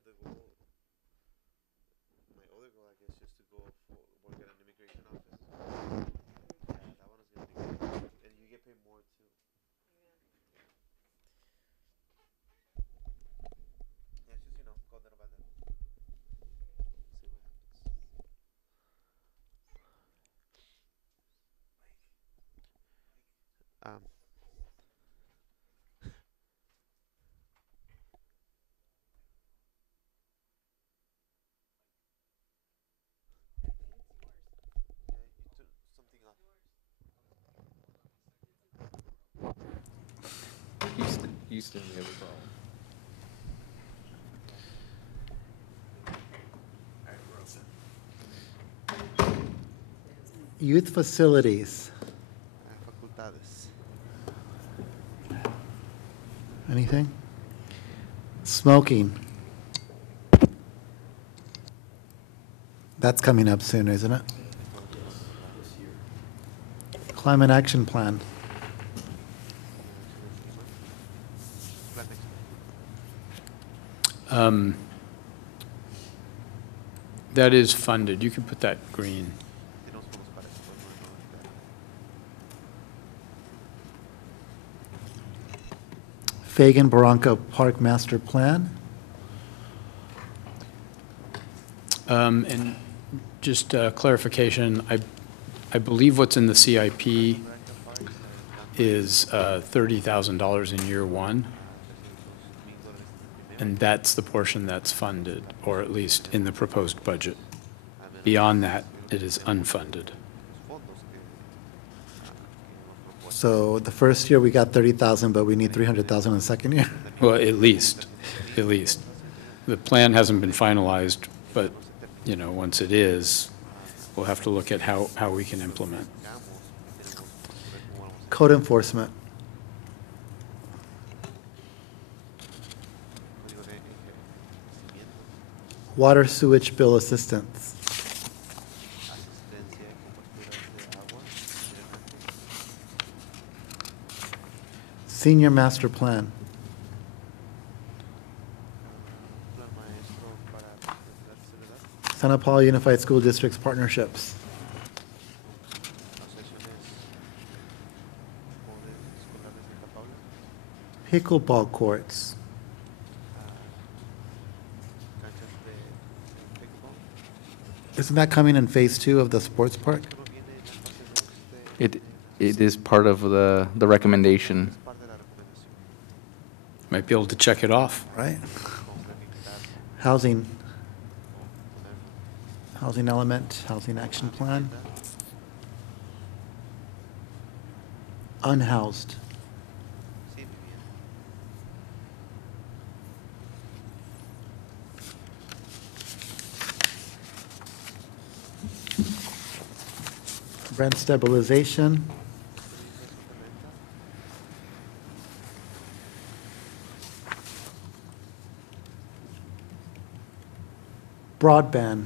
The goal, my other goal, I guess, is to go work at an immigration office. Yeah, that one is gonna be good, and you get paid more too. Yeah. Yeah, it's just go there about that. See what happens. Something off. Houston, the other problem. Youth facilities. Facultades. Anything? Smoking. That's coming up soon, isn't it? Climate Action Plan. That is funded. You can put that green. Fagan Barranca Park Master Plan. And just clarification, I believe what's in the CIP is $30,000 in year one. And that's the portion that's funded, or at least in the proposed budget. Beyond that, it is unfunded. So the first year we got 30,000, but we need 300,000 in the second year. Well, at least. The plan hasn't been finalized, but, you know, once it is, we'll have to look at how we can implement. Code enforcement. Water sewage bill assistance. Senior master plan. Santa Paula Unified School District's partnerships. Pickleball courts. Isn't that coming in phase 2 of the sports park? It is part of the recommendation. Might be able to check it off. Right. Housing element, housing action plan. Unhoused. Rent stabilization. Broadband.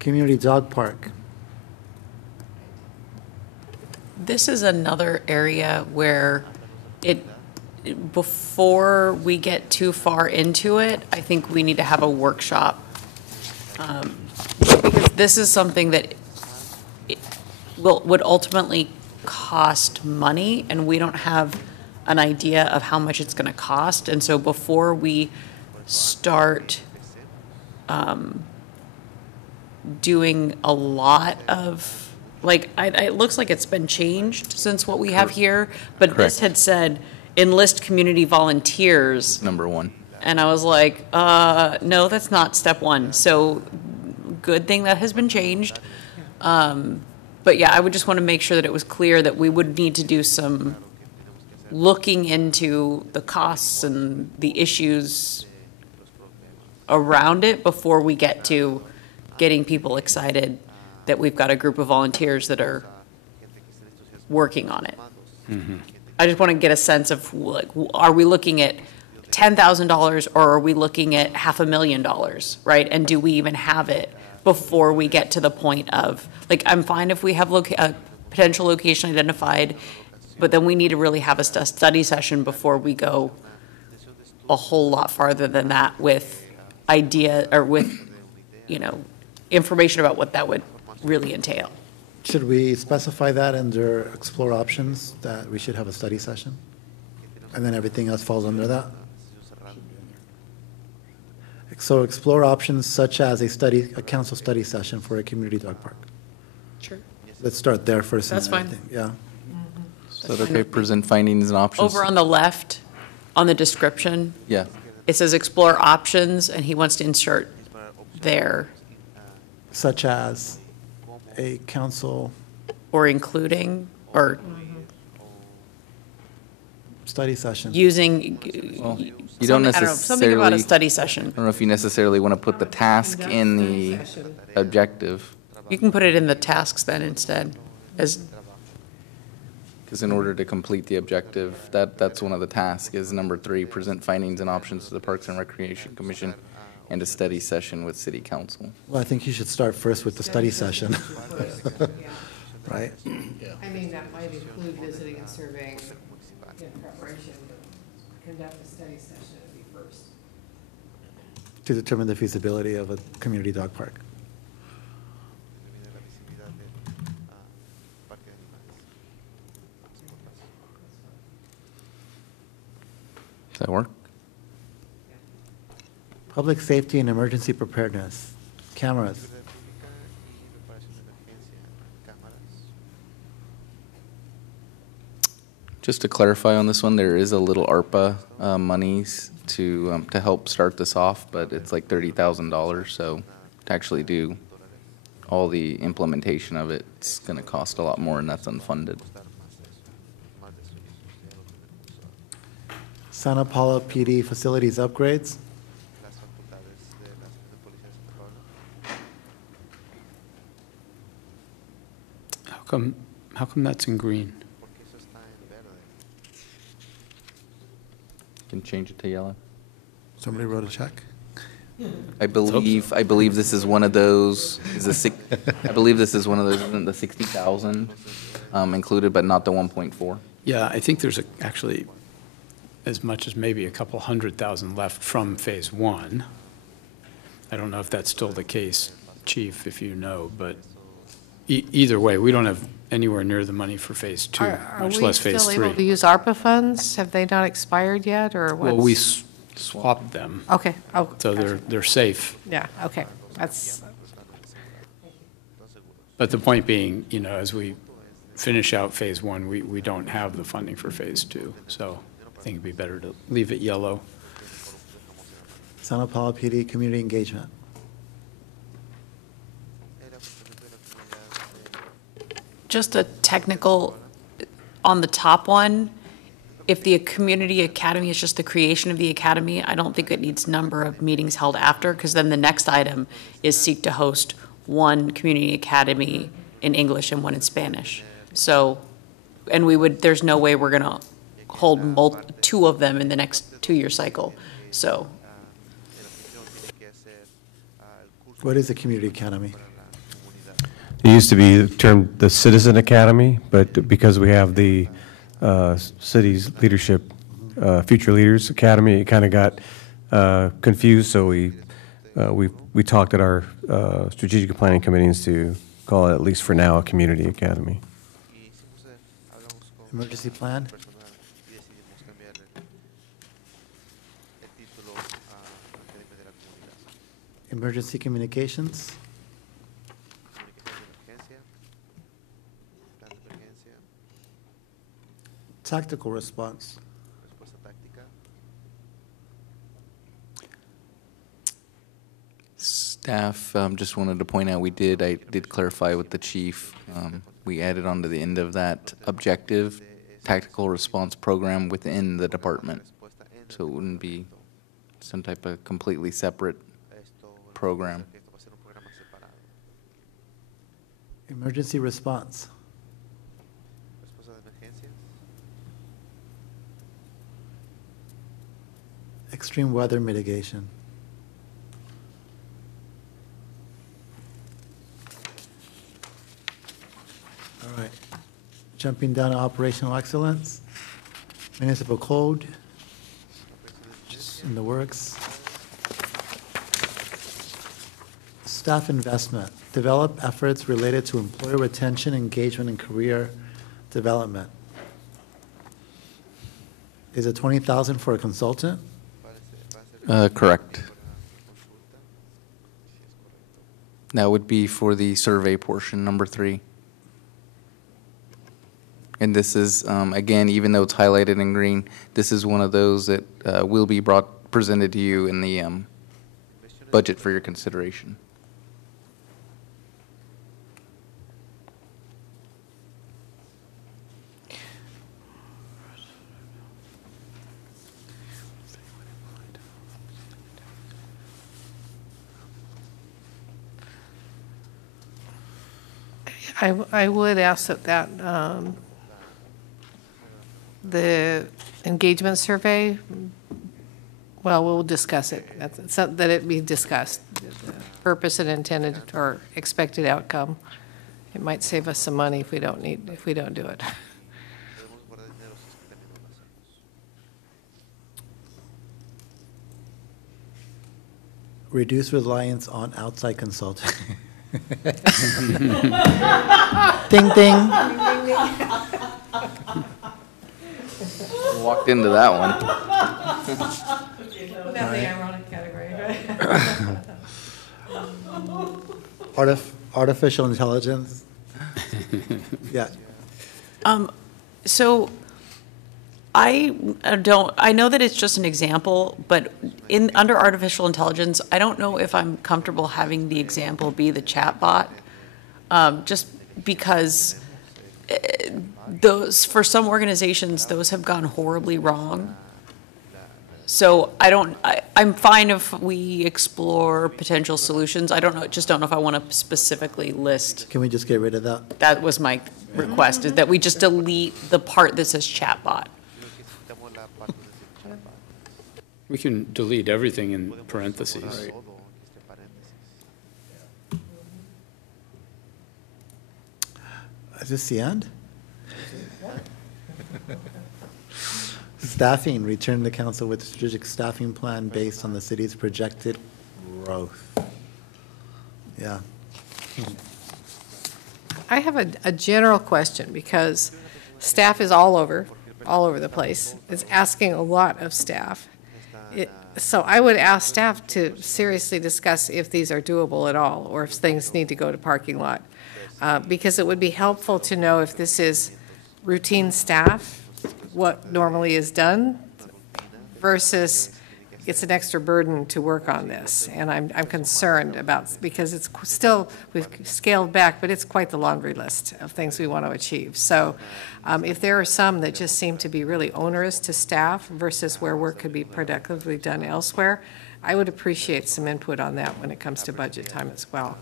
Community dog park. This is another area where before we get too far into it, I think we need to have a workshop. Because this is something that would ultimately cost money, and we don't have an idea of how much it's going to cost. And so before we start doing a lot of, like, it looks like it's been changed since what we have here, but this had said enlist community volunteers. Number 1. And I was like, no, that's not step 1. So good thing that has been changed. But yeah, I would just want to make sure that it was clear that we would need to do some looking into the costs and the issues around it before we get to getting people excited that we've got a group of volunteers that are working on it. Mm-hmm. I just want to get a sense of, like, are we looking at $10,000 or are we looking at $500,000, right? And do we even have it before we get to the point of, like, I'm fine if we have a potential location identified, but then we need to really have a study session before we go a whole lot farther than that with information about what that would really entail. Should we specify that under explore options, that we should have a study session? And then everything else falls under that? So explore options such as a council study session for a community dog park. Sure. Let's start there first. That's fine. Yeah. So that okay, present findings and options. Over on the left, on the description, Yeah. it says explore options, and he wants to insert there. Such as a council Or including, or study session. using. Well, you don't necessarily. Something about a study session. I don't know if you necessarily want to put the task in the objective. You can put it in the tasks then instead, as, Because in order to complete the objective, that's one of the tasks, is number 3, present findings and options to the Parks and Recreation Commission and a study session with City Council. Well, I think you should start first with the study session. Right? I mean, that might include visiting and surveying in preparation, conduct a study session would be first. To determine the feasibility of a community dog park. Does that work? Public safety and emergency preparedness, cameras. Just to clarify on this one, there is a little ARPA monies to help start this off, but it's like $30,000. So to actually do all the implementation of it, it's going to cost a lot more, and that's unfunded. Santa Paula PD facilities upgrades. How come that's in green? Can change it to yellow. Somebody wrote a check? I believe this is one of those. I believe this is one of those. Isn't the 60,000 included, but not the 1.4? Yeah, I think there's actually as much as maybe a couple 100,000 left from phase one. I don't know if that's still the case, Chief, if you know, but either way, we don't have anywhere near the money for phase two, much less phase Are we three. still able to use ARPA funds? Have they not expired yet, or what's? Well, we swapped them. Okay. Oh, So they're safe. yeah, okay. That's, But the point being, you know, as we finish out phase one, we don't have the funding for phase two. So I think it'd be better to leave it yellow. Santa Paula PD community engagement. Just a technical, on the top one, if the community academy is just the creation of the academy, I don't think it needs number of meetings held after, because then the next item is seek to host one community academy in English and one in Spanish. So, and there's no way we're gonna hold two of them in the next 2-year cycle, so. What is a community academy? It used to be termed the Citizen Academy, but because we have the city's leadership, Future Leaders Academy, it kind of got confused, so we talked at our strategic planning committees to call it, at least for now, a community academy. Emergency plan? Emergency communications? Tactical response. Staff just wanted to point out I did clarify with the chief. We added on to the end of that objective tactical response program within the department. So it wouldn't be some type of completely separate program. Emergency response. Extreme weather mitigation. All right. Jumping down to operational excellence. Municipal code. Just in the works. Staff investment. Develop efforts related to employer retention, engagement, and career development. Is it 20,000 for a consultant? Correct. That would be for the survey portion, number 3. And this is, again, even though it's highlighted in green, this is one of those that will be presented to you in the budget for your consideration. I would ask that the engagement survey, well, we'll discuss it, that it be discussed, the purpose and intended or expected outcome. It might save us some money if we don't do it. Reduce reliance on outside consulting. Ding, ding. Walked into that one. Without the ironic category, Artificial intelligence? Yeah. So I know that it's just an example, but under artificial intelligence, I don't know if I'm comfortable having the example be the chatbot, just because for some organizations, those have gone horribly wrong. So I'm fine if we explore potential solutions. I don't know, just don't know if I want to specifically list. Can we just get rid of that? That was my request, is that we just delete the part that says chatbot. We can delete everything in parentheses. Is this the end? Staffing, return to council with strategic staffing plan based on the city's projected growth. Yeah. I have a general question, because staff is all over the place. It's asking a lot of staff. So I would ask staff to seriously discuss if these are doable at all, or if things need to go to parking lot. Because it would be helpful to know if this is routine staff, what normally is done, versus it's an extra burden to work on this. And I'm concerned about, because it's still, we've scaled back, but it's quite the laundry list of things we want to achieve. So if there are some that just seem to be really onerous to staff versus where work could be productively done elsewhere, I would appreciate some input on that when it comes to budget time as well.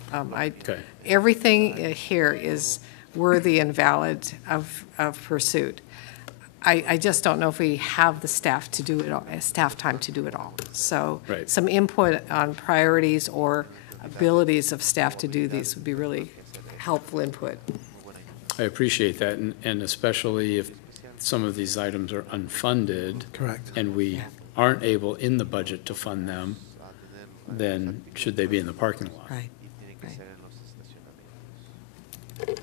Everything here is worthy and valid of pursuit. I just don't know if we have the staff to do it all, staff time to do it all. So some input on priorities or abilities of staff to do these would be really helpful input. I appreciate that, and especially if some of these items are unfunded. Correct. And we aren't able in the budget to fund them, then should they be in the parking lot? Right.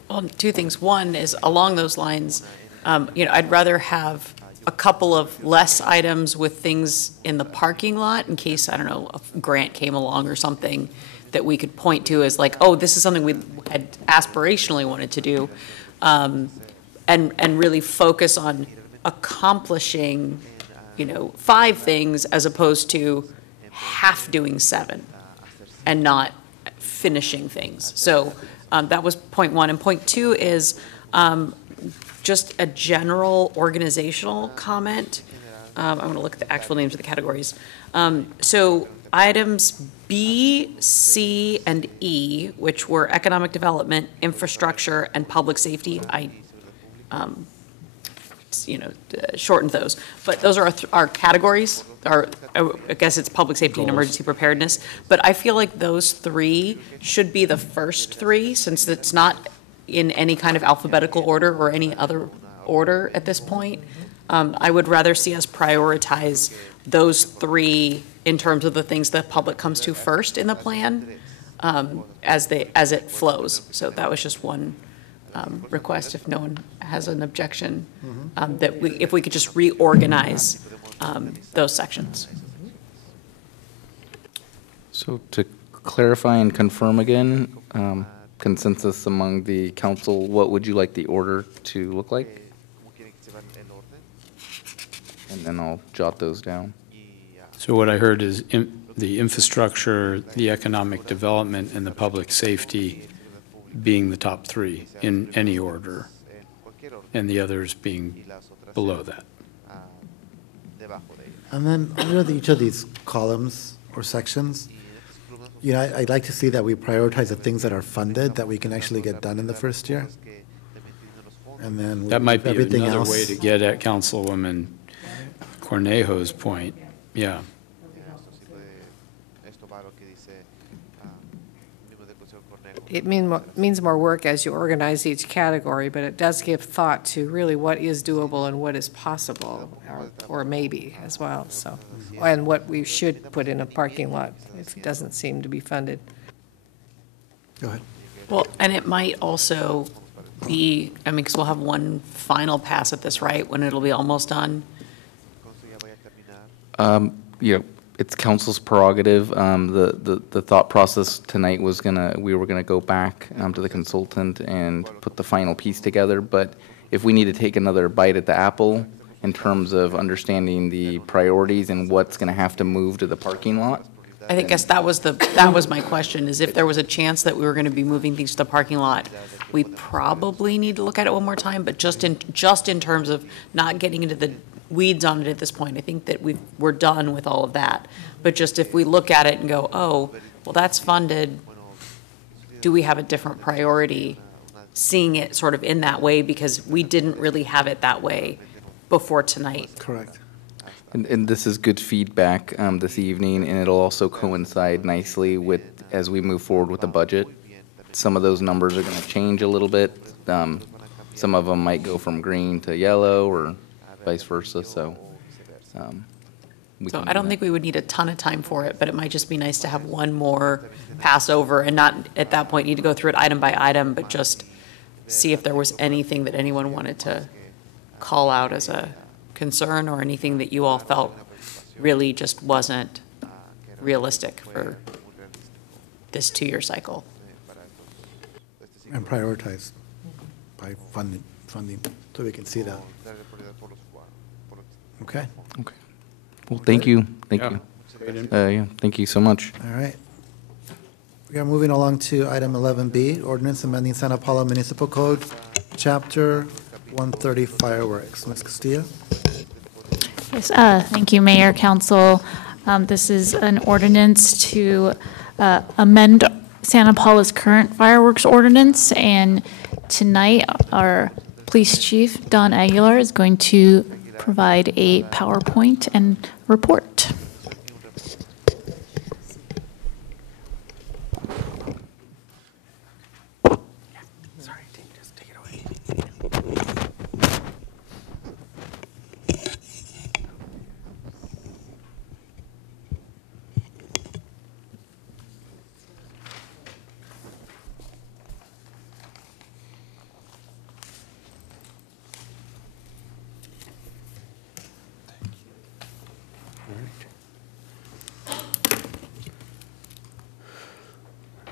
Well, two things. One is along those lines, I'd rather have a couple of less items with things in the parking lot in case, I don't know, a grant came along or something that we could point to as like, oh, this is something we had aspirationally wanted to do, and really focus on accomplishing, 5 things as opposed to half doing 7 and not finishing things. So that was point 1. And point 2 is just a general organizational comment. I'm going to look at the actual names of the categories. So items B, C, and E, which were economic development, infrastructure, and public safety, I shortened those. But those are our categories. I guess it's public safety and emergency preparedness. But I feel like those 3 should be the first 3, since it's not in any kind of alphabetical order or any other order at this point. I would rather see us prioritize those 3 in terms of the things the public comes to first in the plan as it flows. So that was just one request, if no one has an objection, that if we could just reorganize those sections. So to clarify and confirm again, consensus among the council, what would you like the order to look like? And then I'll jot those down. So what I heard is the infrastructure, the economic development, and the public safety being the top 3 in any order, and the others being below that. And then under each of these columns or sections, I'd like to see that we prioritize the things that are funded that we can actually get done in the first year. And then That might be everything another else. way to get at Councilwoman Cornejo's point. Yeah. It means more work as you organize each category, but it does give thought to really what is doable and what is possible, or maybe as well. So, and what we should put in a parking lot if it doesn't seem to be funded. Go ahead. Well, and it might also be, because we'll have one final pass at this, right, when it'll be almost done. You know, it's council's prerogative. The thought process tonight was we were gonna go back to the consultant and put the final piece together, but if we need to take another bite at the apple in terms of understanding the priorities and what's gonna have to move to the parking lot. I think that was my question, is if there was a chance that we were going to be moving things to the parking lot, we probably need to look at it one more time, but just in terms of not getting into the weeds on it at this point, I think that we're done with all of that. But just if we look at it and go, oh, well, that's funded, do we have a different priority, seeing it sort of in that way, because we didn't really have it that way before tonight. Correct. And this is good feedback this evening, and it'll also coincide nicely with, as we move forward with the budget. Some of those numbers are going to change a little bit. Some of them might go from green to yellow or vice versa, so. So I don't think we would need a ton of time for it, but it might just be nice to have one more pass over and not at that point need to go through it item by item, but just see if there was anything that anyone wanted to call out as a concern or anything that you all felt really just wasn't realistic for this 2-year cycle. And prioritize by funding, so we can see that. Okay. Okay. Well, thank you. Thank Yeah. you. Yeah, thank you so much. All right. We are moving along to item 11B, ordinance amending Santa Paula Municipal Code, Chapter 130 fireworks. Ms. Castillo? Yes, thank you, Mayor, Council. This is an ordinance to amend Santa Paula's current fireworks ordinance, and tonight our police chief, Don Aguilar, is going to provide a PowerPoint and report.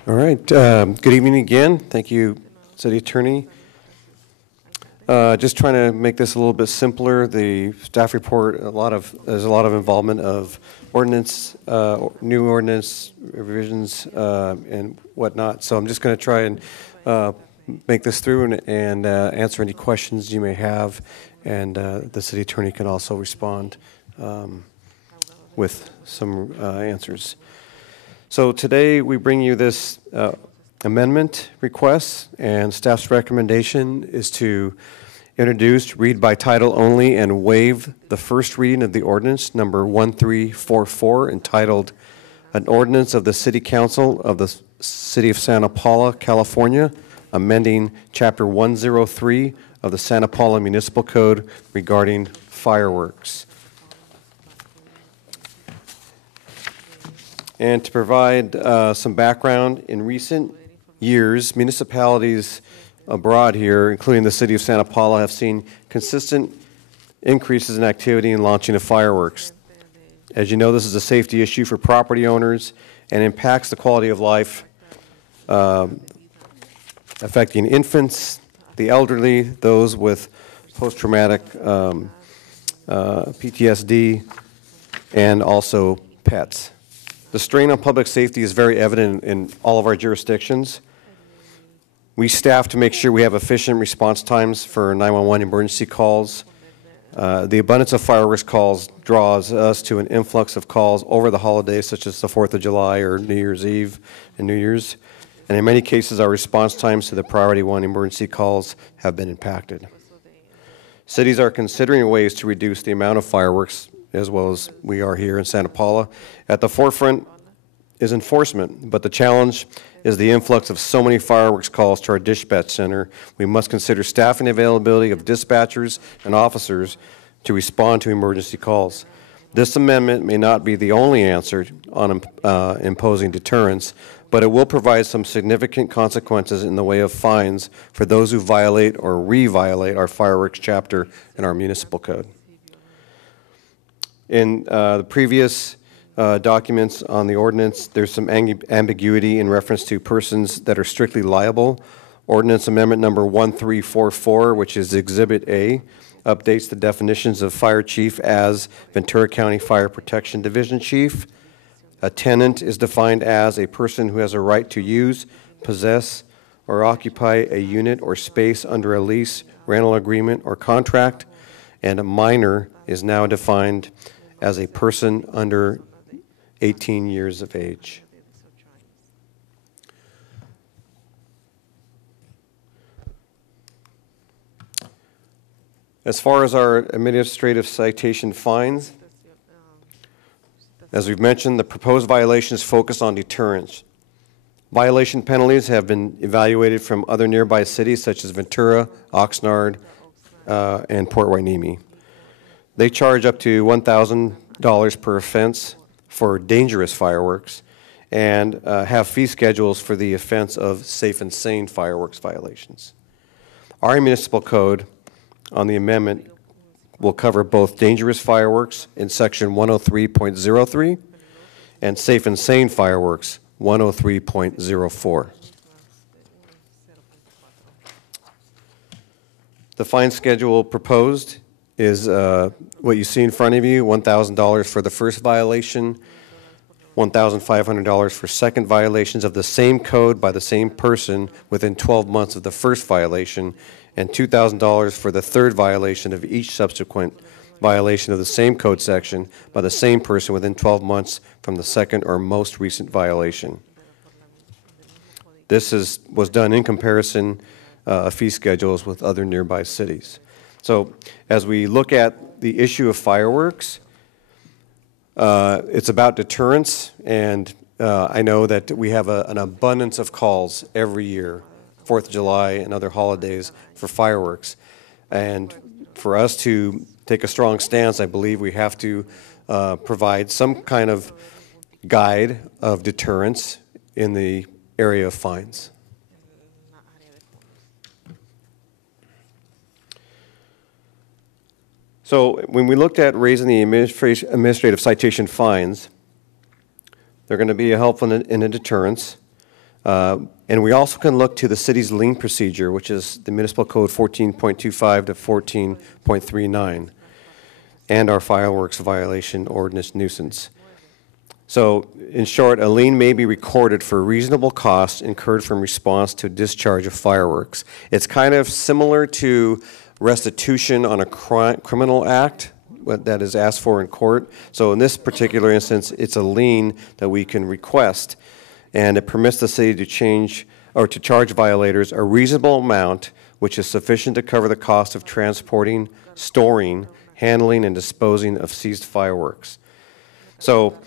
All right, good evening again. Thank you, City Attorney. Just trying to make this a little bit simpler. The staff report, there's a lot of involvement of ordinance, new ordinance revisions, and whatnot. So I'm just going to try and make this through and answer any questions you may have, and the City Attorney can also respond with some answers. So today we bring you this amendment request, and staff's recommendation is to introduce, read by title only, and waive the first reading of the ordinance number 1344 entitled An Ordinance of the City Council of the City of Santa Paula, California, amending Chapter 103 of the Santa Paula Municipal Code regarding fireworks. And to provide some background, in recent years, municipalities abroad here, including the City of Santa Paula, have seen consistent increases in activity in launching of fireworks. As you know, this is a safety issue for property owners and impacts the quality of life, affecting infants, the elderly, those with post-traumatic PTSD, and also pets. The strain on public safety is very evident in all of our jurisdictions. We staff to make sure we have efficient response times for 911 emergency calls. The abundance of fireworks calls draws us to an influx of calls over the holidays, such as the 4th of July or New Year's Eve and New Year's. And in many cases, our response times to the priority 1 emergency calls have been impacted. Cities are considering ways to reduce the amount of fireworks, as well as we are here in Santa Paula. At the forefront is enforcement, but the challenge is the influx of so many fireworks calls to our dispatch center. We must consider staffing availability of dispatchers and officers to respond to emergency calls. This amendment may not be the only answer on imposing deterrence, but it will provide some significant consequences in the way of fines for those who violate or re-violate our fireworks chapter in our municipal code. In the previous documents on the ordinance, there's some ambiguity in reference to persons that are strictly liable. Ordinance Amendment number 1344, which is Exhibit A, updates the definitions of fire chief as Ventura County Fire Protection Division Chief. A tenant is defined as a person who has a right to use, possess, or occupy a unit or space under a lease, rental agreement, or contract. And a minor is now defined as a person under 18 years of age. As far as our administrative citation fines, as we've mentioned, the proposed violations focus on deterrence. Violation penalties have been evaluated from other nearby cities such as Ventura, Oxnard, and Port Hueneme. They charge up to $1,000 per offense for dangerous fireworks and have fee schedules for the offense of safe and sane fireworks violations. Our municipal code on the amendment will cover both dangerous fireworks in section 103.03 and safe and sane fireworks 103.04. The fine schedule proposed is what you see in front of you, $1,000 for the first violation, $1,500 for second violations of the same code by the same person within 12 months of the first violation, and $2,000 for the third violation of each subsequent violation of the same code section by the same person within 12 months from the second or most recent violation. This was done in comparison of fee schedules with other nearby cities. So as we look at the issue of fireworks, it's about deterrence, and I know that we have an abundance of calls every year, 4th of July and other holidays, for fireworks. And for us to take a strong stance, I believe we have to provide some kind of guide of deterrence in the area of fines. So when we looked at raising the administrative citation fines, they're going to be helpful in a deterrence. And we also can look to the city's lien procedure, which is the Municipal Code 14.25 to 14.39, and our fireworks violation ordinance nuisance. So in short, a lien may be recorded for reasonable costs incurred from response to discharge of fireworks. It's kind of similar to restitution on a criminal act that is asked for in court. So in this particular instance, it's a lien that we can request, and it permits the city to change or to charge violators a reasonable amount which is sufficient to cover the cost of transporting, storing, handling, and disposing of seized fireworks. So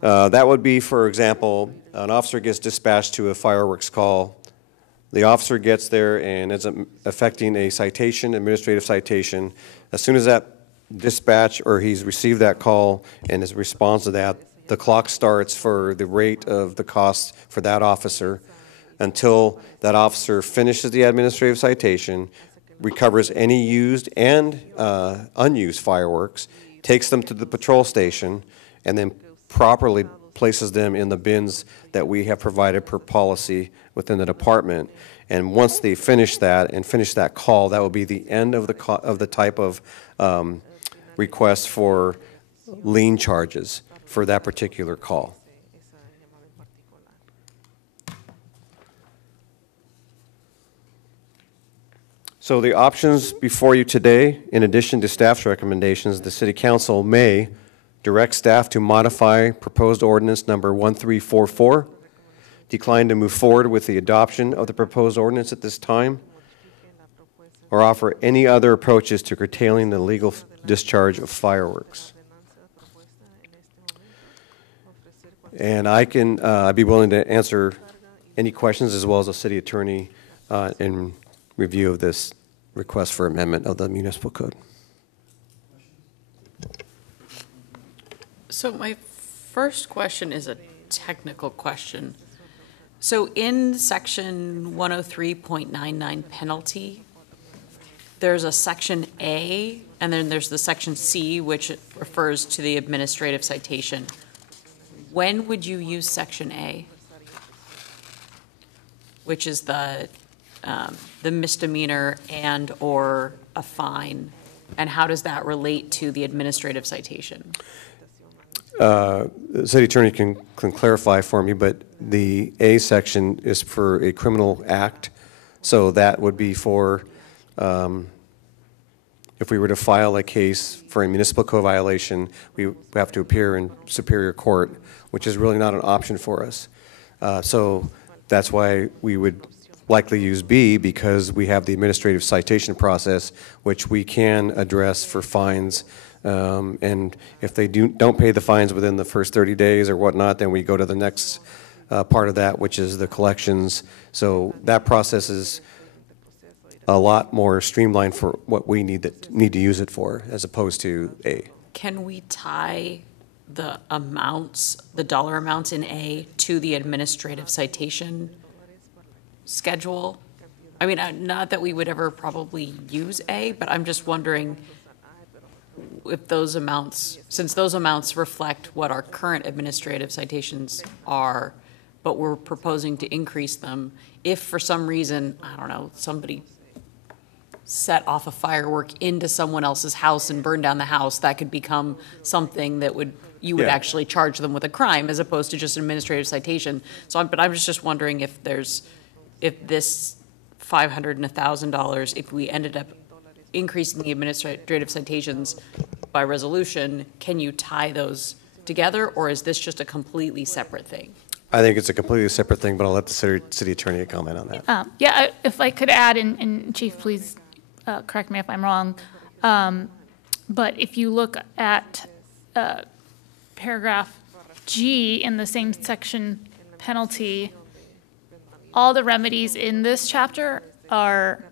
that would be, for example, an officer gets dispatched to a fireworks call. The officer gets there and ends up effecting a citation, administrative citation. As soon as that dispatch or he's received that call and his response to that, the clock starts for the rate of the cost for that officer until that officer finishes the administrative citation, recovers any used and unused fireworks, takes them to the patrol station, and then properly places them in the bins that we have provided per policy within the department. And once they finish that and finish that call, that will be the end of the type of request for lien charges for that particular call. So the options before you today, in addition to staff's recommendations, the City Council may direct staff to modify proposed ordinance number 1344, decline to move forward with the adoption of the proposed ordinance at this time, or offer any other approaches to curtailing the legal discharge of fireworks. And I'd be willing to answer any questions, as well as the city attorney in review of this request for amendment of the municipal code. So my first question is a technical question. So in section 103.99 penalty, there's a section A, And then there's the section C, which refers to the administrative citation. When would you use section A? Which is the misdemeanor and/or a fine, and how does that relate to the administrative citation? The city attorney can clarify for me, but the A section is for a criminal act, so that would be for if we were to file a case for a municipal code violation, we have to appear in Superior Court, which is really not an option for us. So that's why we would likely use B, because we have the administrative citation process, which we can address for fines. And if they don't pay the fines within the first 30 days or whatnot, then we go to the next part of that, which is the collections. So that process is a lot more streamlined for what we need to use it for, as opposed to A. Can we tie the amounts, the dollar amounts in A to the administrative citation schedule? I mean, not that we would ever probably use A, but I'm just wondering if those amounts, since those amounts reflect what our current administrative citations are, but we're proposing to increase them, if for some reason, I don't know, somebody set off a firework into someone else's house and burned down the house, that could become something that you would actually charge them with a crime as opposed to just an administrative citation. So, but I was just wondering if this $500 and $1,000, if we ended up increasing the administrative citations by resolution, can you tie those together, or is this just a completely separate thing? I think it's a completely separate thing, but I'll let the city attorney comment on that. Yeah, if I could add, and Chief, please correct me if I'm wrong, but if you look at paragraph G in the same section, penalty, all the remedies in this chapter are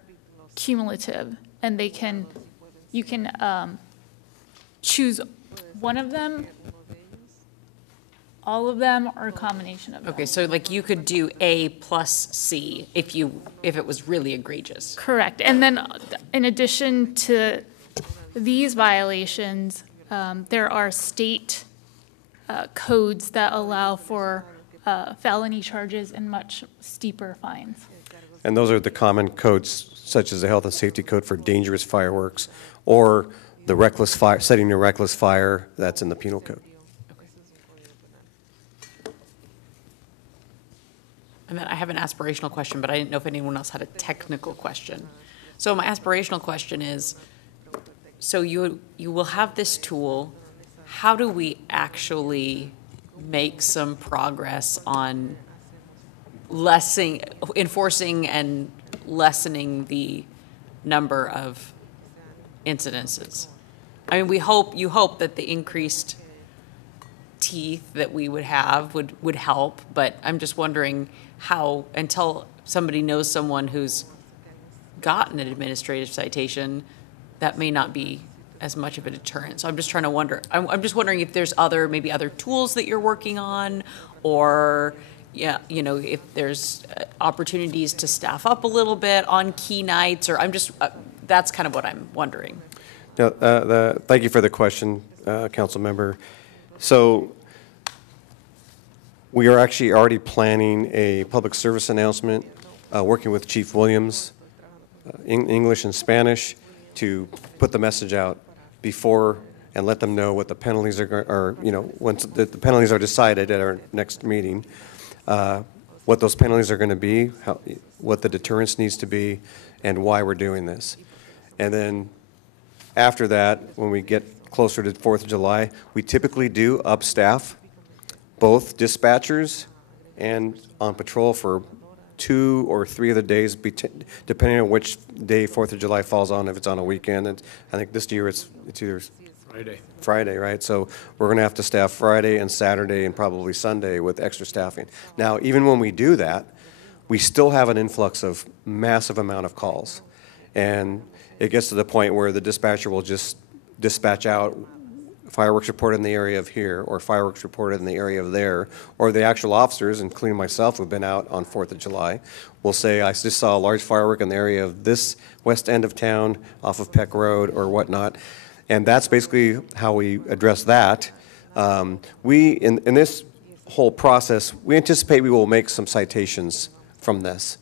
cumulative, and you can choose one of them, all of them, or a combination of them. Okay, so like you could do A plus C if it was really egregious. Correct. And then in addition to these violations, there are state codes that allow for felony charges and much steeper fines. And those are the common codes, such as the health and safety code for dangerous fireworks, or the reckless fire, setting a reckless fire, that's in the penal code. And then I have an aspirational question, but I didn't know if anyone else had a technical question. So my aspirational question is, so you will have this tool. How do we actually make some progress on enforcing and lessening the number of incidences? I mean, you hope that the increased teeth that we would have would help, but I'm just wondering how, until somebody knows someone who's gotten an administrative citation, that may not be as much of a deterrent. So I'm just trying to wonder, I'm just wondering if there's maybe other tools that you're working on, or if there's opportunities to staff up a little bit on key nights, or that's kind of what I'm wondering. Now, thank you for the question, Council Member. So we are actually already planning a public service announcement, working with Chief Williams, in English and Spanish, to put the message out before and let them know what the penalties are, once the penalties are decided at our next meeting, what those penalties are going to be, what the deterrence needs to be, and why we're doing this. And then after that, when we get closer to 4th of July, we typically do up staff both dispatchers and on patrol for 2 or 3 of the days, depending on which day 4th of July falls on, if it's on a weekend. And I think this year it's either Friday, right? So we're going to have to staff Friday and Saturday and probably Sunday with extra staffing. Now, even when we do that, we still have an influx of massive amount of calls. And it gets to the point where the dispatcher will just dispatch out fireworks reported in the area of here, or fireworks reported in the area of there, or the actual officers, including myself, who've been out on 4th of July, will say, I just saw a large firework in the area of this west end of town, off of Peck Road or whatnot. And that's basically how we address that. In this whole process, we anticipate we will make some citations from this.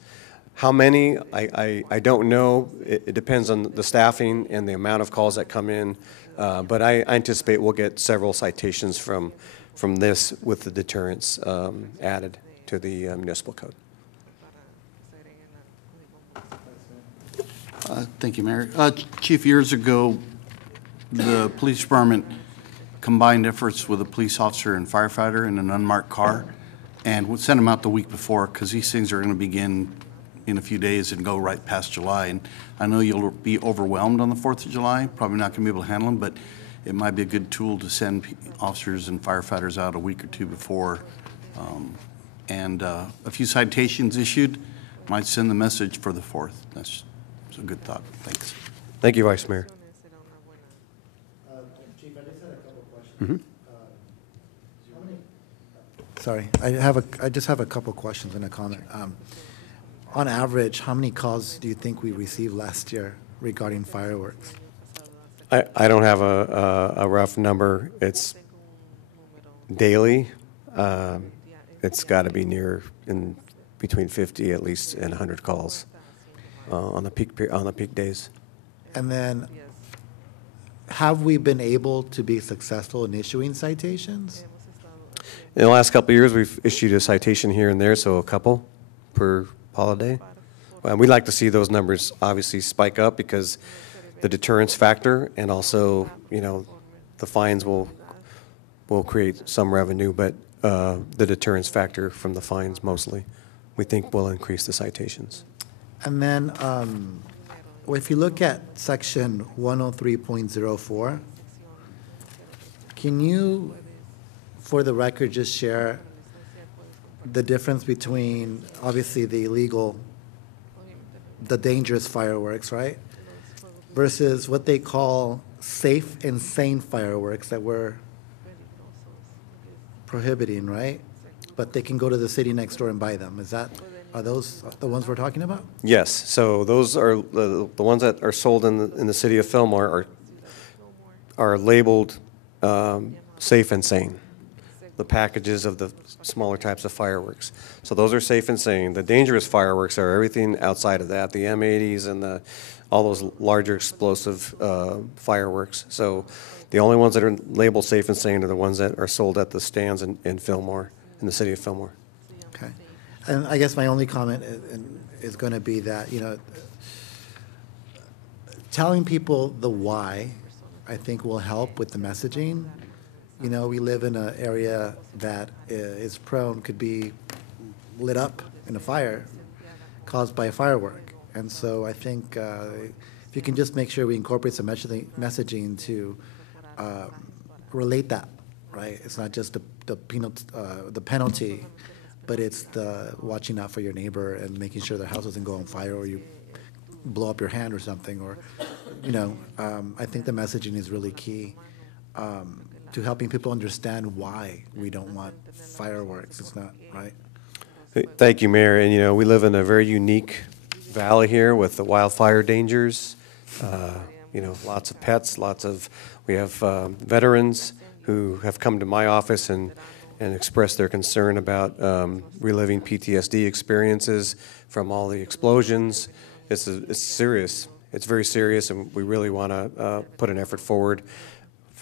How many, I don't know. It depends on the staffing and the amount of calls that come in. But I anticipate we'll get several citations from this with the deterrence added to the municipal code. Thank you, Mayor. Chief, years ago, the police department combined efforts with a police officer and firefighter in an unmarked car, and would send them out the week before, because these things are going to begin in a few days and go right past July. And I know you'll be overwhelmed on the 4th of July, probably not going to be able to handle them, but it might be a good tool to send officers and firefighters out a week or two before. A few citations issued might send the message for the 4th. That's a good thought. Thanks. Thank you, Vice Mayor. Chief, I just had a couple of questions. Mm-hmm. Sorry, I just have a couple questions and a comment. On average, how many calls do you think we received last year regarding fireworks? I don't have a rough number. It's daily. It's got to be in between 50 at least and 100 calls on the peak days. And then, have we been able to be successful in issuing citations? In the last couple of years, we've issued a citation here and there, so a couple per holiday. We'd like to see those numbers obviously spike up because the deterrence factor, and also, the fines will create some revenue, but the deterrence factor from the fines mostly, we think will increase the citations. And then, if you look at section 103.04, can you, for the record, just share the difference between, obviously, the illegal, the dangerous fireworks, right, versus what they call safe and sane fireworks that we're prohibiting, right? But they can go to the city next door and buy them. Are those the ones we're talking about? Yes. So those are the ones that are sold in the city of Fillmore are labeled safe and sane. The packages of the smaller types of fireworks. So those are safe and sane. The dangerous fireworks are everything outside of that, the M80s and all those larger explosive fireworks. So the only ones that are labeled safe and sane are the ones that are sold at the stands in Fillmore, in the city of Fillmore. Okay. And I guess my only comment is going to be that, telling people the why, I think, will help with the messaging. We live in an area that is prone, could be lit up in a fire caused by a firework. And so I think if you can just make sure we incorporate some messaging to relate that, right? It's not just the penalty, but it's the watching out for your neighbor and making sure their house doesn't go on fire or you blow up your hand or something. Or, I think the messaging is really key. To helping people understand why we don't want fireworks. It's not, right? Thank you, Mayor. And, we live in a very unique valley here with the wildfire dangers. Lots of pets, we have veterans who have come to my office and expressed their concern about reliving PTSD experiences from all the explosions. It's serious. It's very serious, and we really want to put an effort forward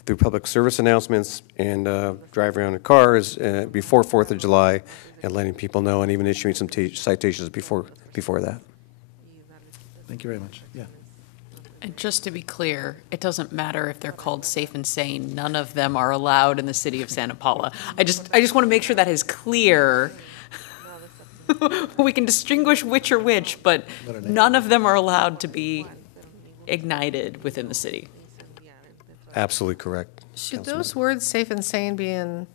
through public service announcements and drive around in cars before 4th of July and letting people know, and even issuing some citations before that. Thank you very much. Yeah. And just to be clear, it doesn't matter if they're called safe and sane. None of them are allowed in the city of Santa Paula. I just want to make sure that is clear. We can distinguish which are which, but none of them are allowed to be ignited within the city. Absolutely correct. Should those words safe and sane be in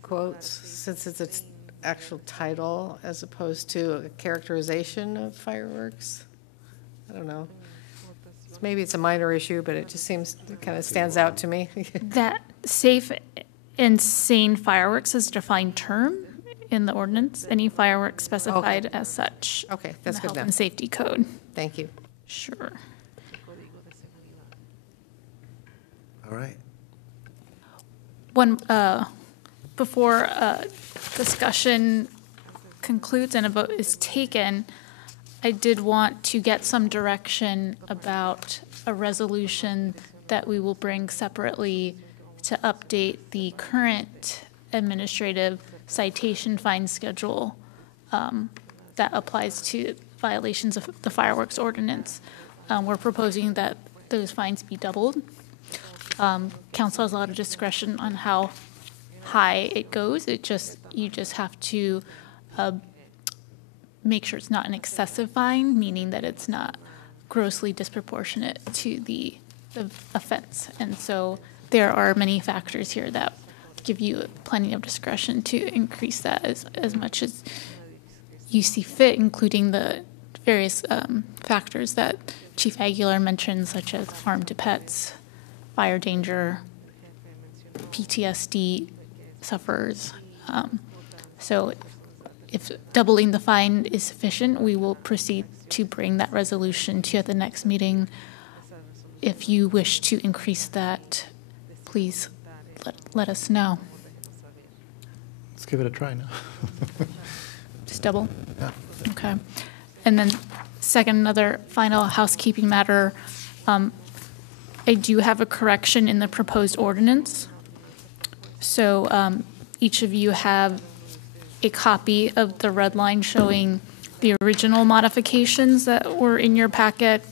quotes since it's its actual title as opposed to a characterization of fireworks? I don't know. Maybe it's a minor issue, but it just seems, it kind of stands out to me. safe and sane fireworks is a defined term in the ordinance. Any fireworks specified as such. Okay, in that's the good Health now. and Safety Code. Thank you. Sure. All right. Before discussion concludes and a vote is taken, I did want to get some direction about a resolution that we will bring separately to update the current administrative citation fine schedule that applies to violations of the fireworks ordinance. We're proposing that those fines be doubled. Council has a lot of discretion on how high it goes. You just have to make sure it's not an excessive fine, meaning that it's not grossly disproportionate to the offense. And so there are many factors here that give you plenty of discretion to increase that as much as you see fit, including the various factors that Chief Aguilar mentioned, such as harm to pets, fire danger, PTSD sufferers. So if doubling the fine is sufficient, we will proceed to bring that resolution to you at the next meeting. If you wish to increase that, please let us know. Let's give it a try now. Just double? Yeah. Okay. And then second, another final housekeeping matter. I do have a correction in the proposed ordinance. So each of you have a copy of the red line showing the original modifications that were in your packet.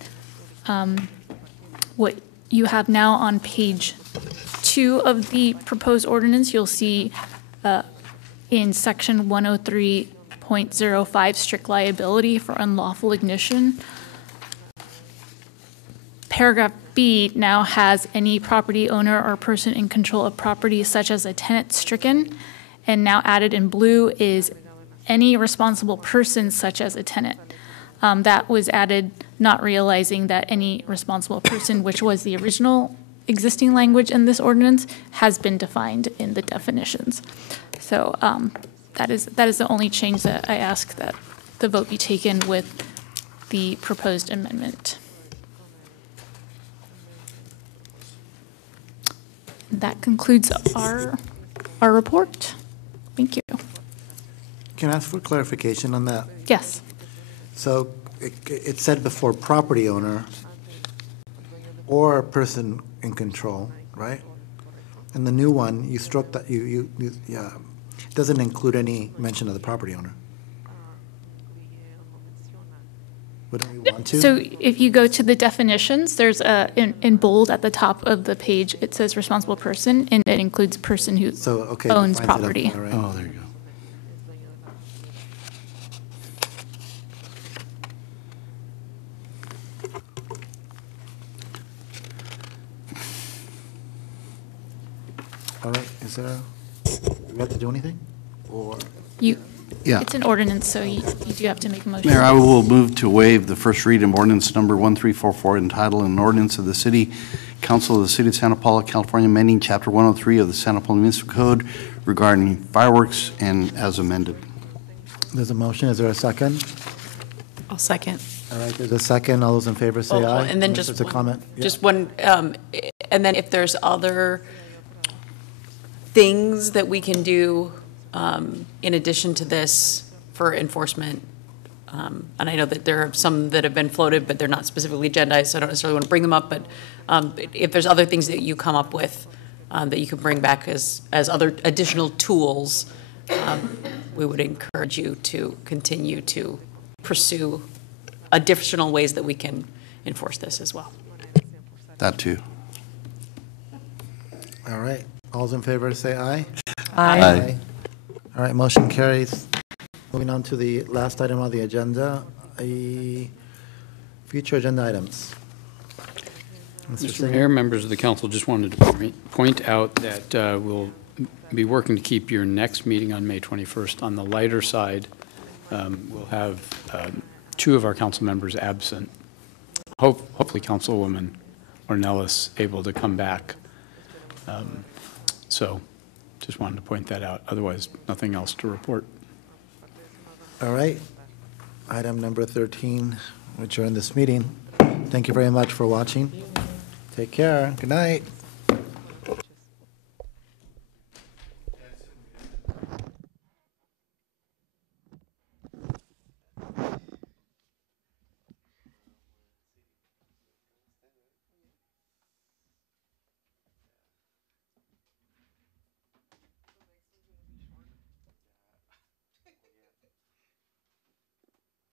What you have now on page 2 of the proposed ordinance, you'll see in section 103.05, strict liability for unlawful ignition. Paragraph B now has any property owner or person in control of property such as a tenant stricken, and now added in blue is any responsible person such as a tenant. That was added not realizing that any responsible person, which was the original existing language in this ordinance, has been defined in the definitions. So that is the only change that I ask that the vote be taken with the proposed amendment. That concludes our report. Thank you. Can I ask for clarification on that? Yes. So it said before property owner or a person in control, right? And the new one, you struck that, yeah, it doesn't include any mention of the property owner. Wouldn't we want to? So if you go to the definitions, there's in bold at the top of the page, it says responsible person, and it includes person who owns property. Right. Oh, there you go. All right, do we have to do anything? Or? Yeah. It's an ordinance, so you do have to make a motion. Mayor, I will move to waive the first read of ordinance number 1344 entitled an ordinance of the City Council of the City of Santa Paula, California, amending Chapter 103 of the Santa Paula Municipal Code regarding fireworks and as amended. There's a motion. Is there a second? I'll second. All right, there's a second. All those in favor say aye. And then Unless just there's a comment. Yeah. Just one, and then if there's other things that we can do in addition to this for enforcement, and I know that there are some that have been floated, but they're not specifically agendized, so I don't necessarily want to bring them up, but if there's other things that you come up with that you can bring back as other additional tools, we would encourage you to continue to pursue additional ways that we can enforce this as well. That too. All right. All those in favor say aye. Aye. Aye. All right, motion carries. Moving on to the last item on the agenda, future agenda items. Mr. Mayor, members of the council, just wanted to point out that we'll be working to keep your next meeting on May 21st on the lighter side. We'll have 2 of our council members absent. Hopefully Councilwoman Ornelas able to come back So just wanted to point that out. Otherwise, nothing else to report. All right. Item number 13, adjourn this meeting. Thank you very much for watching. Take care. Good night.